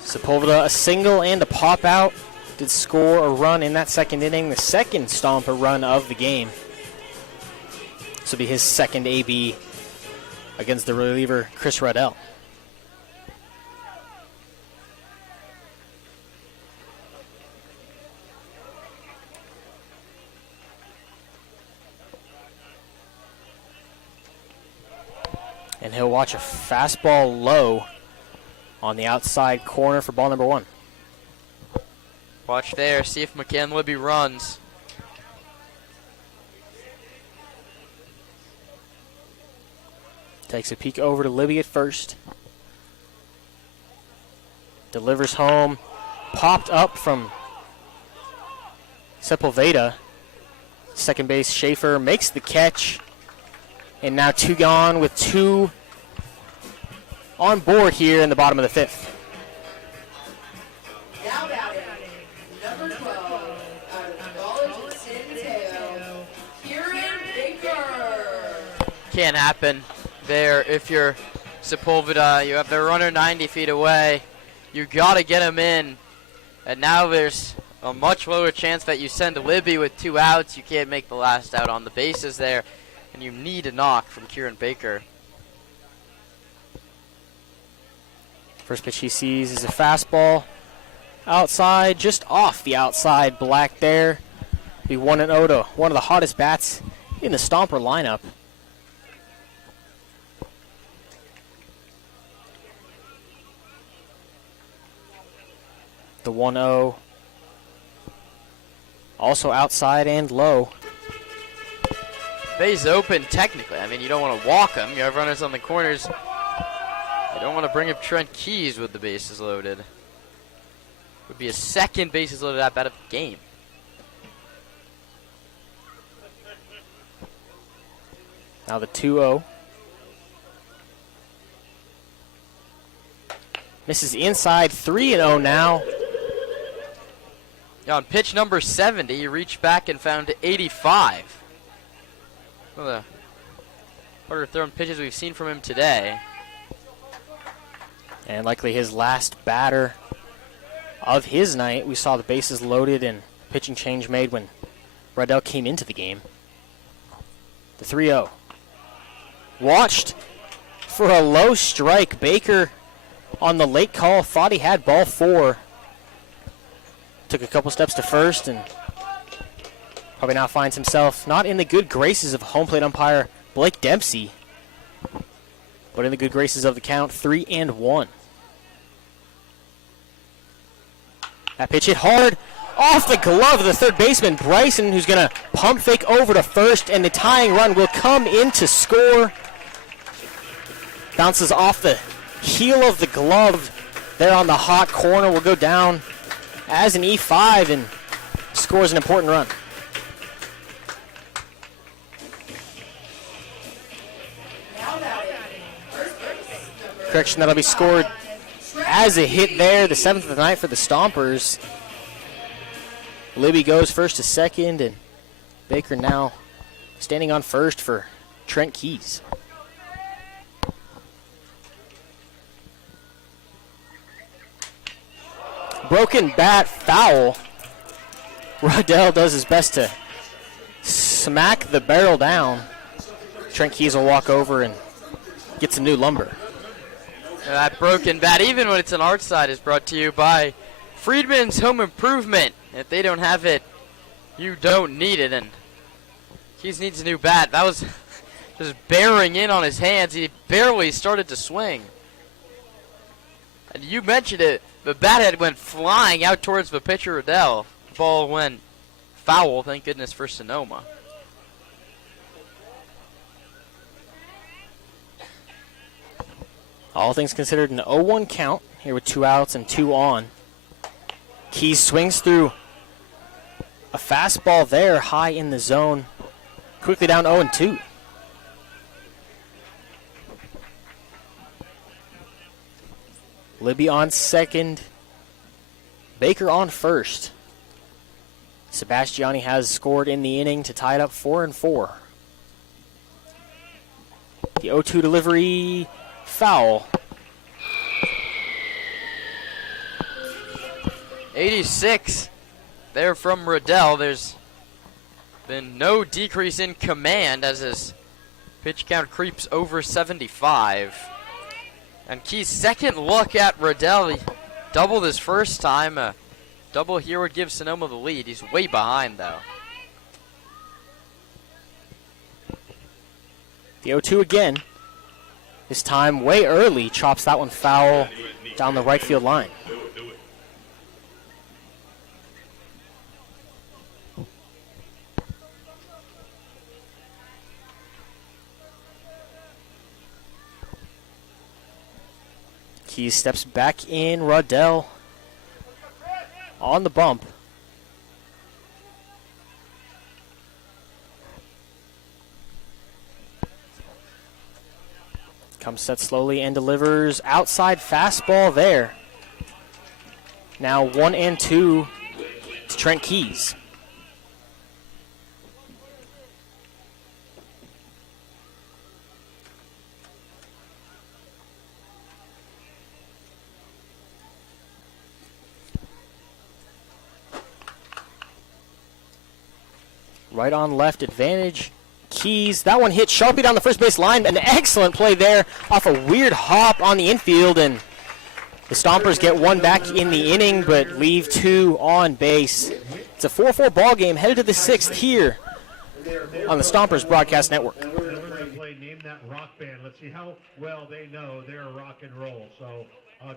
Sepulveda, a single and a pop out. Did score a run in that second inning, the second Stomper run of the game. This will be his second AB against the reliever Chris Riddell. And he'll watch a fastball low on the outside corner for ball number 1. Watch there, see if McCann Libby runs. Takes a peek over to Libby at first. Delivers home. Popped up from Sepulveda. Second base, Schaefer makes the catch. And now 2 gone with 2 on board here in the bottom of the 5th. Now batting, number 12, out of College of San Mateo, Kieran Baker. Can't happen there if you're Sepulveda. You have the runner 90 feet away. You got to get him in. And now there's a much lower chance that you send Libby with 2 outs. You can't make the last out on the bases there. And you need a knock from Kieran Baker. First pitch he sees is a fastball. Outside, just off the outside black there. Be 1-0 to one of the hottest bats in the Stomper lineup. The 1-0. Also outside and low. Base open technically. I mean, you don't want to walk him. You have runners on the corners. You don't want to bring up Trent Keys with the bases loaded. Would be a second bases loaded at bat of the game. Now the 2-0. Misses inside, 3-0 now. Yeah, on pitch number 70, you reached back and found 85. One of the harder thrown pitches we've seen from him today. And likely his last batter of his night. We saw the bases loaded and pitching change made when Riddell came into the game. The 3-0. Watched for a low strike. Baker on the late call thought he had ball 4. Took a couple steps to first and probably now finds himself not in the good graces of home plate umpire Blake Dempsey, but in the good graces of the count, 3-1. That pitch hit hard off the glove of the third baseman, Bryson, who's going to pump fake over to first, and the tying run will come in to score. Bounces off the heel of the glove there on the hot corner, will go down as an E5 and scores an important run. Correction, that'll be scored as a hit there, the 7th of the night for the Stompers. Libby goes first to second, and Baker now standing on first for Trent Keys. Broken bat, foul. Riddell does his best to smack the barrel down. Trent Keys will walk over and get some new lumber. That broken bat, even when it's an art side, is brought to you by Friedman's Home Improvement. If they don't have it, you don't need it. And Keys needs a new bat. That was just bearing in on his hands. He barely started to swing. And you mentioned it. The bat head went flying out towards the pitcher, Riddell. The ball went foul, thank goodness for Sonoma. All things considered, an 0-1 count here with 2 outs and 2 on. Keys swings through a fastball there, high in the zone. Quickly down 0-2. Libby on second. Baker on first. Sebastiani has scored in the inning to tie it up 4-4. The 0-2 delivery, foul. 86 there from Riddell. There's been no decrease in command as his pitch count creeps over 75. And Key's second look at Riddell. He doubled his first time. A double here would give Sonoma the lead. He's way behind, though. The 0-2 again. This time way early. Chops that one foul down the right field line. He steps back in. Ruddell on the bump. Comes set slowly and delivers outside fastball there. Now 1-2 to Trent Keys. Right on left advantage. Keys, that one hit sharply down the first base line. An excellent play there off a weird hop on the infield, and the Stompers get one back in the inning, but leave two on base. It's a 4-4 ball game headed to the sixth here on the Stompers Broadcast Network. And we're going to play Name That Rock Band. Let's see how well they know their rock and roll. So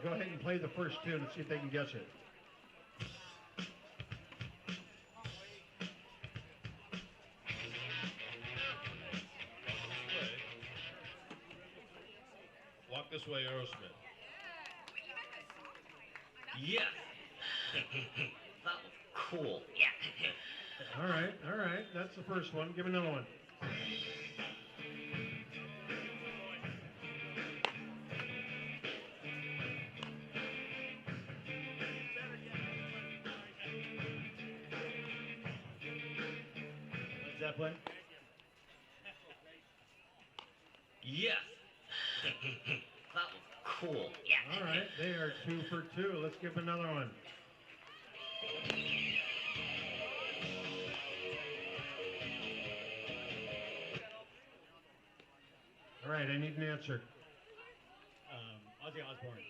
go ahead and play the first tune and see if they can guess it. Walk This Way, Aerosmith. Yeah. That was cool. Yeah. All right. That's the first one. Give me another one. Zeppelin. Yes. That was cool. Yeah. All right, they are 2 for 2. Let's give them another one. All right, I need an answer. Ozzy Osbourne.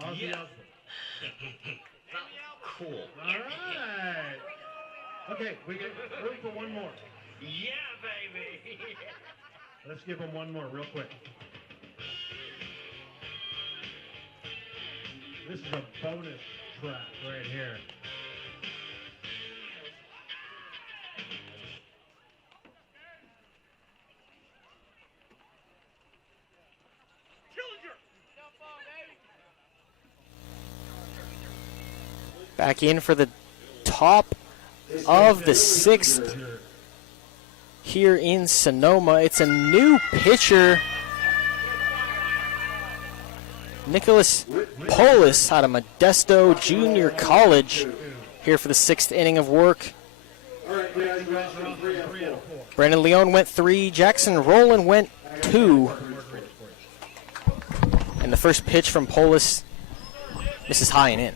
Ozzy Yes. Osbourne. That was cool. All right. Okay, we get room for one more. Yeah, baby. Let's give them one more real quick. This is a bonus track right here. Back in for the top of the sixth here in Sonoma. It's a new pitcher, Nicholas Polis out of Modesto Junior College, here for the sixth inning of work. Brandon Leone went 3, Jackson Rowland went 2. And the first pitch from Polis misses high and in.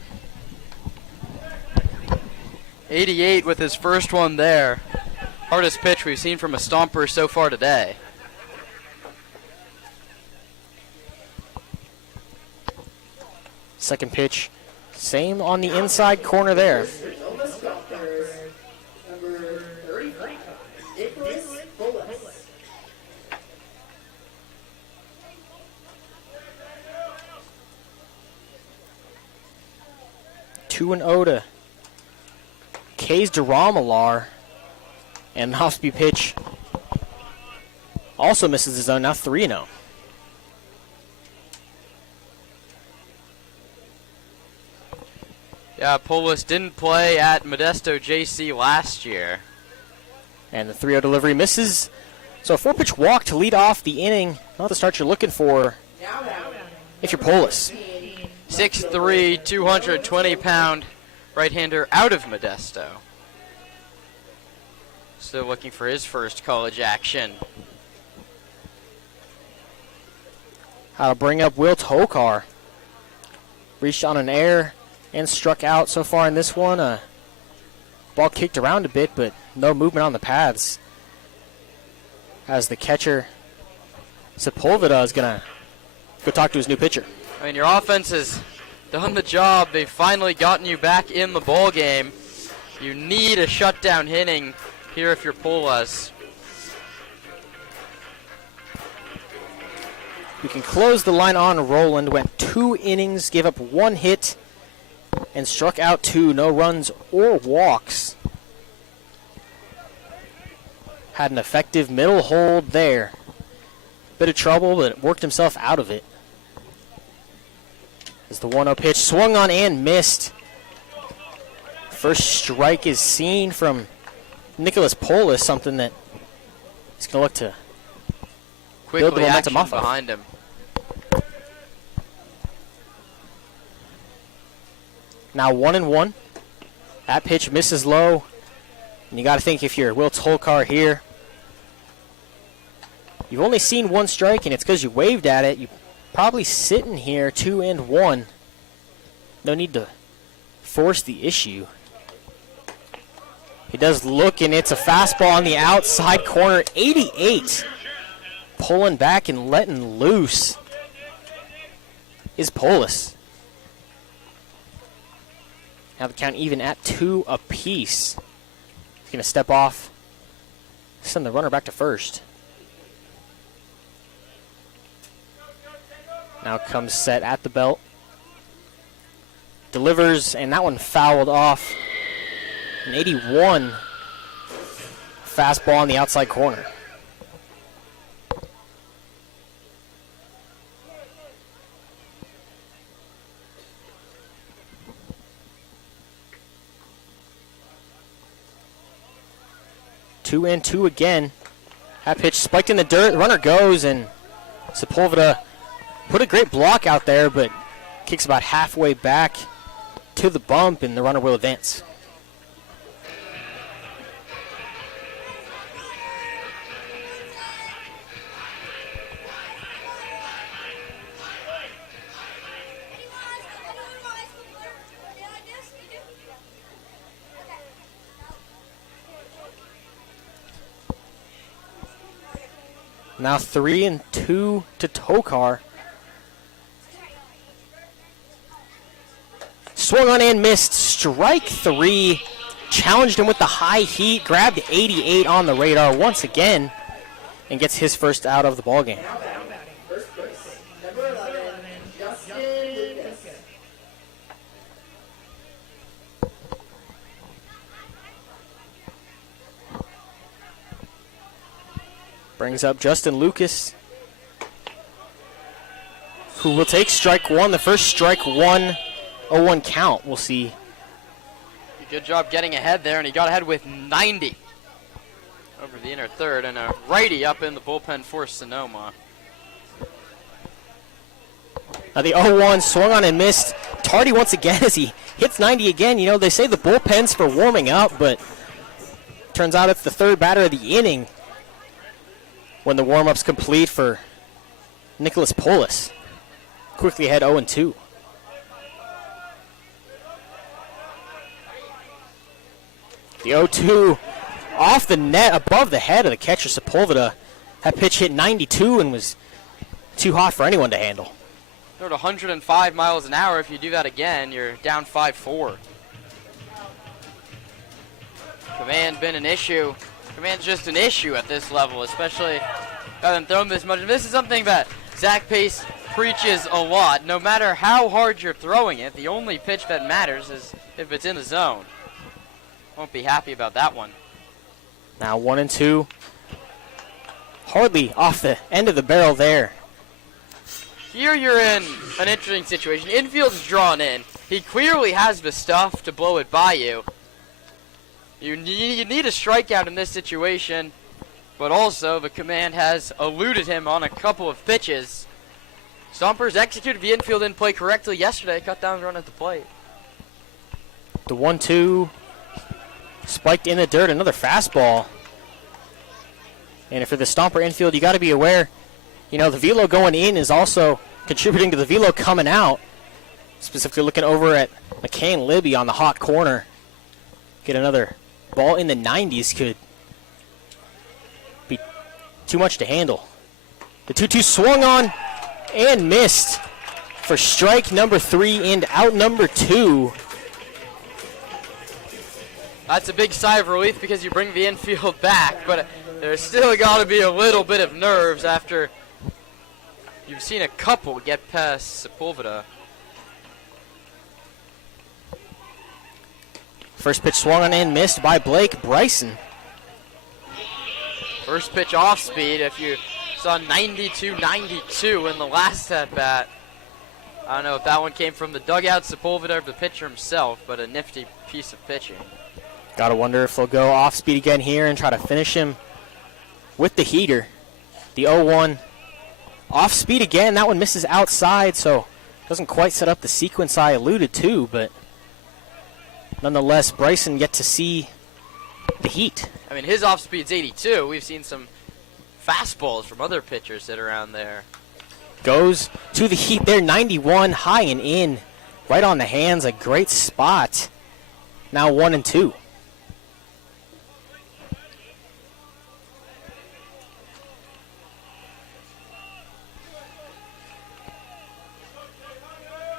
88 with his first one there. Hardest pitch we've seen from a Stomper so far today. Second pitch, same on the inside corner there. Sonoma Stompers, number 35, Nicholas Bullis. 2-0 to Kays Duramalar. And the off-speed pitch also misses the zone, now 3-0. Yeah, Polis didn't play at Modesto JC last year. And the 3-0 delivery misses. So a 4-pitch walk to lead off the inning. Not the start you're looking for if you're Polis. 6'3", 220-pound right-hander out of Modesto. Still looking for his first college action. How to bring up Will Tokar. Reached on an air and struck out so far in this one. Ball kicked around a bit, but no movement on the paths. As the catcher, Sepulveda, is going to go talk to his new pitcher. I mean, your offense has done the job. They've finally gotten you back in the ball game. You need a shutdown hitting here if you're Polis. You can close the line on Rowland. Went 2 innings, gave up 1 hit, and struck out 2. No runs or walks. Had an effective middle hold there. Bit of trouble, but worked himself out of it. As the 1-0 pitch swung on and missed. First strike is seen from Nicholas Polis, something that he's going to look to build the Quickly momentum action off of. behind him. Now 1-1. That pitch misses low. And you got to think, if you're Will Tolkar here, you've only seen one strike, and it's because you waved at it. You're probably sitting here 2-1. No need to force the issue. He does look, and it's a fastball on the outside corner. 88. Pulling back and letting loose is Polis. Now the count even at 2 apiece. He's going to step off, send the runner back to first. Now comes set at the belt. Delivers, and that one fouled off. An 81 fastball on the outside corner. Two and two again. That pitch spiked in the dirt. The runner goes, and Sepulveda put a great block out there, but kicks about halfway back to the bump, and the runner will advance. Now 3-2 to Tokar. Swung on and missed. Strike 3. Challenged him with the high heat. Grabbed 88 on the radar once again. And gets his first out of the ballgame. First base, number 11, Justin Lucas. Brings up Justin Lucas, who will take strike one. The first strike 1-0-1 count. We'll see. Good job getting ahead there, and he got ahead with 90 over the inner third, and a righty up in the bullpen for Sonoma. Now the 0-1 swung on and missed. Tardy once again as he hits 90 again. You know, they say the bullpen's for warming up, but turns out it's the third batter of the inning when the warm-up's complete for Nicholas Polis. Quickly ahead 0-2. The 0-2 off the net above the head of the catcher Sepulveda. That pitch hit 92 and was too hot for anyone to handle. They're at 105 miles an hour. If you do that again, you're down 5-4. Command been an issue. Command's just an issue at this level, especially having thrown this much. And this is something that Zach Pace preaches a lot. No matter how hard you're throwing it, the only pitch that matters is if it's in the zone. Won't be happy about that one. Now 1-2. Hardly off the end of the barrel there. Here you're in an interesting situation. Infield's drawn in. He clearly has the stuff to blow it by you. You need a strikeout in this situation, but also the command has eluded him on a couple of pitches. Stompers executed the infield in play correctly yesterday, cut down the run at the plate. The 1-2 spiked in the dirt, another fastball. And for the Stomper infield, you got to be aware, you know, the velo going in is also contributing to the velo coming out. Specifically looking over at McCain Libby on the hot corner. Get another ball in the 90s could be too much to handle. The 2-2 swung on and missed for strike number 3 and out number 2. That's a big sigh of relief because you bring the infield back, but there's still got to be a little bit of nerves after you've seen a couple get past Sepulveda. First pitch swung on and missed by Blake Bryson. First pitch off speed, if you saw 92-92 in the last at bat. I don't know if that one came from the dugout, Sepulveda, or the pitcher himself, but a nifty piece of pitching. Gotta wonder if they'll go off speed again here and try to finish him with the heater. The 0-1 off speed again. That one misses outside, so doesn't quite set up the sequence I alluded to, but nonetheless, Bryson get to see the heat. I mean, his off speed's 82. We've seen some fastballs from other pitchers hit around there. Goes to the heat there, 91, high and in, right on the hands, a great spot. Now 1-2.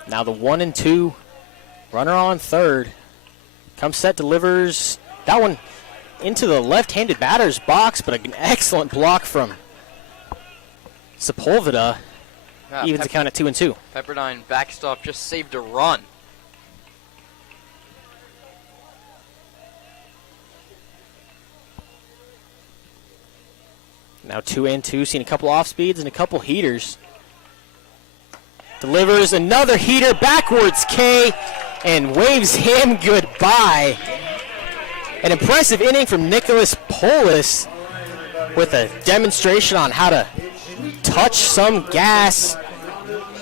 Now the 1-2, runner on third. Comes set, delivers that one into the left-handed batter's box, but an excellent block from Sepulveda. Evens the count at 2-2. Pepperdine backstop just saved a run. Now 2-2, seeing a couple off speeds and a couple heaters. Delivers another heater backwards, K, and waves him goodbye. An impressive inning from Nicholas Polis with a demonstration on how to touch some gas.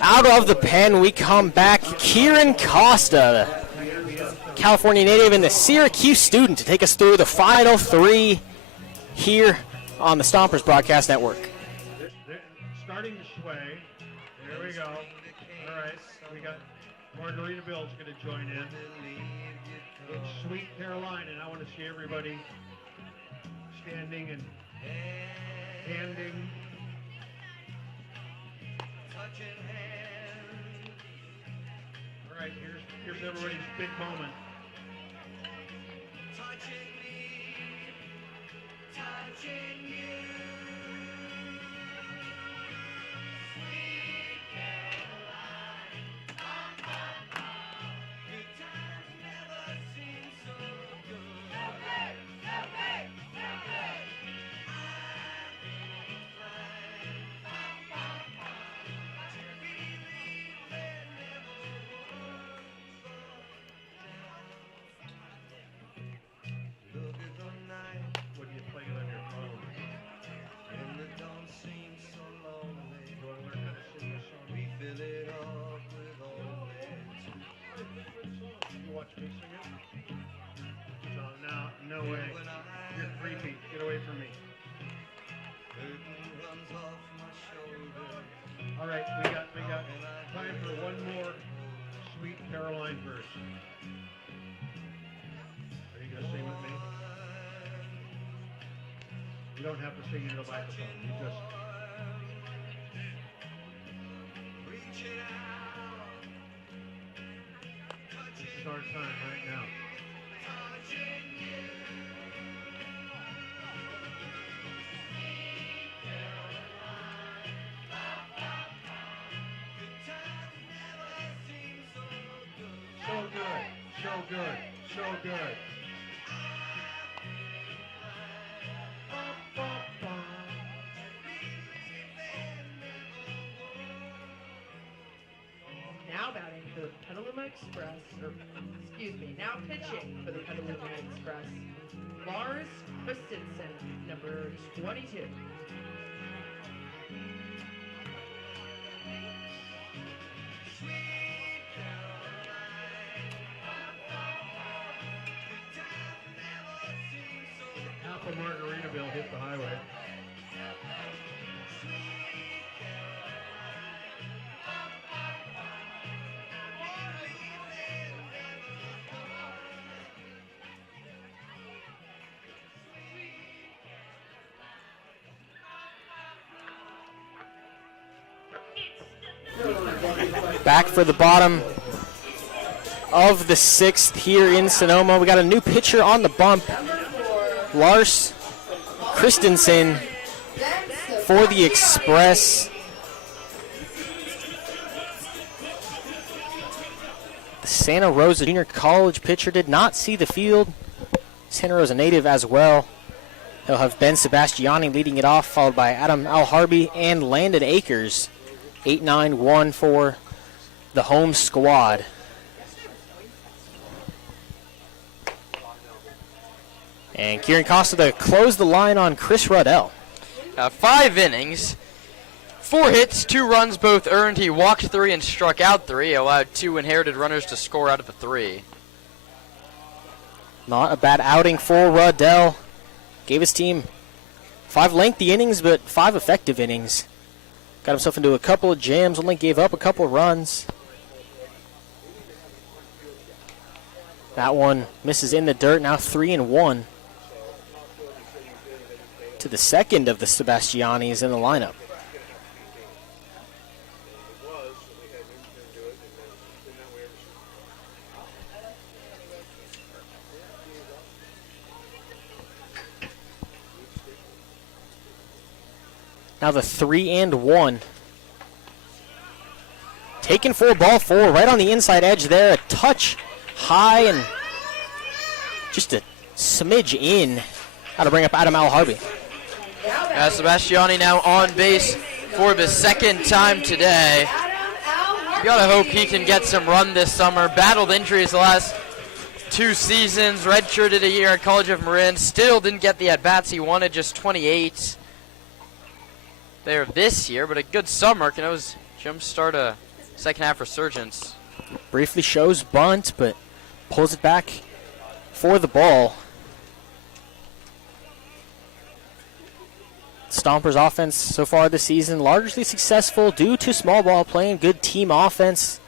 Out of the pen, we come back. Kieran Costa, the California native and the Syracuse student, to take us through the final three here on the Stompers Broadcast Network. They're starting to sway. There we go. All right, we got Margaritaville's going to join in. It's Sweet Caroline, and I want to see everybody standing and handing. All right, here's everybody's big moment. What are you playing on your phone? And the dawn seems so lonely. You want to learn how to sing this song? We fill it up with only You watch me sing it? No way. You're creepy. Get away from me. curtain runs off my shoulders. All right, we got time for one more Sweet Caroline verse. Are you gonna sing with me? You don't have to sing into the microphone. You just. Reaching out, This is our time right now. touching you. Good times never seem so good. So good, so good, so good. Now batting for the Petaluma Express, now pitching for the Petaluma Express, Lars Christensen, number 22. Half of Margaritaville hit the highway. Back for the bottom of the sixth here in Sonoma. We got a new pitcher on the bump. Lars Christensen for the Express. The Santa Rosa Junior College pitcher did not see the field. Santa Rosa native as well. He'll have Ben Sebastiani leading it off, followed by Adam Alharbi and Landon Akers. 8-9-1 for the home squad. And Kieran Costa to close the line on Chris Ruddell. 5 innings, 4 hits, 2 runs, both earned. He walked 3 and struck out 3, allowed 2 inherited runners to score out of the 3. Not a bad outing for Ruddell. Gave his team 5 lengthy innings, but 5 effective innings. Got himself into a couple of jams, only gave up a couple of runs. That one misses in the dirt, now 3-1. To the second of the Sebastianis in the lineup. Now the 3-1. Taken for ball 4, right on the inside edge there. A touch high and just a smidge in. How to bring up Adam Al-Harbi. Sebastiani now on base for the second time today. You gotta hope he can get some run this summer. Battled injuries the last 2 seasons. Redshirted a year at College of Marin. Still didn't get the at-bats he wanted, just 28 there this year. But a good summer can always jumpstart a second half resurgence. Briefly shows bunt, but pulls it back for the ball. Stompers offense so far this season largely successful due to small ball playing, good team offense.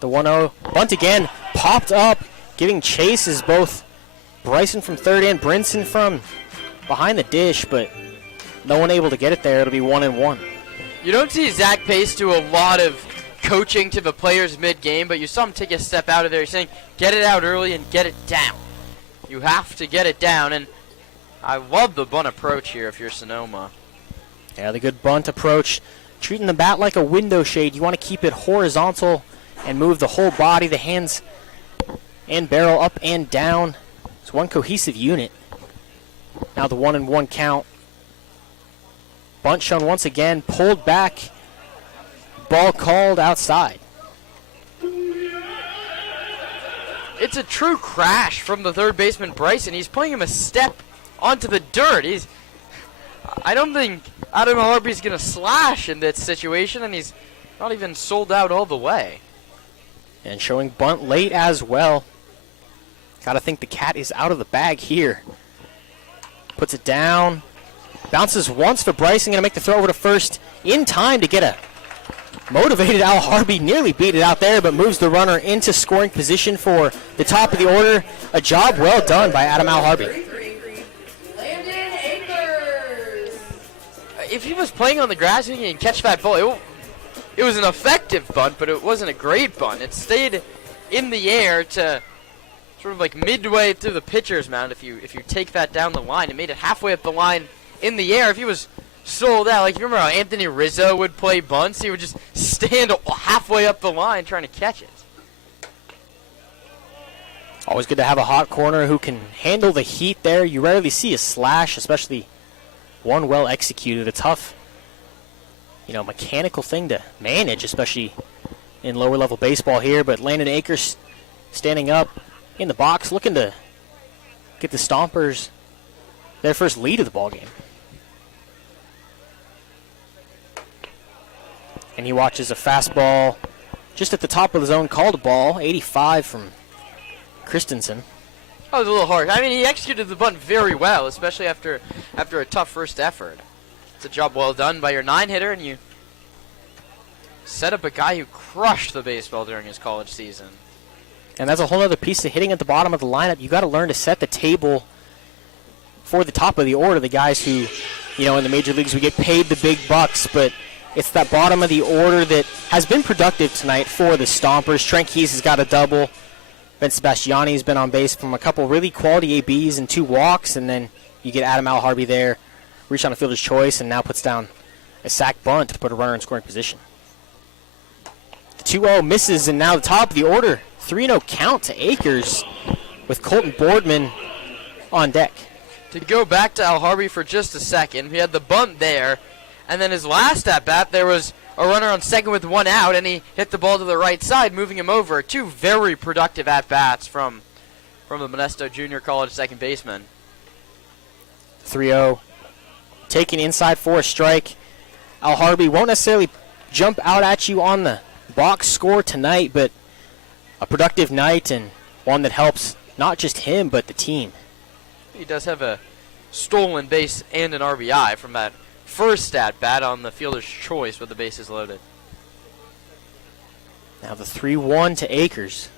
The 1-0 bunt again popped up, giving chases both Bryson from third and Brinson from behind the dish, but no one able to get it there. It'll be 1-1. You don't see Zach Pace do a lot of coaching to the players mid-game, but you saw him take a step out of there. He's saying, get it out early and get it down. You have to get it down, and I love the bunt approach here if you're Sonoma. Yeah, the good bunt approach. Treating the bat like a window shade. You want to keep it horizontal and move the whole body, the hands and barrel up and down. It's one cohesive unit. Now the 1-1 count. Bunt shown once again, pulled back. Ball called outside. It's a true crash from the third baseman, Bryson. He's putting him a step onto the dirt. I don't think Adam Harvey's going to slash in that situation, and he's not even sold out all the way. And showing bunt late as well. Got to think the cat is out of the bag here. Puts it down. Bounces once for Bryson. Going to make the throw over to first in time to get a motivated Al Harvey. Nearly beat it out there, but moves the runner into scoring position for the top of the order. A job well done by Adam Al Harvey. If he was playing on the grass, he can catch that ball. It was an effective bunt, but it wasn't a great bunt. It stayed in the air to sort of like midway through the pitcher's mound. If you take that down the line, it made it halfway up the line in the air. If he was sold out, like you remember how Anthony Rizzo would play bunts, he would just stand halfway up the line trying to catch it. Always good to have a hot corner who can handle the heat there. You rarely see a slash, especially one well executed. A tough, mechanical thing to manage, especially in lower level baseball here. But Landon Akers standing up in the box, looking to get the Stompers their first lead of the ball game. And he watches a fastball just at the top of the zone, called a ball, 85 from Christensen. That was a little hard. I mean, he executed the bunt very well, especially after a tough first effort. It's a job well done by your 9-hitter, and you set up a guy who crushed the baseball during his college season. And that's a whole other piece of hitting at the bottom of the lineup. You got to learn to set the table for the top of the order, the guys who, in the major leagues, we get paid the big bucks, but it's that bottom of the order that has been productive tonight for the Stompers. Trent Keys has got a double. Ben Sebastiani has been on base from a couple really quality ABs and 2 walks, and then you get Adam Al Harvey there, reach on a fielder's choice, and now puts down a sac bunt to put a runner in scoring position. The 2-0 misses, and now the top of the order. 3-0 count to Akers with Colton Boardman on deck. To go back to Al Harvey for just a second, we had the bunt there, And then his last at-bat, there was a runner on second with 1 out, and he hit the ball to the right side, moving him over. 2 very productive at-bats from the Modesto Junior College second baseman. 3-0. Taking inside for a strike. Al Harvey won't necessarily jump out at you on the box score tonight, but a productive night and one that helps not just him, but the team. He does have a stolen base and an RBI from that first at-bat on the fielder's choice with the bases loaded. Now the 3-1 to Akers.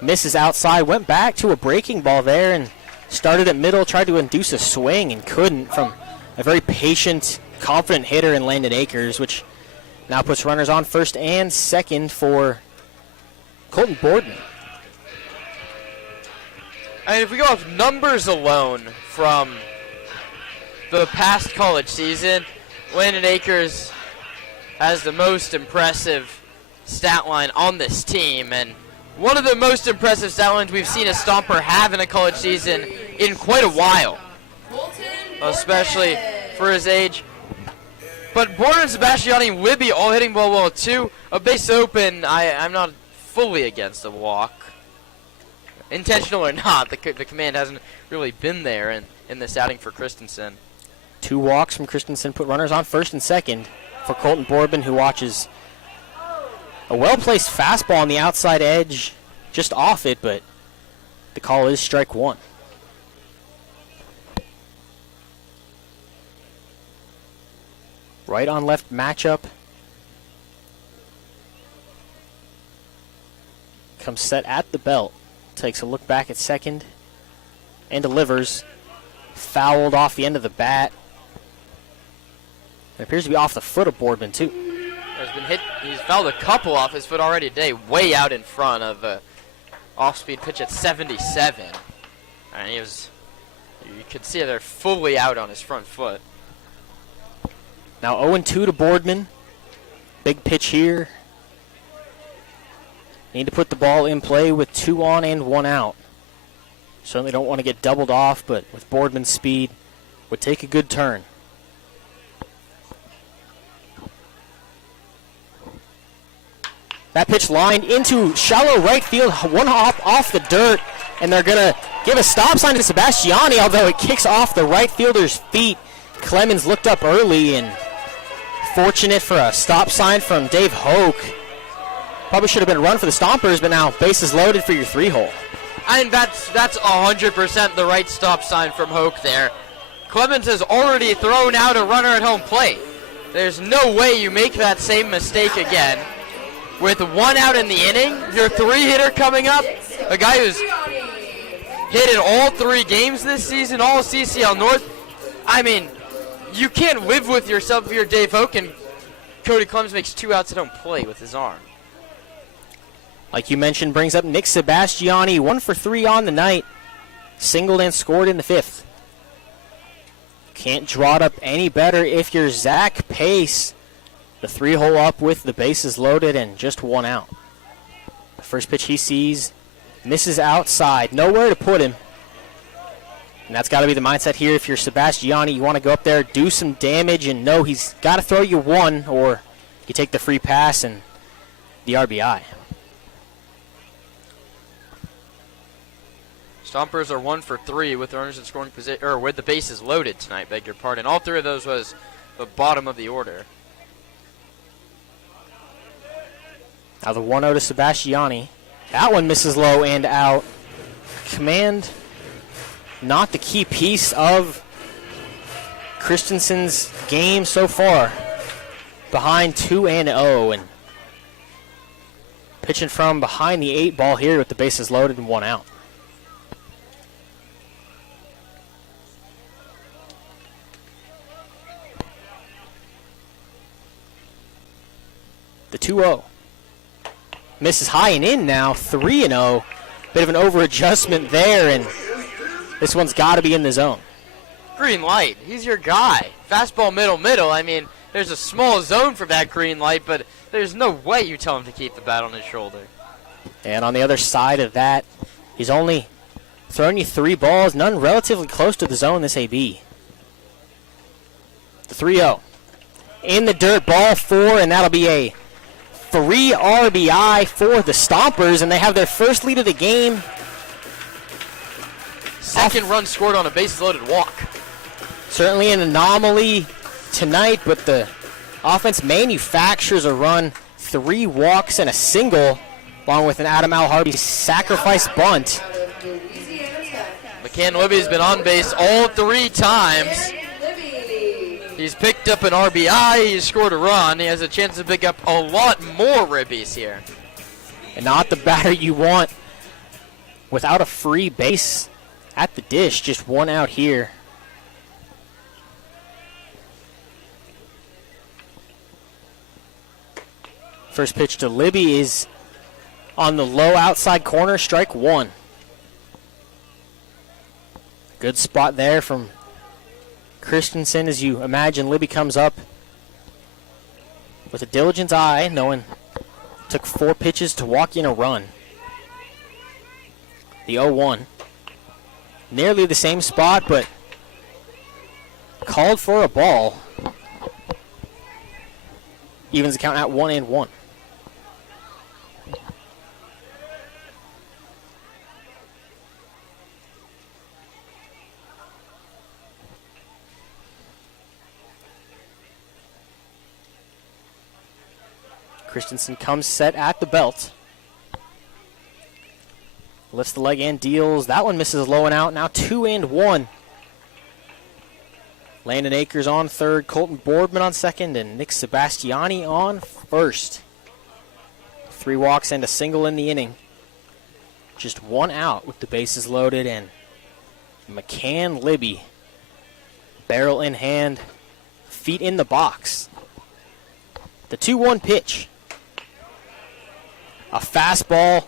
Misses outside, went back to a breaking ball there and started at middle, tried to induce a swing and couldn't from a very patient, confident hitter in Landon Akers, which now puts runners on first and second for Colton Boardman. And if we go off numbers alone from the past college season, Landon Akers has the most impressive stat line on this team, and one of the most impressive stat lines we've seen a Stomper have in a college season in quite a while, especially for his age. But Bourne and Sebastiani and Libby all hitting ball well too. A base open, I'm not fully against a walk. Intentional or not, the command hasn't really been there in this outing for Christensen. 2 walks from Christensen put runners on first and second for Colton Boardman, who watches a well-placed fastball on the outside edge, just off it, but the call is strike 1. Right on left matchup. Comes set at the belt. Takes a look back at second and delivers. Fouled off the end of the bat. It appears to be off the foot of Boardman, too. He's fouled a couple off his foot already today, way out in front of a off-speed pitch at 77. And you could see they're fully out on his front foot. Now 0-2 to Boardman. Big pitch here. Need to put the ball in play with 2 on and 1 out. Certainly don't want to get doubled off, but with Boardman's speed, would take a good turn. That pitch lined into shallow right field, 1 hop off the dirt, and they're going to give a stop sign to Sebastiani, although it kicks off the right fielder's feet. Clemens looked up early and fortunate for a stop sign from Dave Hoke. Probably should have been a run for the Stompers, but now bases loaded for your 3-hole. And that's 100% the right stop sign from Hoke there. Clemens has already thrown out a runner at home plate. There's no way you make that same mistake again. With 1 out in the inning, your 3-hitter coming up, a guy who's hit in all 3 games this season, all CCL North. I mean, you can't live with yourself if you're Dave Hoke, and Cody Clemens makes 2 outs at home plate with his arm. Like you mentioned, brings up Nick Sebastiani, 1 for 3 on the night. Singled and scored in the 5th. Can't draw it up any better if you're Zach Pace. The 3-hole up with the bases loaded and just 1 out. The first pitch he sees misses outside. Nowhere to put him. And that's got to be the mindset here. If you're Sebastiani, you want to go up there, do some damage, and know he's got to throw you 1, or you take the free pass and the RBI. Stompers are 1 for 3 with runners in scoring position, or with the bases loaded tonight, beg your pardon. All 3 of those was the bottom of the order. Now the 1-0 to Sebastiani. That one misses low and out. Command, not the key piece of Christensen's game so far. Behind 2-0 and pitching from behind the 8 ball here with the bases loaded and 1 out. The 2-0. Misses high and in now, 3-0. Bit of an over-adjustment there, and this one's got to be in the zone. Green light. He's your guy. Fastball middle. I mean, there's a small zone for that green light, but there's no way you tell him to keep the bat on his shoulder. And on the other side of that, he's only thrown you 3 balls, none relatively close to the zone this AB. The 3-0. In the dirt, ball 4, and that'll be a 3 RBI for the Stompers, and they have their first lead of the game. Second run scored on a bases-loaded walk. Certainly an anomaly tonight, but the offense manufactures a run, 3 walks and a single, along with an Adam Al-Harvey sacrifice bunt. McCann Libby has been on base all 3 times. He's picked up an RBI, he's scored a run. He has a chance to pick up a lot more ribbies here. And not the batter you want without a free base at the dish. Just 1 out here. First pitch to Libby is on the low outside corner, strike 1. Good spot there from Christensen as you imagine Libby comes up with a diligent eye, knowing it took 4 pitches to walk in a run. The 0-1. Nearly the same spot, but called for a ball. Evens the count at 1-1. Christensen comes set at the belt. Lifts the leg and deals. That one misses low and out. Now 2-1. Landon Akers on third, Colton Boardman on second, and Nick Sebastiani on first. 3 walks and a single in the inning. Just 1 out with the bases loaded, and McCann Libby, barrel in hand, feet in the box. The 2-1 pitch. A fastball,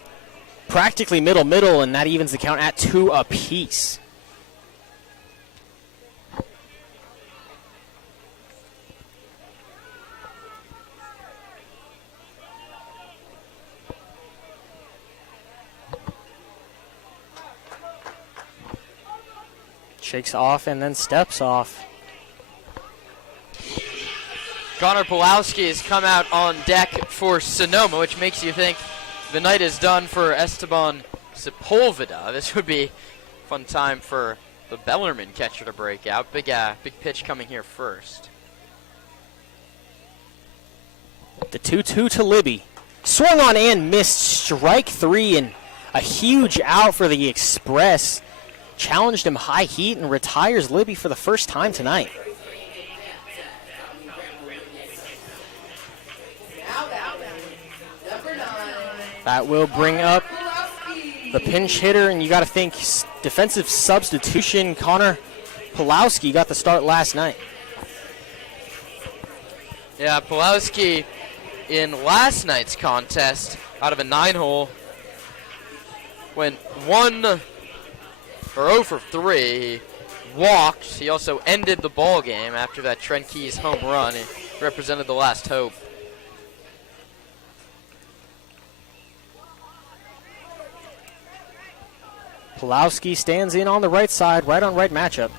practically middle, and that evens the count at 2 apiece. Shakes off and then steps off. Connor Pulowski has come out on deck for Sonoma, which makes you think the night is done for Esteban Sepulveda. This would be a fun time for the Bellarmine catcher to break out. Big pitch coming here first. The 2-2 to Libby. Swung on and missed, strike 3, and a huge out for the Express. Challenged him high heat and retires Libby for the first time tonight. That will bring up the pinch hitter, and you got to think defensive substitution. Connor Pulowski got the start last night. Yeah, Pulowski in last night's contest out of a 9-hole went 0 for 3. He walked. He also ended the ball game after that Trent Keys home run. He represented the last hope. Pulowski stands in on the right side, right on right matchup.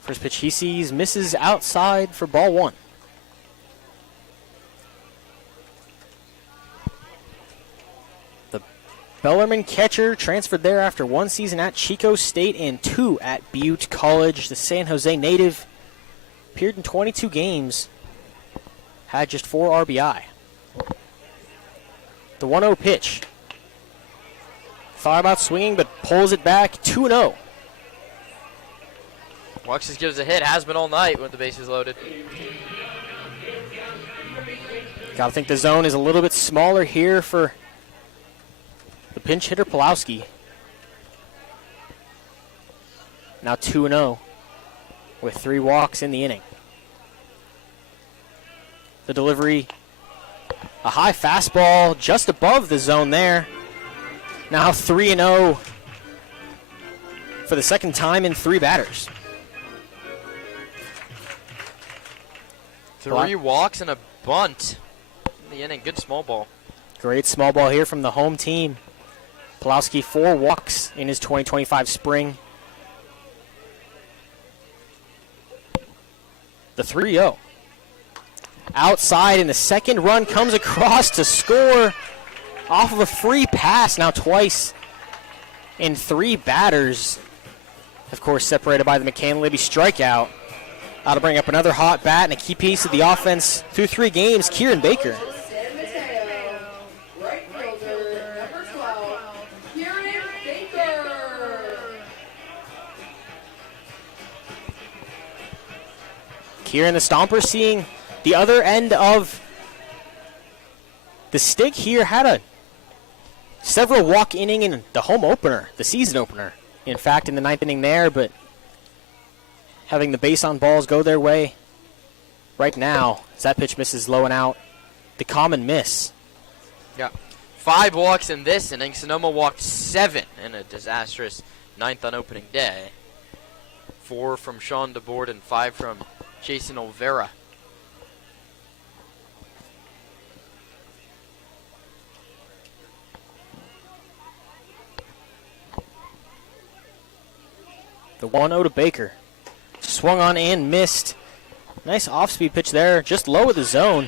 First pitch he sees, misses outside for ball 1. The Bellarmine catcher transferred there after 1 season at Chico State and 2 at Butte College. The San Jose native appeared in 22 games, had just 4 RBI. The 1-0 pitch. Thought about swinging, but pulls it back, 2-0. Alexis gives a hit, has been all night with the bases loaded. Got to think the zone is a little bit smaller here for the pinch hitter Pulowski. Now 2-0 with 3 walks in the inning. The delivery, a high fastball just above the zone there. Now 3-0 for the second time in 3 batters. 3 walks and a bunt. the inning. Good small ball. Great small ball here from the home team. Pulowski 4 walks in his 2025 spring. The 3-0. Outside, and the second run comes across to score off of a free pass, now twice in 3 batters. Of course, separated by the McCain-Libby strikeout. That'll bring up another hot bat and a key piece of the offense through 3 games, Kieran Baker. San Mateo, right fielder, number 12, Kieran Baker. Kieran the Stompers seeing the other end of the stick here. Had several walk inning in the home opener, the season opener. In fact, in the 9th inning there, but having the base on balls go their way right now as that pitch misses low and out. The common miss. Yeah. 5 walks in this inning. Sonoma walked 7 in a disastrous 9th on opening day. 4 from Sean DeBoard and 5 from Jason Olvera. The 1-0 to Baker. Swung on and missed. Nice off-speed pitch there, just low of the zone.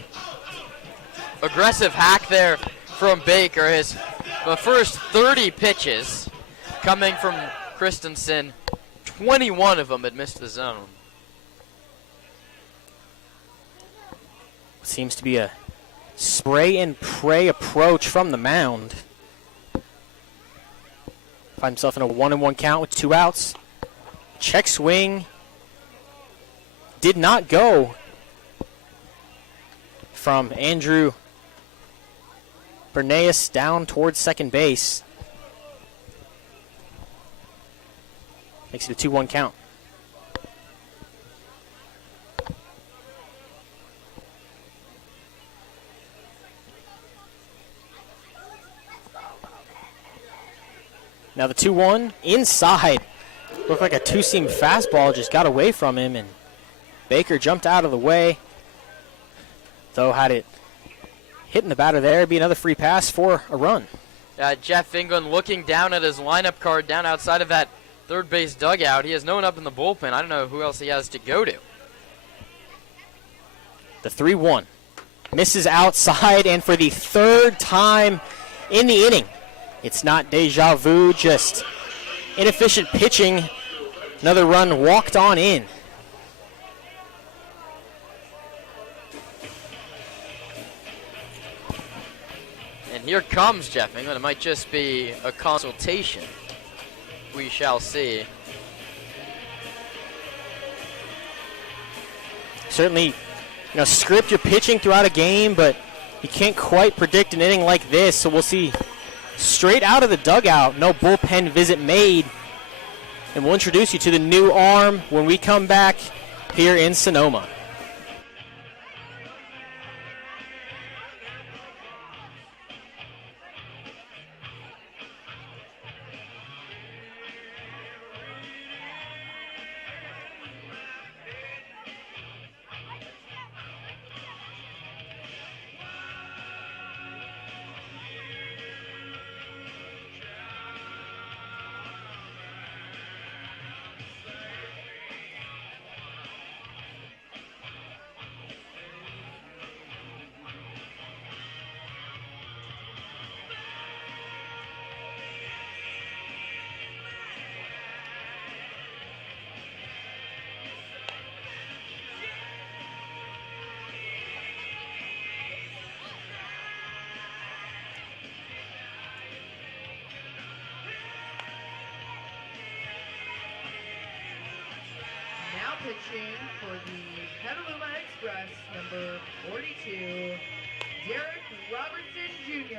Aggressive hack there from Baker. The first 30 pitches coming from Christensen, 21 of them had missed the zone. Seems to be a spray and pray approach from the mound. Find himself in a 1-1 count with 2 outs. Check swing. Did not go from Andrew Bernaeus down towards second base. Makes it a 2-1 count. Now the 2-1 inside. Looked like a 2-seam fastball just got away from him, and Baker jumped out of the way. Though had it hitting the batter there, it'd be another free pass for a run. Jeff England looking down at his lineup card down outside of that third base dugout. He has no one up in the bullpen. I don't know who else he has to go to. The 3-1 misses outside, and for the 3rd time in the inning, it's not deja vu, just inefficient pitching. Another run walked on in. And here comes Jeff England. It might just be a consultation. We shall see. Certainly, script your pitching throughout a game, but you can't quite predict an inning like this, so we'll see. Straight out of the dugout, no bullpen visit made. And we'll introduce you to the new arm when we come back here in Sonoma. Now pitching for the Petaluma Express, number 42, Derek Robertson Jr.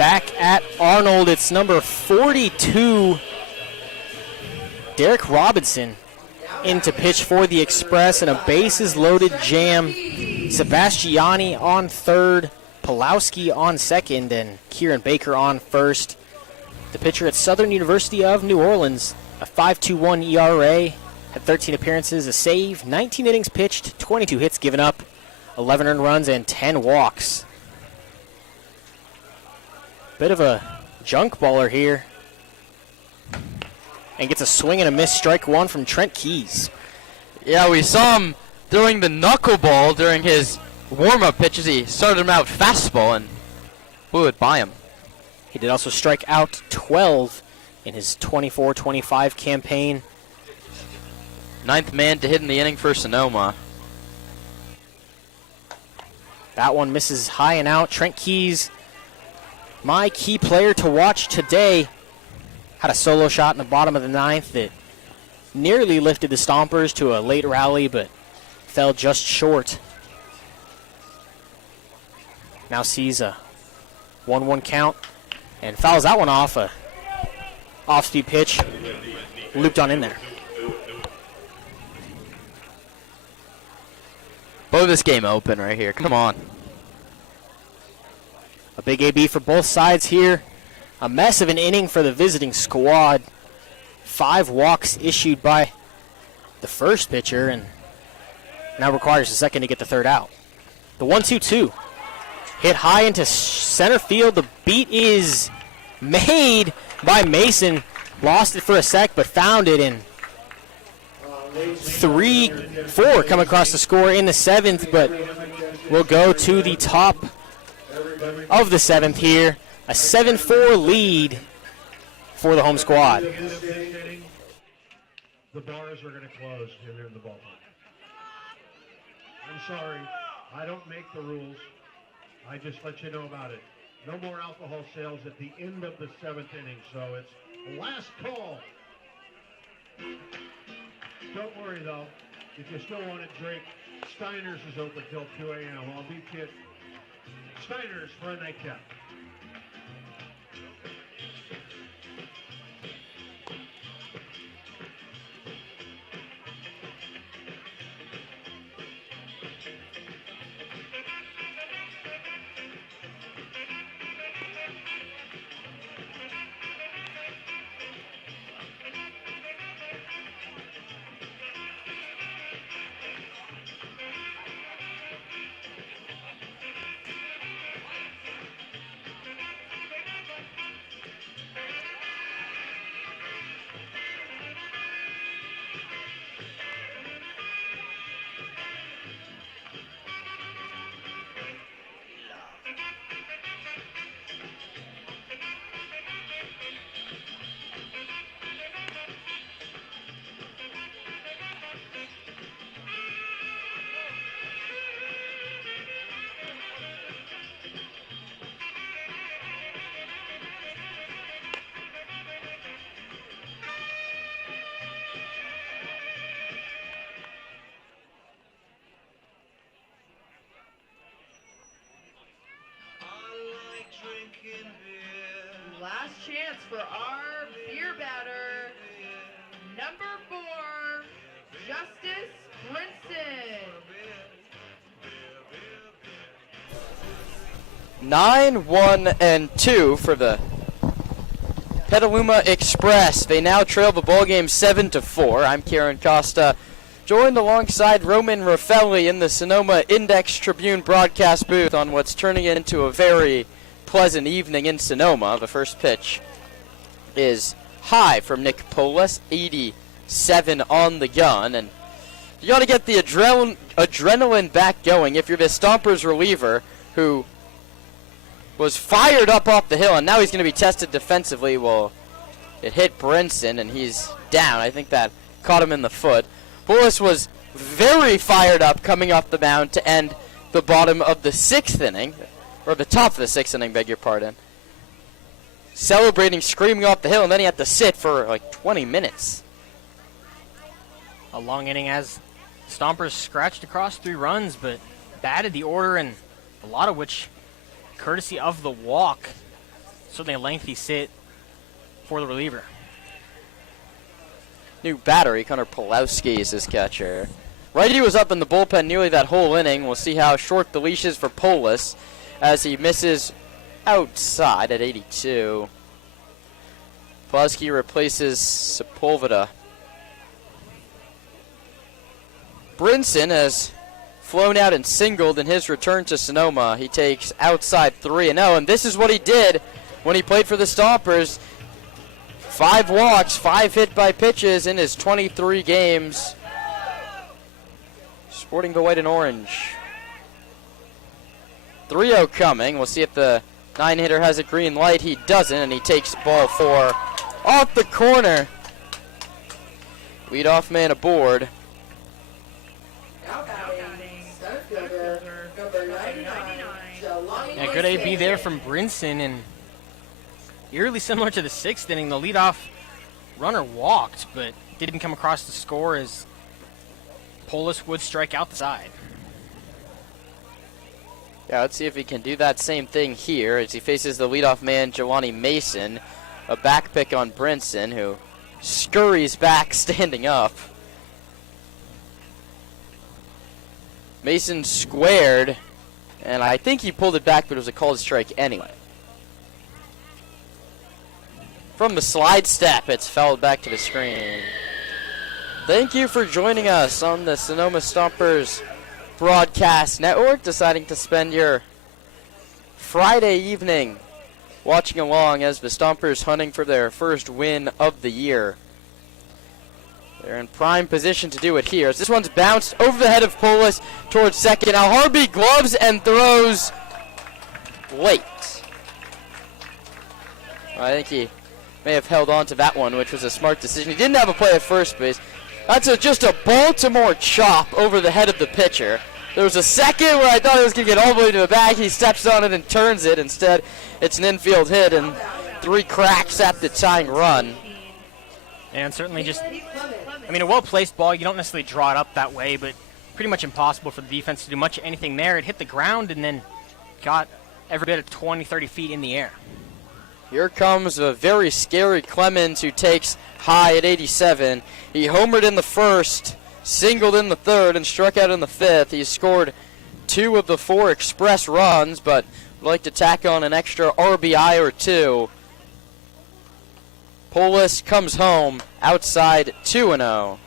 back at Arnold. It's number 42, Derek Robinson, in to pitch for the Express, and a bases-loaded jam. Sebastiani on third, Pulowski on second, and Kieran Baker on first. The pitcher at Southern University of New Orleans, a 5.21 ERA, had 13 appearances, a save, 19 innings pitched, 22 hits given up, 11 earned runs, and 10 walks. Bit of a junk baller here. And gets a swing and a miss, strike one from Trent Keys. Yeah, we saw him throwing the knuckleball during his warm-up pitches. He started him out fastball and blew it by him. He did also strike out 12 in his 24-25 campaign. Ninth man to hit in the inning for Sonoma. That one misses high and out. Trent Keys, my key player to watch today, had a solo shot in the bottom of the ninth that nearly lifted the Stompers to a late rally, but fell just short. Now sees a 1-1 count and fouls that one off. A off-speed pitch, looped on in there. Blow this game open right here. Come on. A big AB for both sides here. A mess of an inning for the visiting squad. 5 walks issued by the first pitcher, and now requires the second to get the third out. The 1-2-2. Hit high into center field. The beat is made by Mason. Lost it for a sec, but found it, and 3-4 come across the score in the 7th, but we'll go to the top of the 7th here. A 7-4 lead for the home squad. The bars are going to close in the ballpark. I'm sorry, I don't make the rules. I just let you know about it. No more alcohol sales at the end of the 7th inning, so it's last call. Don't worry, though. If you still want to drink, Steiner's is open till 2 a.m. I'll meet you at Steiner's for a nightcap. Last chance for our beer batter, number 4, Justice Brinson. 9-1-2 for the Petaluma Express. They now trail the ballgame 7-4. I'm Kieran Costa, joined alongside Roman Raffelli in the Sonoma Index Tribune broadcast booth on what's turning into a very pleasant evening in Sonoma. The first pitch is high from Nick Polis, 87 on the gun, and you got to get the adrenaline back going if you're the Stompers reliever who was fired up off the hill, and now he's going to be tested defensively. Well, it hit Brinson, and he's down. I think that caught him in the foot. Polis was very fired up coming off the mound to end the bottom of the 6th inning. Or the top of the 6th inning, beg your pardon. Celebrating, screaming off the hill, and then he had to sit for like 20 minutes. A long inning as Stompers scratched across 3 runs, but batted the order, and a lot of which courtesy of the walk certainly a lengthy sit for the reliever. New battery, Connor Pulowski is his catcher. Righty was up in the bullpen nearly that whole inning. We'll see how short the leash is for Polis as he misses outside at 82. Pulowski replaces Sepulveda. Brinson has flown out and singled in his return to Sonoma. He takes outside 3-0, and this is what he did when he played for the Stompers. 5 walks, 5 hit by pitches in his 23 games. Sporting the white and orange. 3-0 coming. We'll see if the 9-hitter has a green light. He doesn't, and he takes ball 4 off the corner. Leadoff man aboard. Yeah, good AB there from Brinson, and eerily similar to the 6th inning. The leadoff runner walked, but didn't come across the score as Polis would strike out the side. Yeah, let's see if he can do that same thing here as he faces the leadoff man, Jelani Mason. A back pick on Brinson, who scurries back standing up. Mason squared, and I think he pulled it back, but it was a called strike anyway. From the slide step, it's fouled back to the screen. Thank you for joining us on the Sonoma Stompers Broadcast Network, deciding to spend your Friday evening watching along as the Stompers hunting for their first win of the year. They're in prime position to do it here. This one's bounced over the head of Polis towards second. Now Harvey gloves and throws late. I think he may have held on to that one, which was a smart decision. He didn't have a play at first base. That's just a Baltimore chop over the head of the pitcher. There was a second where I thought he was going to get all the way to the bag. He steps on it and turns it. Instead, it's an infield hit and 3 cracks at the tying run. And certainly just, I mean, a well-placed ball, you don't necessarily draw it up that way, but pretty much impossible for the defense to do much anything there. It hit the ground and then got every bit of 20, 30 feet in the air. Here comes a very scary Clemens, who takes high at 87. He homered in the first, singled in the third, and struck out in the fifth. He scored 2 of the 4 express runs, but would like to tack on an extra RBI or 2. Polis comes home outside 2-0.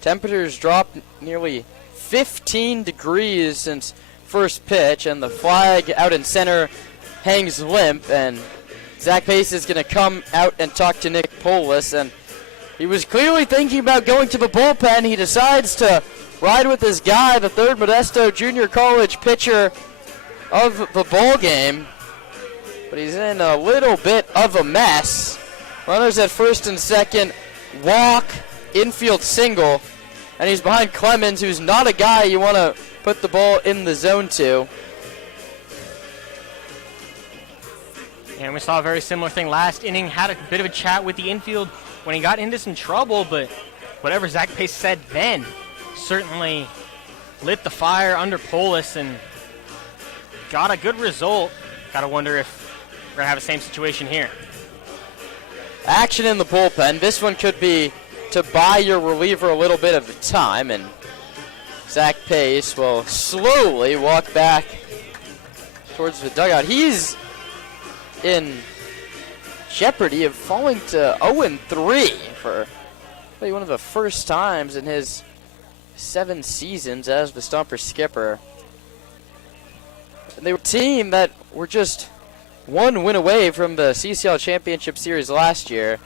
Temperatures dropped nearly 15 degrees since first pitch, and the flag out in center hangs limp, and Zach Pace is going to come out and talk to Nick Polis, and he was clearly thinking about going to the bullpen. He decides to ride with his guy, the third Modesto Junior College pitcher of the ball game, but he's in a little bit of a mess. Runners at first and second, walk, infield single, and he's behind Clemens, who's not a guy you want to put the ball in the zone to. And we saw a very similar thing last inning. Had a bit of a chat with the infield when he got into some trouble, but whatever Zach Pace said then certainly lit the fire under Polis and got a good result. Gotta wonder if we're gonna have the same situation here. Action in the bullpen. This one could be to buy your reliever a little bit of time, and Zach Pace will slowly walk back towards the dugout. He's in jeopardy of falling to 0-3 for probably one of the first times in his 7 seasons as the Stomper skipper. And they were a team that were just 1 win away from the CCL Championship Series last year.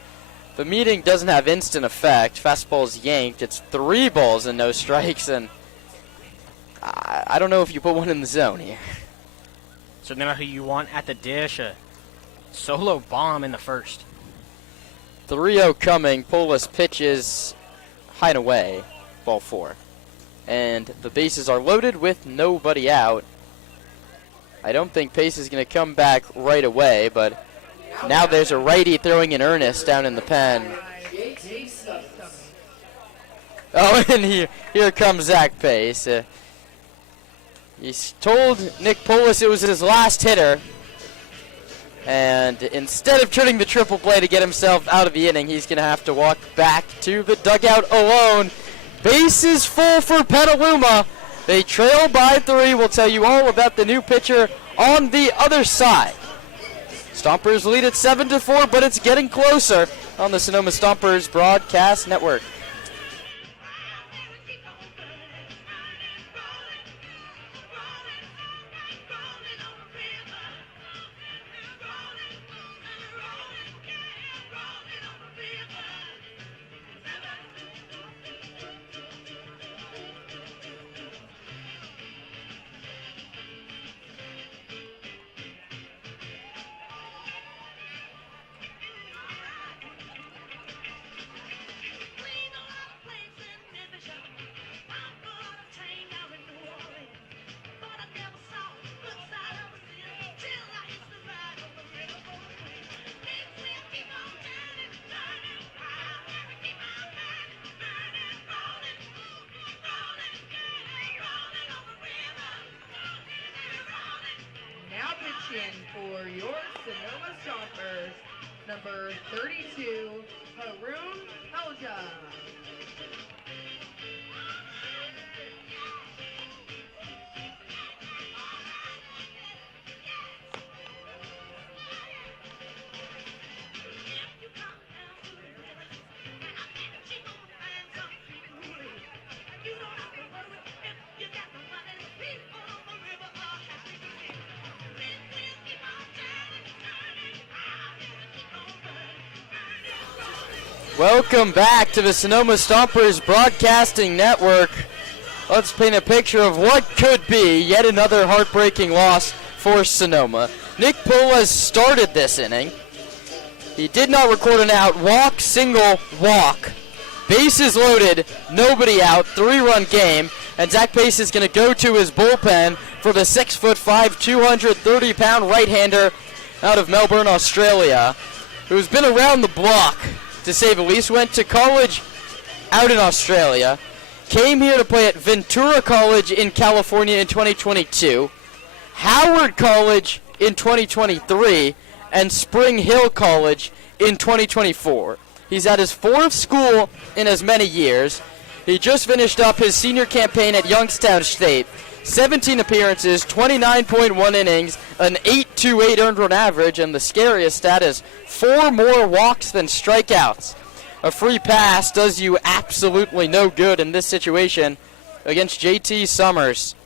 The meeting doesn't have instant effect. Fastball's yanked. It's 3 balls and no strikes, and I don't know if you put one in the zone here. Certainly not who you want at the dish. A solo bomb in the first. 3-0 coming. Polis pitches high and away. Ball 4. And the bases are loaded with nobody out. I don't think Pace is going to come back right away, but now there's a righty throwing in earnest down in the pen. Oh, and here comes Zach Pace. He's told Nick Polis it was his last hitter. And instead of turning the triple play to get himself out of the inning, he's going to have to walk back to the dugout alone. Bases full for Petaluma. They trail by 3. We'll tell you all about the new pitcher on the other side. Stompers lead at 7-4, but it's getting closer on the Sonoma Stompers Broadcast Network. Now pitching for your Sonoma Stompers, number 32, Haroon Pelja. Welcome back to the Sonoma Stompers Broadcasting Network. Let's paint a picture of what could be yet another heartbreaking loss for Sonoma. Nick Polis started this inning. He did not record an out. Walk, single, walk. Bases loaded, nobody out, 3-run game. And Zach Pace is going to go to his bullpen for the 6'5", 230-pound right-hander out of Melbourne, Australia, who's been around the block, to say the least. Went to college out in Australia, came here to play at Ventura College in California in 2022, Howard College in 2023, and Spring Hill College in 2024. He's at his 4th school in as many years. He just finished up his senior campaign at Youngstown State. 17 appearances, 29.1 innings, an 8.28 earned run average, and the scariest stat is 4 more walks than strikeouts. A free pass does you absolutely no good in this situation against JT Summers.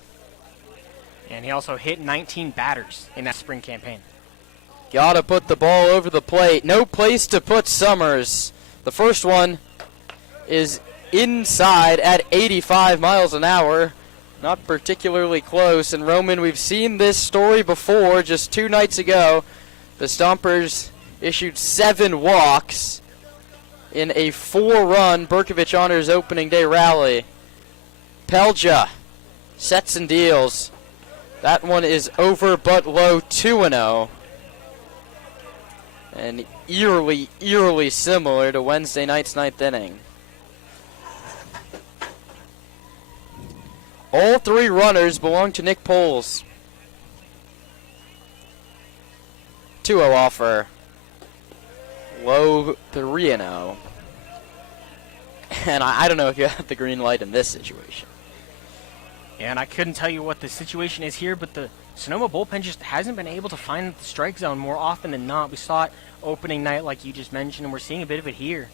And he also hit 19 batters in that spring campaign. Gotta put the ball over the plate. No place to put Summers. The first one is inside at 85 miles an hour. Not particularly close. And Roman, we've seen this story before. Just 2 nights ago, the Stompers issued 7 walks in a 4-run Berkovich Honors opening day rally. Pelja sets and deals. That one is over but low, 2-0. And eerily similar to Wednesday night's 9th inning. All 3 runners belong to Nick Poles. 2-0 offer. Low 3-0. And I don't know if you have the green light in this situation. Yeah, and I couldn't tell you what the situation is here, but the Sonoma bullpen just hasn't been able to find the strike zone more often than not. We saw it opening night like you just mentioned, and we're seeing a bit of it here.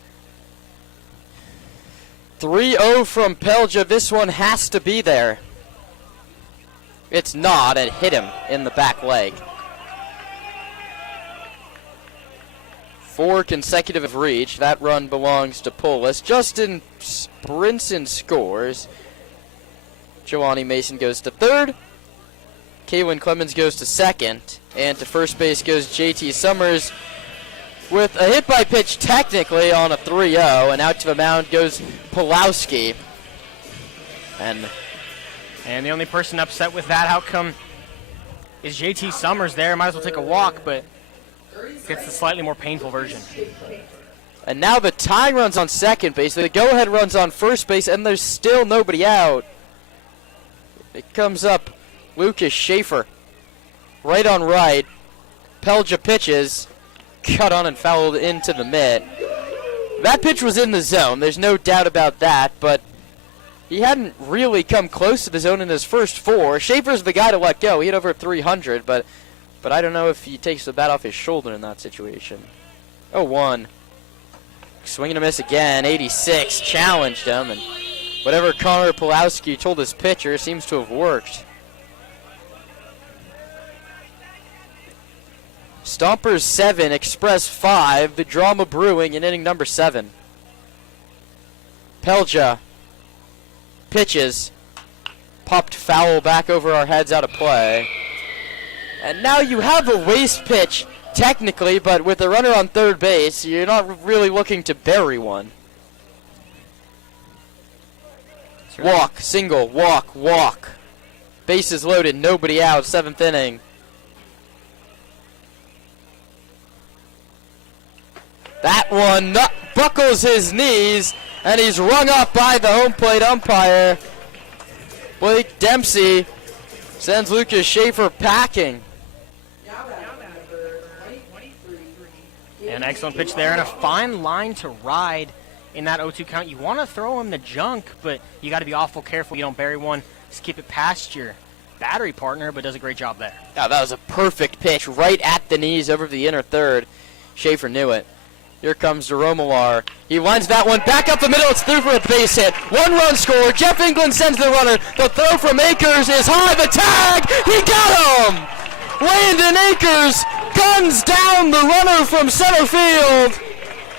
3-0 from Pelja. This one has to be there. It's not. It hit him in the back leg. 4 consecutive have reached. That run belongs to Polis. Justin Brinson scores. Jelani Mason goes to 3rd. Kaylin Clemens goes to 2nd. And to first base goes JT Summers with a hit by pitch technically on a 3-0. And out to the mound goes Pulowski. And the only person upset with that outcome is JT Summers there. Might as well take a walk, but gets the slightly more painful version. And now the tying run's on second base. The go-ahead run's on first base, and there's still nobody out. It comes up Lucas Schaefer. Right on right. Pelja pitches. Cut on and fouled into the mitt. That pitch was in the zone. There's no doubt about that, but he hadn't really come close to the zone in his first 4. Schaefer's the guy to let go. He hit over 300, but I don't know if he takes the bat off his shoulder in that situation. 0-1. Swing and a miss again. 86. Challenged him, and whatever Connor Pulowski told his pitcher seems to have worked. Stompers 7, Express 5. The drama brewing in inning number 7. Pelja pitches. Popped foul back over our heads, out of play. And now you have a waste pitch, technically, but with a runner on third base, you're not really looking to bury one. Walk, single, walk. Bases loaded, nobody out, 7th inning. That one buckles his knees, and he's rung up by the home plate umpire. Blake Dempsey sends Lucas Schaefer packing. An excellent pitch there, and a fine line to ride in that 0-2 count. You want to throw him the junk, but you got to be awful careful you don't bury one. Just keep it past your battery partner, but does a great job there. Yeah, that was a perfect pitch right at the knees over the inner third. Schaefer knew it. Here comes Romolar. He lines that one back up the middle. It's through for a base hit. 1 run score. Jeff England sends the runner. The throw from Akers is high. The tag. He got him. Landon Akers guns down the runner from center field.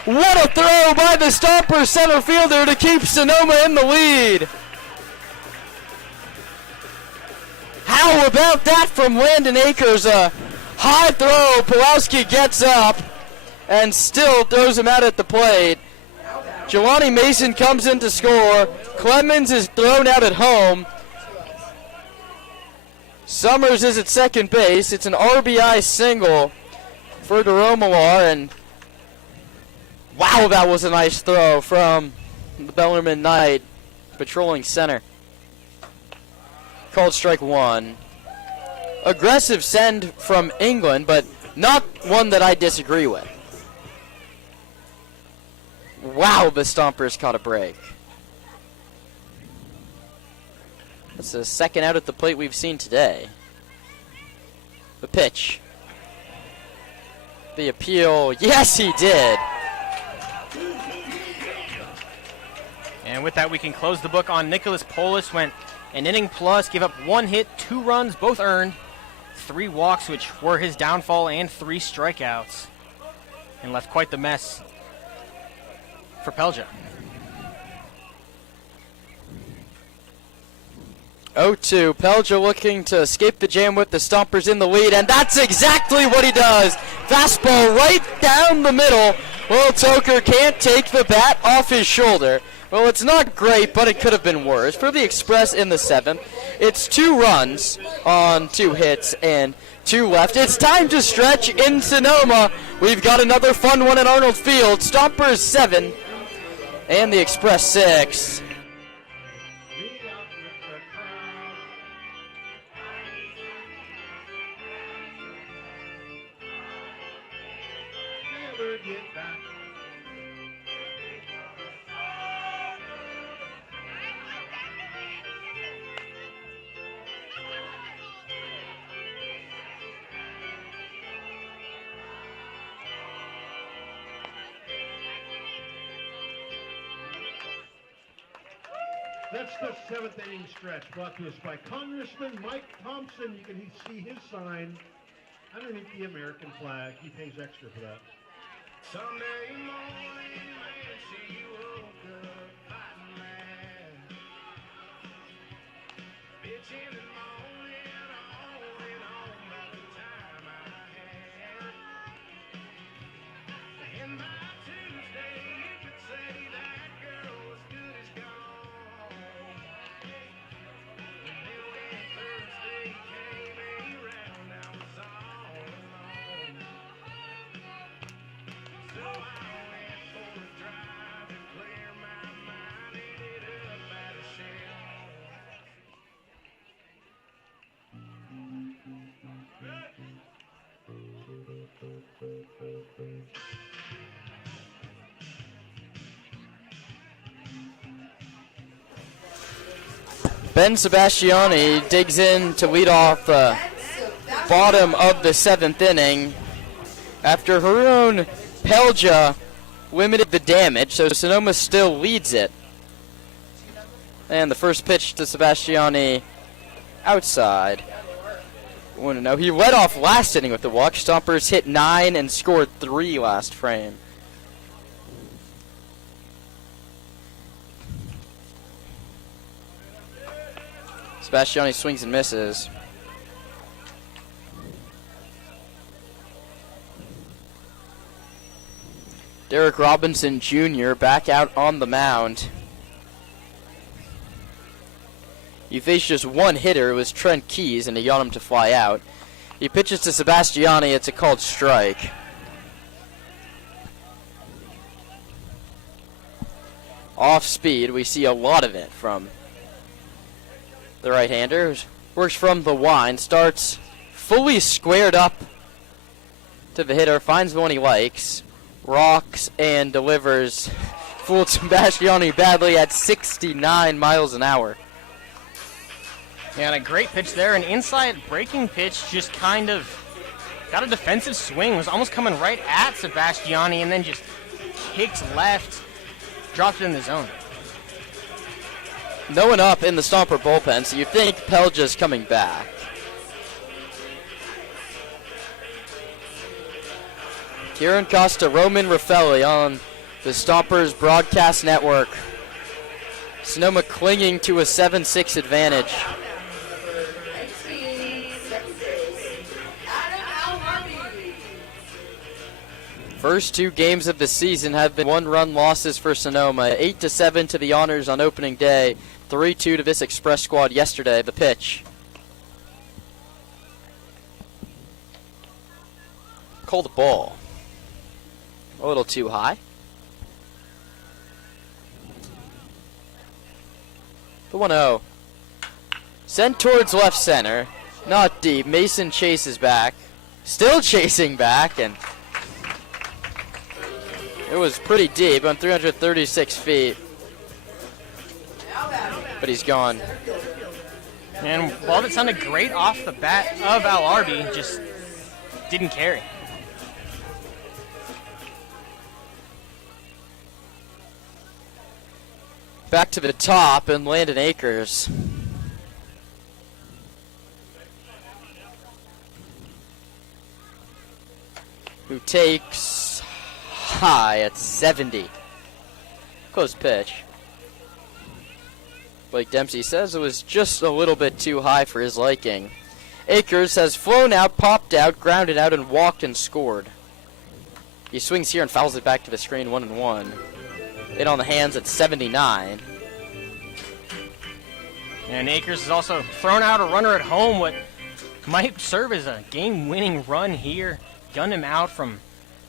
What a throw by the Stompers center fielder to keep Sonoma in the lead. How about that from Landon Akers? A high throw. Pulowski gets up and still throws him out at the plate. Jelani Mason comes in to score. Clemens is thrown out at home. Summers is at second base. It's an RBI single for DeRomalar, and wow, that was a nice throw from the Bellarmine Knight patrolling center. Called strike 1. Aggressive send from England, but not one that I disagree with. Wow, the Stompers caught a break. That's the second out at the plate we've seen today. The pitch. The appeal. Yes, he did. And with that, we can close the book on Nicholas Polis. Went an inning plus, gave up 1 hit, 2 runs, both earned, 3 walks, which were his downfall, and 3 strikeouts. And left quite the mess for Pelja. 0-2. Pelja looking to escape the jam with the Stompers in the lead, and that's exactly what he does. Fastball right down the middle. Will Toker can't take the bat off his shoulder. Well, it's not great, but it could have been worse. For the Express in the 7th, it's 2 runs on 2 hits and 2 left. It's time to stretch in Sonoma. We've got another fun one at Arnold Field. Stompers 7 and the Express 6. That's the 7th inning stretch brought to us by Congressman Mike Thompson. You can see his sign underneath the American flag. He pays extra for that. Sunday morning, man, she woke up fighting mad. Bitching and moaning on by the time I had. And by Tuesday, you could say that girl was good as gone. And then when Thursday came around, I was all alone. So I went for a Ben Sebastiani digs in to lead off the bottom of the 7th inning after Haroon Pelja limited the damage, so Sonoma still leads it. And the first pitch to Sebastiani outside. 1-0. He led off last inning with the walk. Stompers hit 9 and scored 3 last frame. Sebastiani swings and misses. Derek Robinson Jr. back out on the mound. He faced just one hitter. It was Trent Keys, and he got him to fly out. He pitches to Sebastiani. It's a called strike. Off speed. We see a lot of it from the right-hander. Works from the wind. Starts fully squared up to the hitter. Finds the one he likes. Rocks and delivers. Fooled Sebastiani badly at 69 miles an hour. Yeah, and a great pitch there. An inside breaking pitch, just kind of got a defensive swing. Was almost coming right at Sebastiani and then just kicked left. Dropped it in the zone. No one up in the Stomper bullpen, so you think Pelja's coming back. Kieran Costa, Roman Raffelli on the Stompers broadcast network. Sonoma clinging to a 7-6 advantage. First 2 games of the season have been 1-run losses for Sonoma. 8-7 to the Honors on opening day. 3-2 to this Express squad yesterday. The pitch. Called the ball. A little too high. The 1-0. Sent towards left center. Not deep. Mason chases back. Still chasing back, and it was pretty deep on 336 feet. But he's gone. And while it sounded great off the bat of Al Arby, just didn't carry. Back to the top, and Landon Akers. Who takes high at 70. Close pitch. Blake Dempsey says it was just a little bit too high for his liking. Akers has flown out, popped out, grounded out, and walked and scored. He swings here and fouls it back to the screen, 1-1. In on the hands at 79. And Akers has also thrown out a runner at home, what might serve as a game-winning run here. Gunned him out from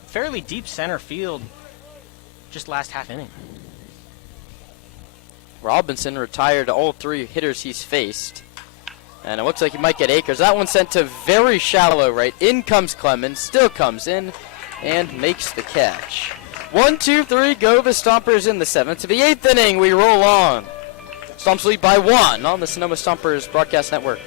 fairly deep center field just last half inning. Robinson retired all 3 hitters he's faced. And it looks like he might get Akers. That one sent to very shallow right. In comes Clemens, still comes in, and makes the catch. 1, 2, 3, go the Stompers in the 7th. To the 8th inning, we roll on. Stomps lead by 1 on the Sonoma Stompers broadcast network.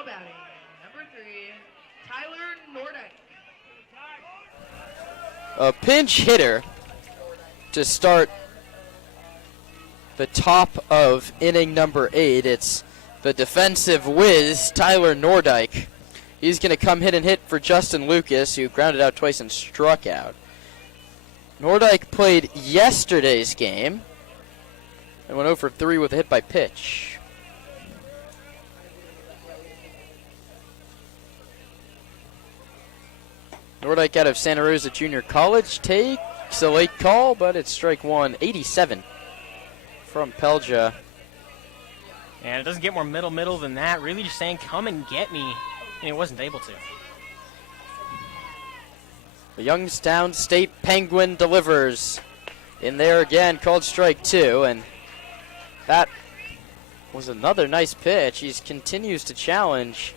Now batting, number 3, Tyler Nordyke. A pinch hitter to start the top of inning number 8. It's the defensive whiz, Tyler Nordyke. He's going to come hit for Justin Lucas, who grounded out twice and struck out. Nordyke played yesterday's game and went 0 for 3 with a hit by pitch. Nordyke out of Santa Rosa Junior College takes a late call, but it's strike one, 87 from Pelja. And it doesn't get more middle than that. Really just saying, come and get me. And it wasn't able to. The Youngstown State Penguin delivers. In there again, called strike 2. And that was another nice pitch. He continues to challenge.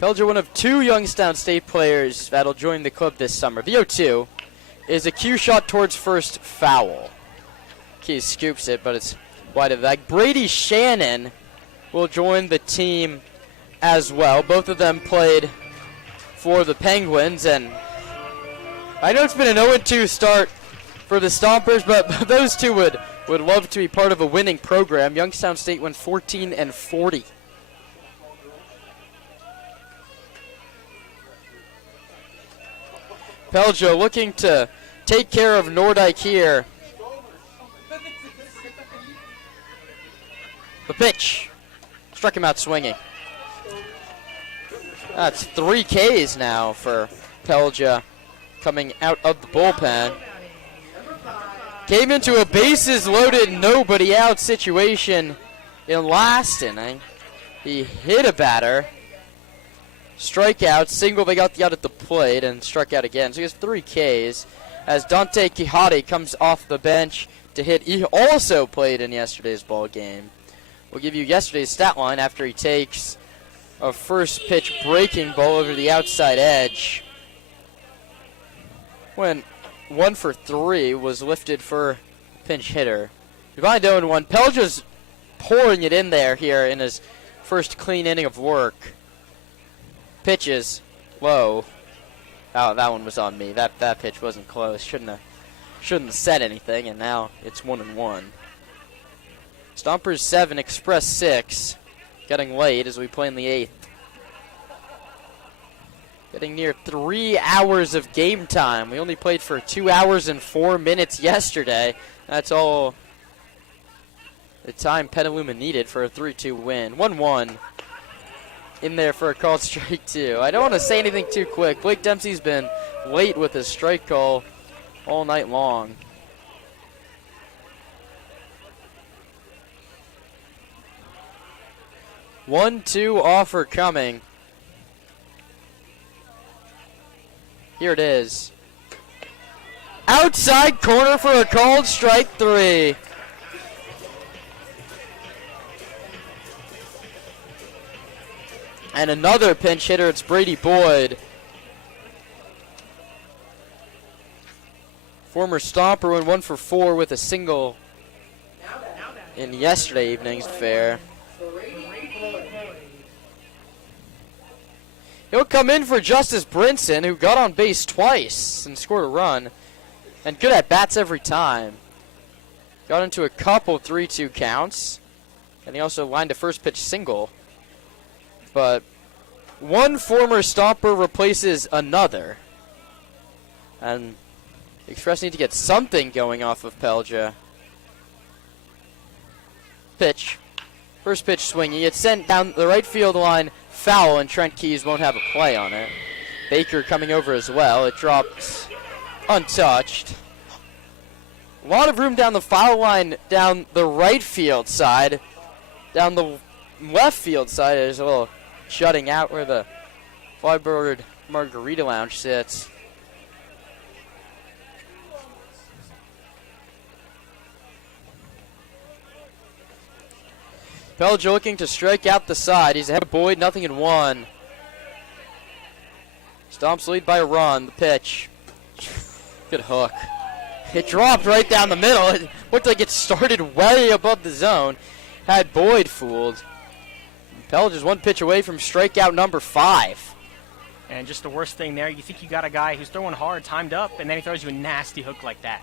Pelger, one of 2 Youngstown State players that'll join the club this summer. The 0-2 is a cue shot towards first, foul. Keys scoops it, but it's wide of the bag. Brady Shannon will join the team as well. Both of them played for the Penguins, and I know it's been an 0-2 start for the Stompers, but those two would love to be part of a winning program. Youngstown State went 14-40. Peljo looking to take care of Nordyke here. The pitch. Struck him out swinging. That's 3 Ks now for Pelja coming out of the bullpen. Came into a bases loaded, nobody out situation in last inning. He hit a batter. Strikeout, single, they got the out at the plate and struck out again. So he has 3 Ks as Dante Quijade comes off the bench to hit. He also played in yesterday's ball game. We'll give you yesterday's stat line after he takes a first pitch breaking ball over the outside edge. When 1 for 3 was lifted for pinch hitter. Behind 0-1. Pelja's pouring it in there here in his first clean inning of work. Pitches low. Oh, that one was on me. That pitch wasn't close. Shouldn't have said anything, and now it's 1-1. Stompers 7, Express 6. Getting late as we play in the 8th. Getting near 3 hours of game time. We only played for 2 hours and 4 minutes yesterday. That's all the time Petaluma needed for a 3-2 win. 1-1. In there for a called strike 2. I don't want to say anything too quick. Blake Dempsey's been late with his strike call all night long. One-two offer coming. Here it is. Outside corner for a called strike 3. And another pinch hitter, it's Brady Boyd. Former Stomper went 1 for 4 with a single in yesterday evening's affair. He'll come in for Justice Brinson, who got on base twice and scored a run. And good at bats every time. Got into a couple 3-2 counts. And he also lined a first pitch single. But one former Stomper replaces another. And Express need to get something going off of Pelja. Pitch. First pitch swinging. It's sent down the right field line. Foul, and Trent Keys won't have a play on it. Baker coming over as well. It drops untouched. A lot of room down the foul line, down the right field side. Down the left field side, there's a little jutting out where the Flybird Margarita Lounge sits. Pelja looking to strike out the side. He's ahead of Boyd, 0-1. Stomps lead by a run. The pitch. Good hook. It dropped right down the middle. It looked like it started way above the zone. Had Boyd fooled. Pell just one pitch away from strikeout number 5. And just the worst thing there, you think you got a guy who's throwing hard, timed up, and then he throws you a nasty hook like that.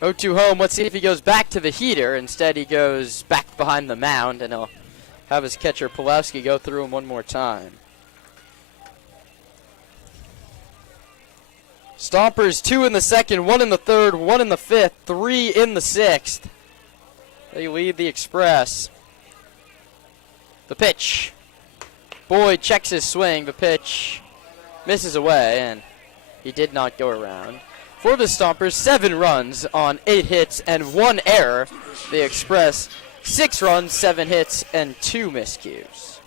0-2 home. Let's see if he goes back to the heater. Instead, he goes back behind the mound, and he'll have his catcher Pulowski go through him one more time. Stompers 2 in the second, 1 in the third, 1 in the fifth, 3 in the sixth. They lead the Express. The pitch. Boyd checks his swing. The pitch misses away, and he did not go around. For the Stompers, 7 runs on 8 hits and 1 error. The Express, 6 runs, 7 hits, and 2 miscues.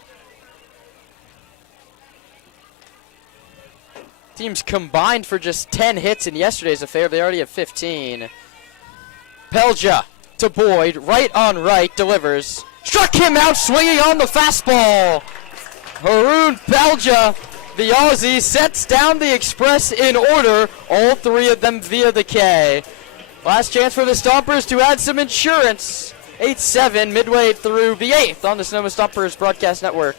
Teams combined for just 10 hits in yesterday's affair. They already have 15. Pelja to Boyd, right on right, delivers. Struck him out swinging on the fastball. Haroon Pelja, the Aussie, sets down the Express in order, all 3 of them via the K. Last chance for the Stompers to add some insurance. 8-7 midway through the 8th on the Sonoma Stompers Broadcast Network.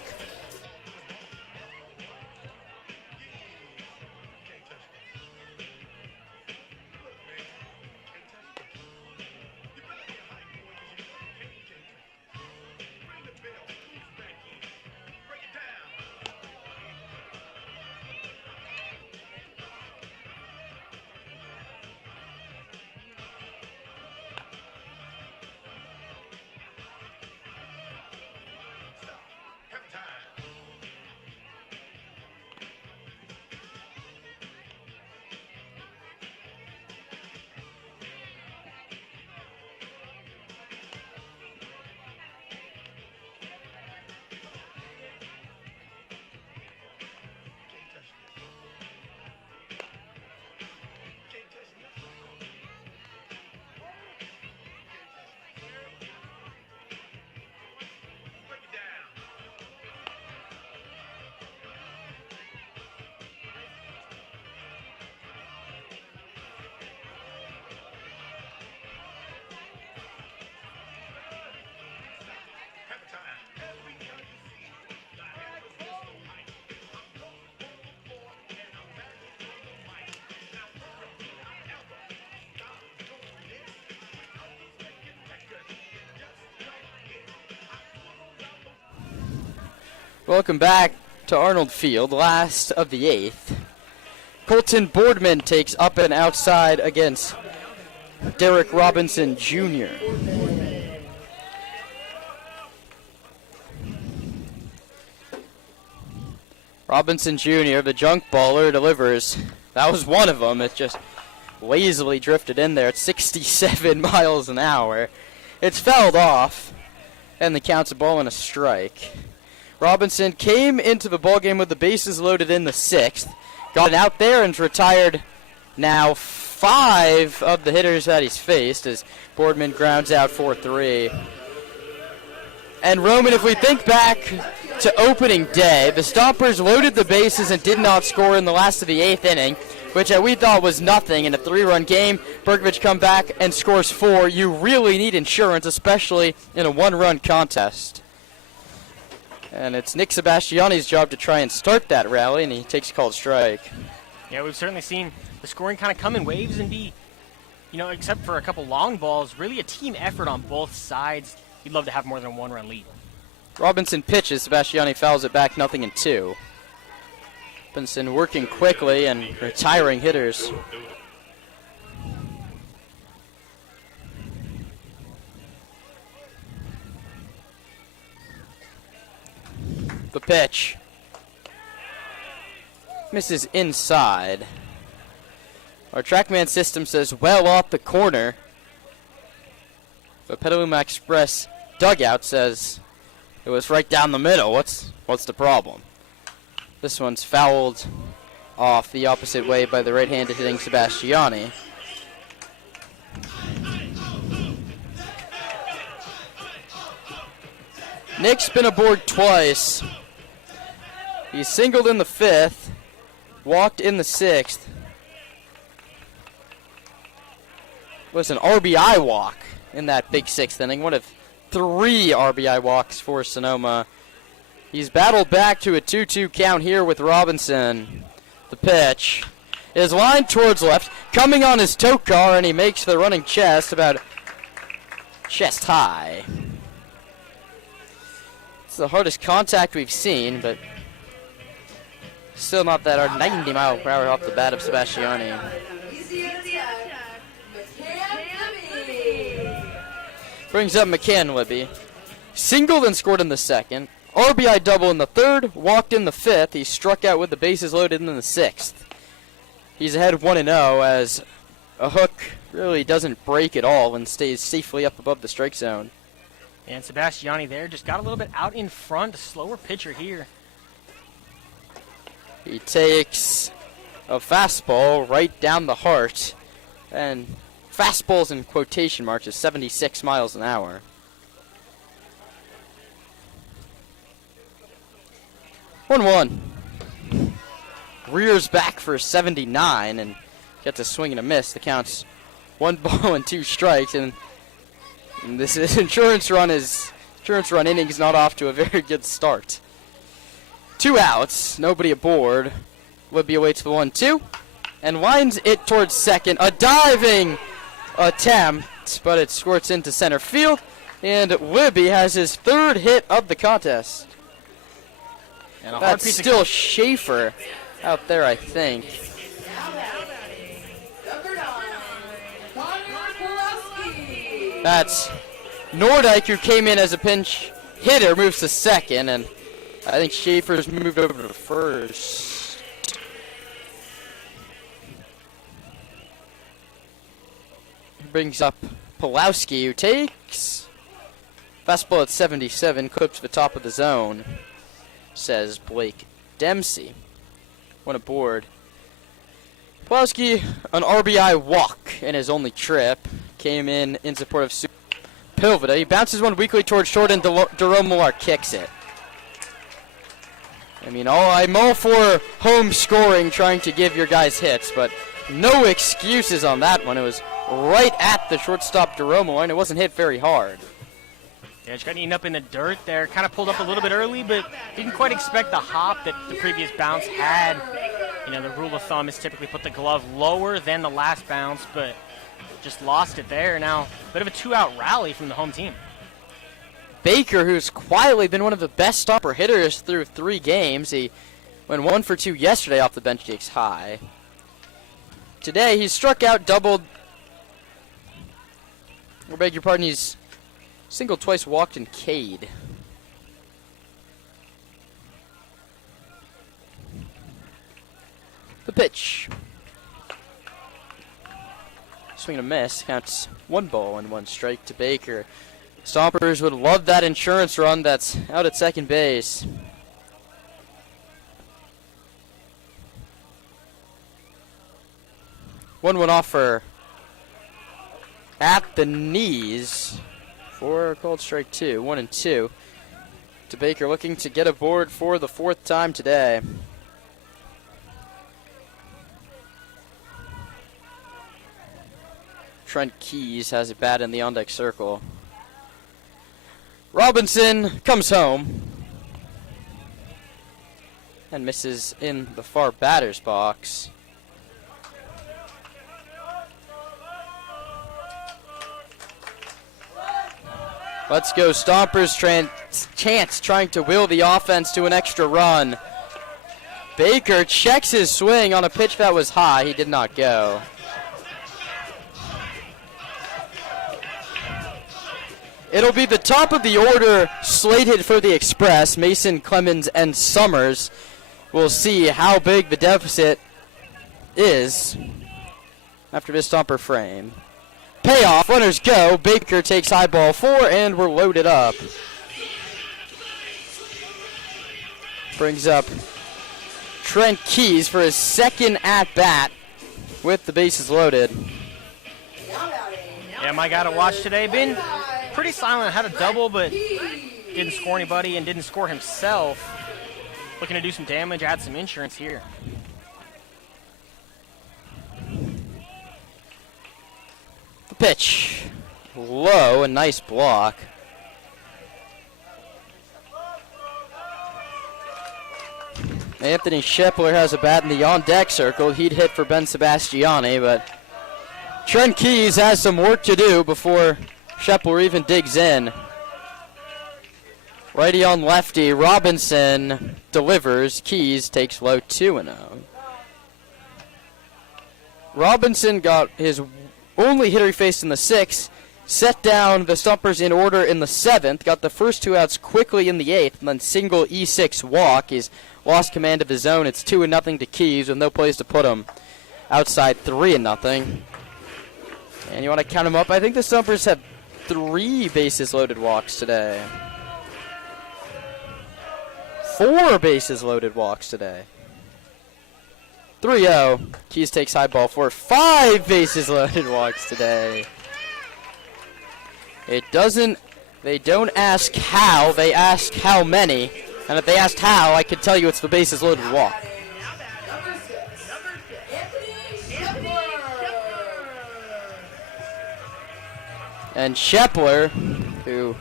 Welcome back to Arnold Field, last of the 8th. Colton Boardman takes up and outside against Derek Robinson Jr. Robinson Jr., the junk baller, delivers. That was one of them. It just lazily drifted in there at 67 miles an hour. It's fouled off, and the count's a ball and a strike. Robinson came into the ballgame with the bases loaded in the 6th. Got it out there and retired now 5 of the hitters that he's faced as Boardman grounds out 4-3. And Roman, if we think back to opening day, the Stompers loaded the bases and did not score in the last of the 8th inning, which we thought was nothing in a 3-run game. Berkovich come back and scores 4. You really need insurance, especially in a 1-run contest. And it's Nick Sebastiani's job to try and start that rally, and he takes a called strike. Yeah, we've certainly seen the scoring kind of come in waves and be, except for a couple long balls, really a team effort on both sides. You'd love to have more than a 1-run lead. Robinson pitches. Sebastiani fouls it back, 0-2. Robinson working quickly and retiring hitters. The pitch misses inside. Our TrackMan system says well off the corner. The Petaluma Express dugout says it was right down the middle. What's the problem? This one's fouled off the opposite way by the right-handed hitting Sebastiani. Nick's been aboard twice. He singled in the 5th, walked in the 6th, was an RBI walk in that big sixth inning. One of 3 RBI walks for Sonoma. He's battled back to a 2-2 count here with Robinson. The pitch is lined towards left, coming on his tote car, and he makes the running chest about chest high. It's the hardest contact we've seen, but still not that hard. 90 miles per hour off the bat of Sebastiani. Brings up McCann Libby. Singled and scored in the second. RBI double in the third, walked in the fifth. He struck out with the bases loaded in the sixth. He's ahead 1-0 as a hook really doesn't break at all and stays safely up above the strike zone. And Sebastiani there just got a little bit out in front, a slower pitcher here. He takes a fastball right down the heart, and fastballs in quotation marks is 76 miles an hour. One. Rears back for 79 and gets a swing and a miss. The count's 1 ball and 2 strikes, and this is insurance run inning is not off to a very good start. 2 outs, nobody aboard. Libby awaits the 1-2 and winds it towards second. A diving attempt, but it squirts into center field, and Libby has his 3rd hit of the contest. And a hard That's piece still Schaefer out there, I think. That's Nordyke, who came in as a pinch hitter, moves to second, and I think Schaefer's moved over to first. Brings up Pulowski, who takes fastball at 77, clips the top of the zone, says Blake Dempsey. One aboard. Pulowski, an RBI walk in his only trip, came in support of Pilvida. He bounces one weakly towards short, and Jerome Millar kicks it. I mean, I'm all for home scoring, trying to give your guys hits, but no excuses on that one. It was right at the shortstop Jerome Millar, and it wasn't hit very hard. Yeah, just got eaten up in the dirt there. Kind of pulled up a little bit early, but didn't quite expect the hop that the previous bounce had. You know, the rule of thumb is typically put the glove lower than the last bounce, but just lost it there. Now, a bit of a 2-out rally from the home team. Baker, who's quietly been one of the best stopper hitters through 3 games. He went 1 for 2 yesterday off the bench, takes high. Today, he struck out, doubled. I beg your pardon, he's singled twice, walked, and K'd. The pitch. Swing and a miss. Counts 1 ball and 1 strike to Baker. Stompers would love that insurance run that's out at second base. One went off for at the knees for a called strike 2. 1-2 to Baker, looking to get aboard for the 4th time today. Trent Keys has it bad in the on-deck circle. Robinson comes home and misses in the far batter's box. Let's go Stompers. Chance trying to will the offense to an extra run. Baker checks his swing on a pitch that was high. He did not go. It'll be the top of the order slated for the Express. Mason, Clemens, and Summers. We'll see how big the deficit is after this Stomper frame. Payoff, runners go. Baker takes high ball 4, and we're loaded up. Brings up Trent Keys for his 2nd at-bat with the bases loaded. Yeah, my guy to watch today, been pretty silent. Had a double, but didn't score anybody and didn't score himself. Looking to do some damage, add some insurance here. pitch. Low, a nice block. Anthony Shepler has a bat in the on-deck circle. He'd hit for Ben Sebastiani, but Trent Keys has some work to do before Shepler even digs in. Righty on lefty, Robinson delivers. Keys takes low 2-0. Robinson got his only hitter he faced in the 6th, set down the Stompers in order in the 7th, got the first 2 outs quickly in the 8th, and then single E6 walk. He's lost command of his zone. It's 2-0 to Keys with no place to put him. Outside 3-0. And you want to count them up? I think the Stompers have 3 bases loaded walks today. 4 bases loaded walks today. 3-0. Keys takes high ball for 5 bases loaded walks today. They don't ask how, they ask how many. And if they asked how, I could tell you it's the bases loaded walk. And Shepler, who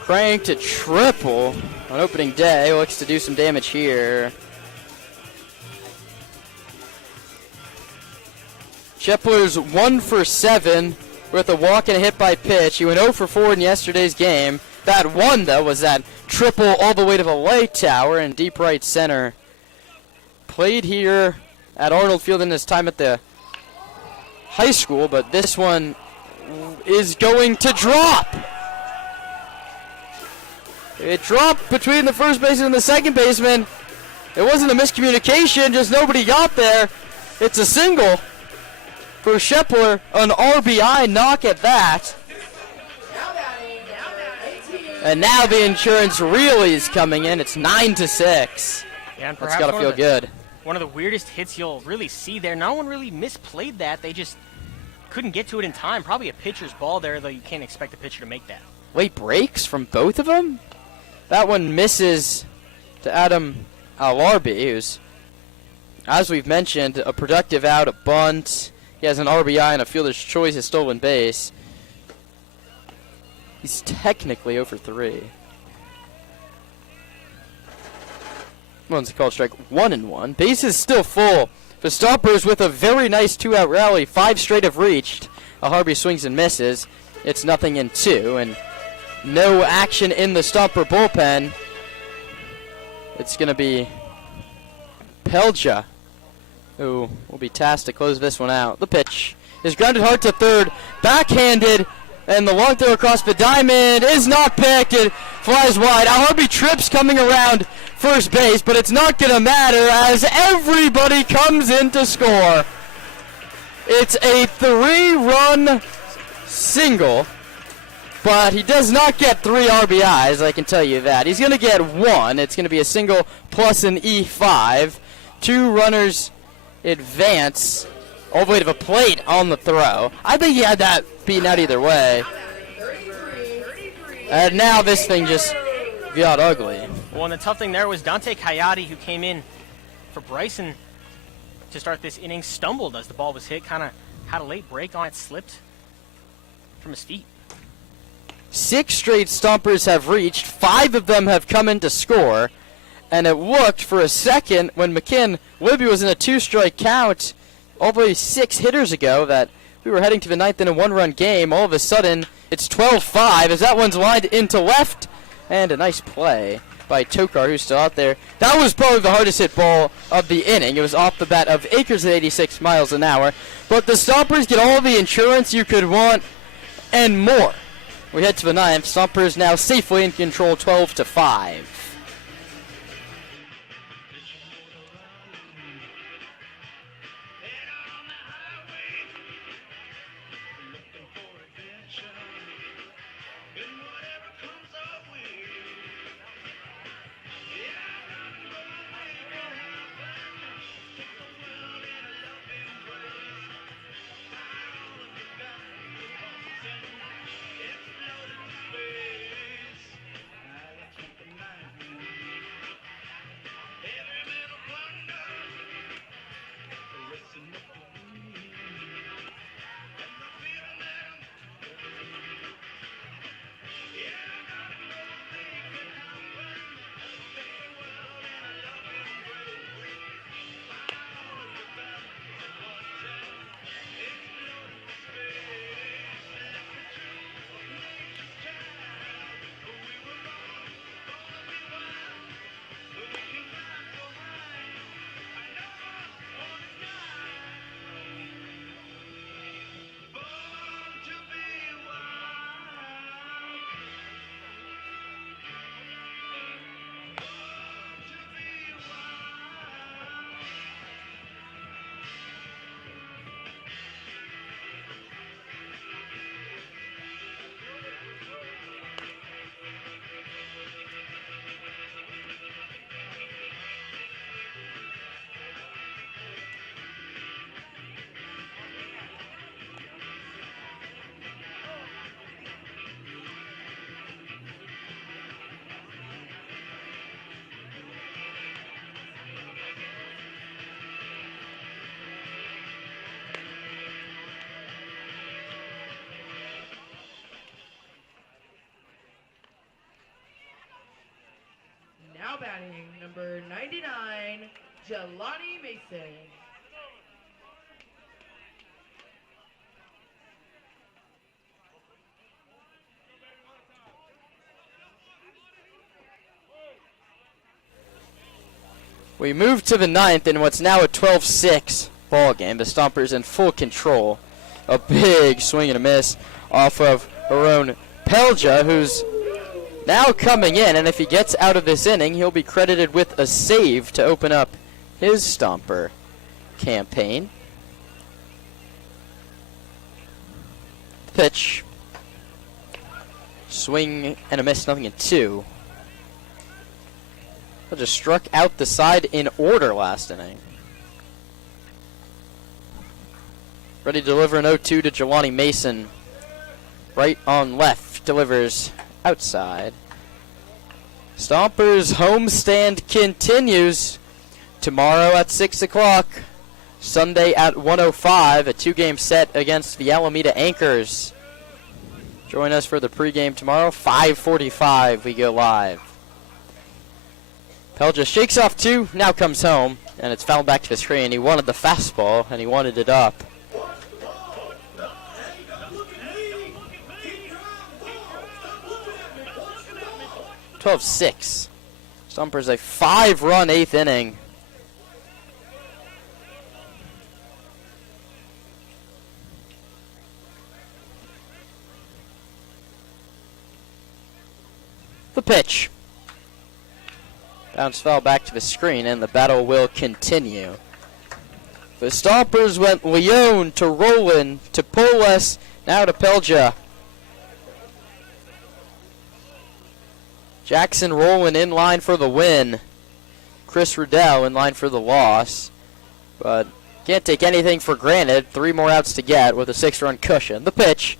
cranked a triple on opening day, looks to do some damage here. Shepler's 1 for 7 with a walk and a hit by pitch. He went 0 for 4 in yesterday's game. That one, though, was that triple all the way to the light tower in deep right center. Played here at Arnold Field in his time at the high school, but this one is going to drop. It dropped between the first baseman and the second baseman. It wasn't a miscommunication, just nobody got there. It's a single for Shepler, an RBI knock at that. And now the insurance really is coming in. It's 9-6. Yeah, and that's got to feel good. One of the weirdest hits you'll really see there. No one really misplayed that. They just couldn't get to it in time. Probably a pitcher's ball there, though you can't expect a pitcher to make that. Late breaks from both of them? That one misses to Adam Alarbi, who's, as we've mentioned, a productive out, a bunt. He has an RBI and a fielder's choice, a stolen base. He's technically 0 for 3. One's called strike 1-1. Base is still full. The Stompers with a very nice 2-out rally. 5 straight have reached. Harvey swings and misses. It's 0-2, and no action in the Stomper bullpen. It's going to be Pelja who will be tasked to close this one out. The pitch is grounded hard to third, backhanded, and the long throw across the diamond is not picked. It flies wide. Harvey trips coming around first base, but it's not going to matter as everybody comes in to score. It's a 3-run single, but he does not get 3 RBIs, I can tell you that. He's going to get 1. It's going to be a single plus an E5. 2 runners advance all the way to the plate on the throw. I think he had that beaten out either way. And now this thing just got ugly. Well, and the tough thing there was Dante Coyote, who came in for Bryson to start this inning, stumbled as the ball was hit, kind of had a late break on it, slipped from his feet. 6 straight Stompers have reached. 5 of them have come in to score. And it looked for a second when McKinn Libby was in a 2-strike count all the way 6 hitters ago that we were heading to the 9th in a 1-run game. All of a sudden, it's 12-5 as that one's lined into left. And a nice play by Tokar, who's still out there. That was probably the hardest hit ball of the inning. It was off the bat of Akers at 86 miles an hour. But the Stompers get all the insurance you could want and more. We head to the 9th. Stompers now safely in control, 12-5. Now batting number 99, Jelani Mason. We move to the ninth in what's now a 12-6 ball game. The Stompers in full control. A big swing and a miss off of Aaron Pelja, who's now coming in, and if he gets out of this inning, he'll be credited with a save to open up his Stomper campaign. Pitch. Swing and a miss, nothing in 2. Just struck out the side in order last inning. Ready to deliver an 0-2 to Jelani Mason. Right on left. Delivers outside. Stompers homestand continues. Tomorrow at 6 o'clock. Sunday at 1:05. A 2-game set against the Alameda Anchors. Join us for the pregame tomorrow. 5:45 we go live. Pelja shakes off 2, now comes home, and it's fouled back to the screen. He wanted the fastball, and he wanted it up. (12-6). Stompers a 5-run 8th inning. The pitch. Bounce fell back to the screen, and the battle will continue. The Stompers went Leone to Roland to Polis, now to Pelja. Jackson Rowland in line for the win. Chris Riddell in line for the loss. But can't take anything for granted. 3 more outs to get with a 6-run cushion. The pitch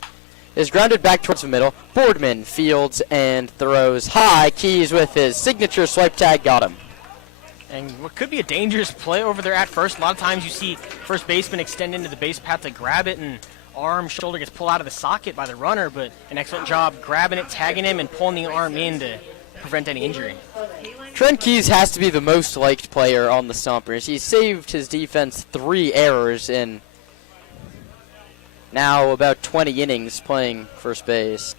is grounded back towards the middle. Boardman fields and throws high. Keys with his signature swipe tag got him. And what could be a dangerous play over there at first. A lot of times you see first baseman extend into the base path to grab it, and arm, shoulder gets pulled out of the socket by the runner, but an excellent job grabbing it, tagging him, and pulling the arm in to prevent any injury. Trent Keys has to be the most liked player on the Stompers. He saved his defense 3 errors in now about 20 innings playing first base.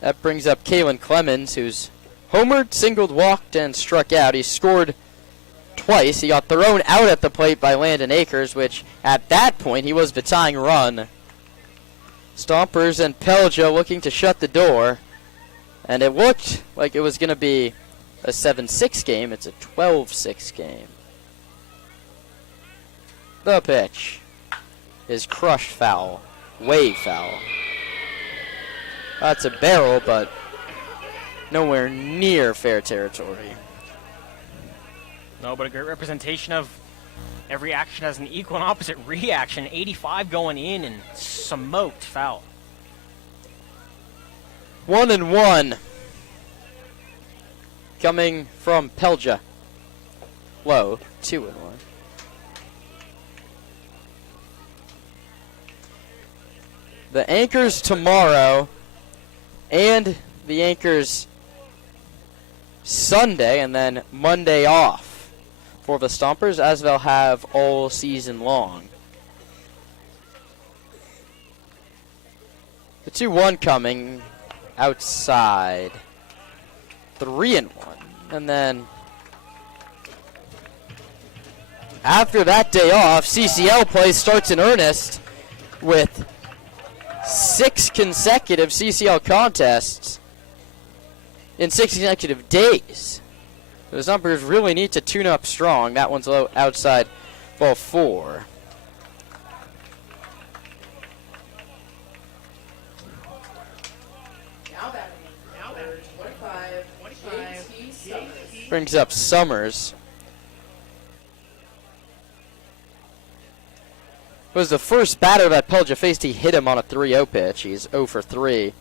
That brings up Kalen Clemens, who's homered, singled, walked, and struck out. He scored twice. He got thrown out at the plate by Landon Akers, which at that point he was the tying run. Stompers and Pelja looking to shut the door. And it looked like it was going to be a 7-6 game. It's a 12-6 game. The pitch is crushed foul. Way foul. That's a barrel, but nowhere near fair territory. No, but a great representation of every action has an equal and opposite reaction. 85 going in and smoked foul. 1-1 coming from Pelja. Low, 2-1. The Anchors tomorrow and the Anchors Sunday, and then Monday off for the Stompers, as they'll have all season long. The 2-1 coming outside. 3-1. And then after that day off, CCL play starts in earnest with 6 consecutive CCL contests in 6 consecutive days. The Stompers really need to tune up strong. That one's low outside, ball 4. Brings up Summers. It was the first batter that Pelja faced. He hit him on a 3-0 pitch. He's 0 for 3.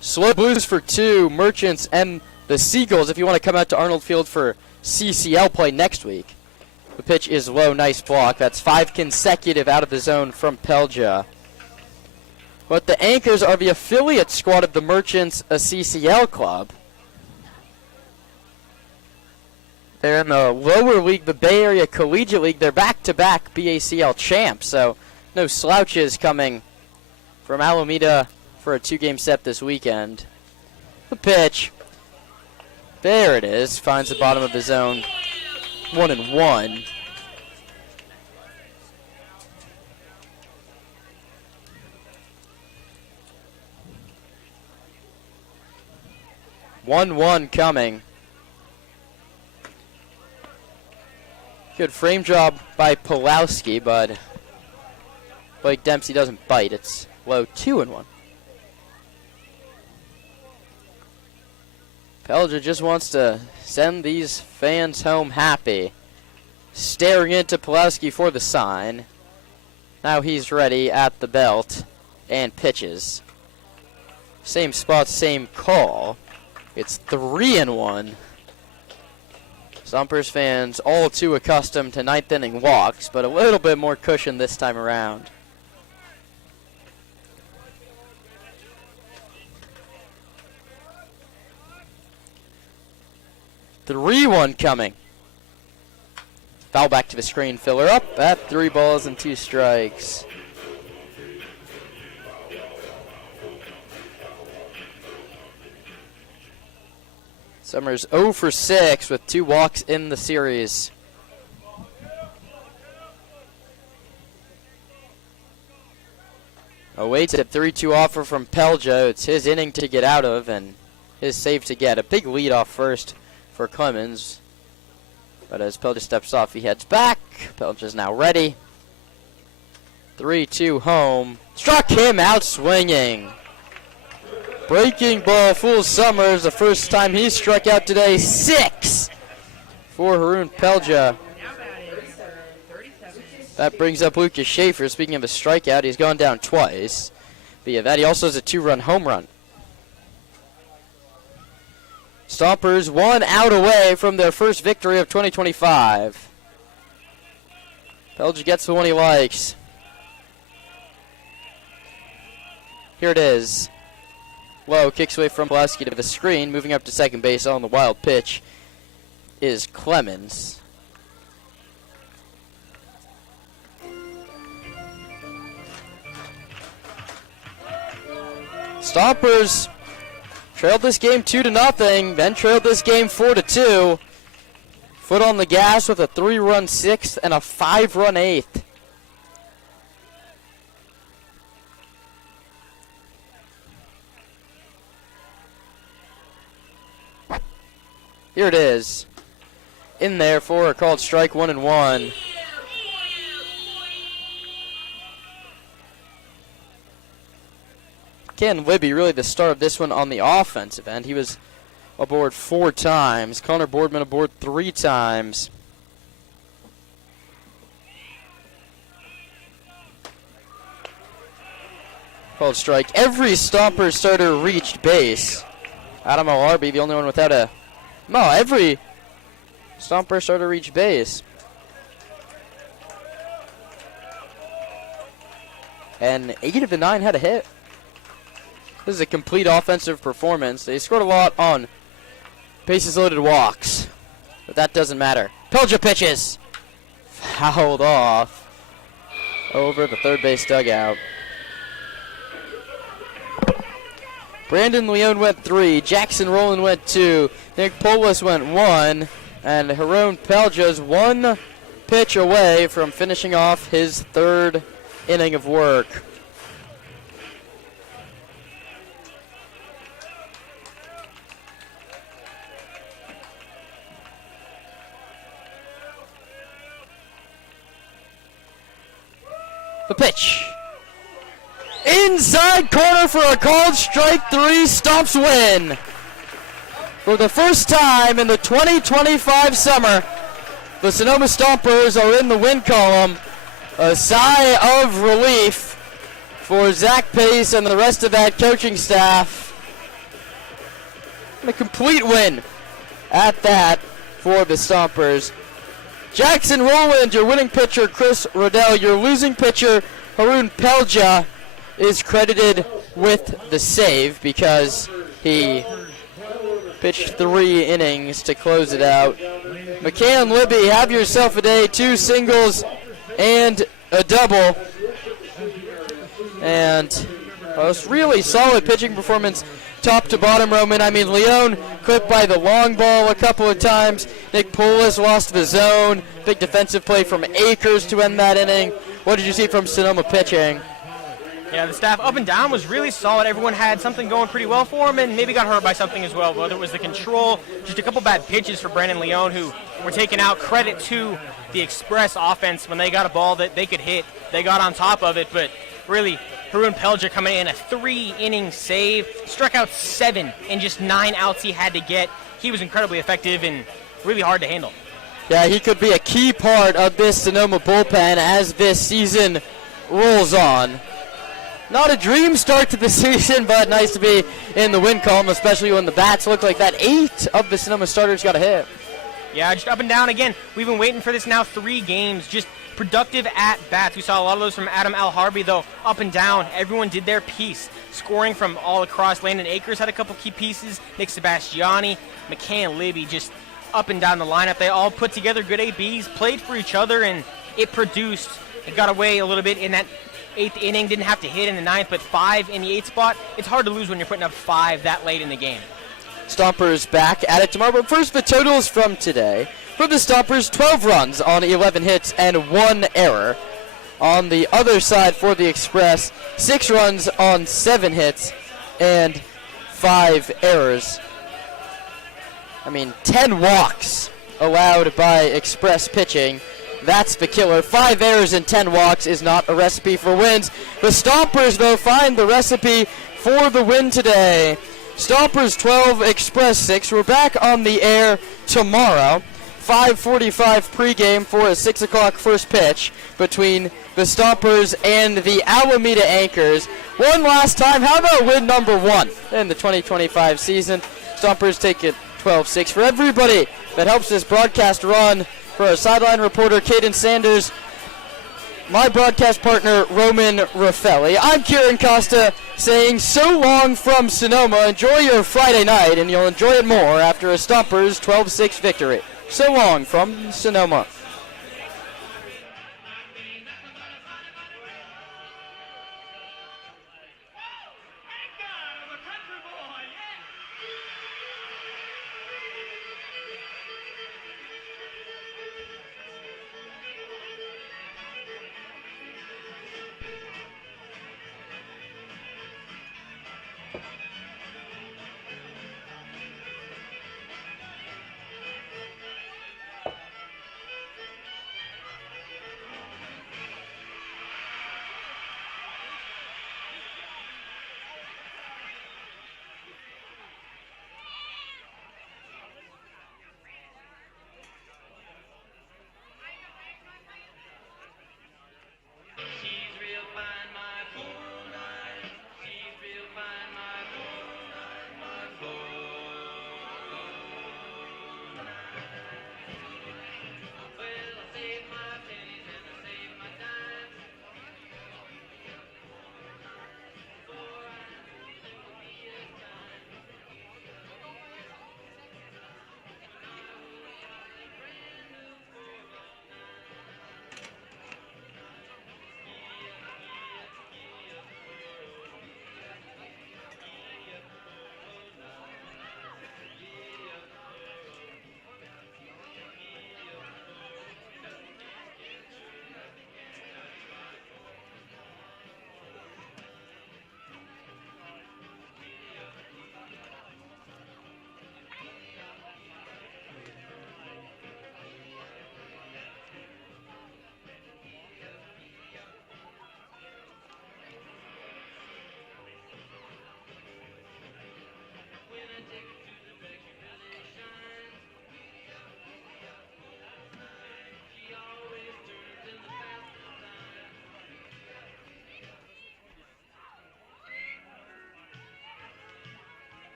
Slow Blues for 2. Merchants and the Seagulls, if you want to come out to Arnold Field for CCL play next week. The pitch is low. Nice block. That's 5 consecutive out of the zone from Pelja. But the Anchors are the affiliate squad of the Merchants, a CCL club. They're in the lower league, the Bay Area Collegiate League. They're back-to-back BACL champs, so no slouches coming from Alameda for a 2-game set this weekend. The pitch. There it is. Finds the bottom of the zone. 1-1. One coming. Good frame job by Pulowski, but Blake Dempsey doesn't bite. It's low 2-1. Pelger just wants to send these fans home happy. Staring into Pulowski for the sign. Now he's ready at the belt and pitches. Same spot, same call. It's 3-1. Stompers fans all too accustomed to ninth inning walks, but a little bit more cushion this time around. The 3-1 coming. Foul back to the screen, filler up at 3 balls and 2 strikes. Summers 0 for 6 with 2 walks in the series. Awaits a 3-2 offer from Pelja. It's his inning to get out of and his save to get. A big lead off first for Clemens. But as Pelja steps off, he heads back. Pelja's now ready. 3-2 home. Struck him out swinging. Breaking ball, full Summers, the first time he struck out today. 6 for Haroon Pelja. That brings up Lucas Schaefer. Speaking of a strikeout, he's gone down twice. Via that, he also has a 2-run home run. Stompers 1 out away from their first victory of 2025. Pelja gets the one he likes. Here it is. Low kicks away from Pulaski to the screen. Moving up to second base on the wild pitch is Clemens. Stompers trailed this game 2-0, then trailed this game 4-2. Foot on the gas with a 3-run 6th and a 5-run 8th. Here it is. In there for a called strike, 1-1. Ken Libby really the star of this one on the offensive end. He was aboard 4 times. Connor Boardman aboard 3 times. Called strike. Every Stomper starter reached base. Adam O'Arby, the only one without a... No, every Stomper starter reached base. And 8 of the 9 had a hit. This is a complete offensive performance. They scored a lot on bases loaded walks, but that doesn't matter. Pelja pitches. Fouled off over the third base dugout. Brandon Leone went 3. Jackson Rowland went 2. Nick Polis went 1. And Haroon Pelja's 1 pitch away from finishing off his 3rd inning of work. The pitch. Inside corner for a called strike 3. Stomps win. For the first time in the 2025 summer, the Sonoma Stompers are in the win column. A sigh of relief for Zach Pace and the rest of that coaching staff. And a complete win at that for the Stompers. Jackson Rowland, your winning pitcher, Chris Rodell, your losing pitcher, Haroon Pelja. is credited with the save because he pitched 3 innings to close it out. McCann Libby, have yourself a day. 2 singles and a double. And a really solid pitching performance top to bottom, Roman. I mean, Leone clipped by the long ball a couple of times. Nick Poulos lost the zone. Big defensive play from Akers to end that inning. What did you see from Sonoma pitching? Yeah, the staff up and down was really solid. Everyone had something going pretty well for him and maybe got hurt by something as well, whether it was the control, just a couple bad pitches for Brandon Leone, who were taken out. Credit to the Express offense. When they got a ball that they could hit, they got on top of it, but really, Haroon Pelger coming in, a 3-inning save, struck out 7 in just 9 outs he had to get. He was incredibly effective and really hard to handle. Yeah, he could be a key part of this Sonoma bullpen as this season rolls on. Not a dream start to the season, but nice to be in the win column, especially when the bats look like that. 8 of the Sonoma starters got a hit. Yeah, just up and down again. We've been waiting for this now 3 games, just productive at-bats. We saw a lot of those from Adam Al-Harbi, though, up and down. Everyone did their piece. Scoring from all across. Landon Akers had a couple key pieces. Nick Sebastiani, McCann Libby, just up and down the lineup. They all put together good ABs, played for each other, and it produced. It got away a little bit in that 8th inning. Didn't have to hit in the 9th, but 5 in the 8th spot. It's hard to lose when you're putting up 5 that late in the game. Stompers back at it tomorrow, but first the totals from today. For the Stompers, 12 runs on 11 hits and 1 error. On the other side for the Express, 6 runs on 7 hits and 5 errors. I mean, 10 walks allowed by Express pitching. That's the killer. 5 errors and 10 walks is not a recipe for wins. The Stompers, though, find the recipe for the win today. Stompers 12, Express 6. We're back on the air tomorrow. 5:45 pregame for a 6 o'clock first pitch between the Stompers and the Alameda Anchors. One last time, how about win number 1 in the 2025 season? Stompers take it 12-6. For everybody that helps this broadcast run, for our sideline reporter, Caden Sanders, my broadcast partner, Roman Raffelli, I'm Kieran Costa saying so long from Sonoma. Enjoy your Friday night, and you'll enjoy it more after a Stompers 12-6 victory. So long from Sonoma.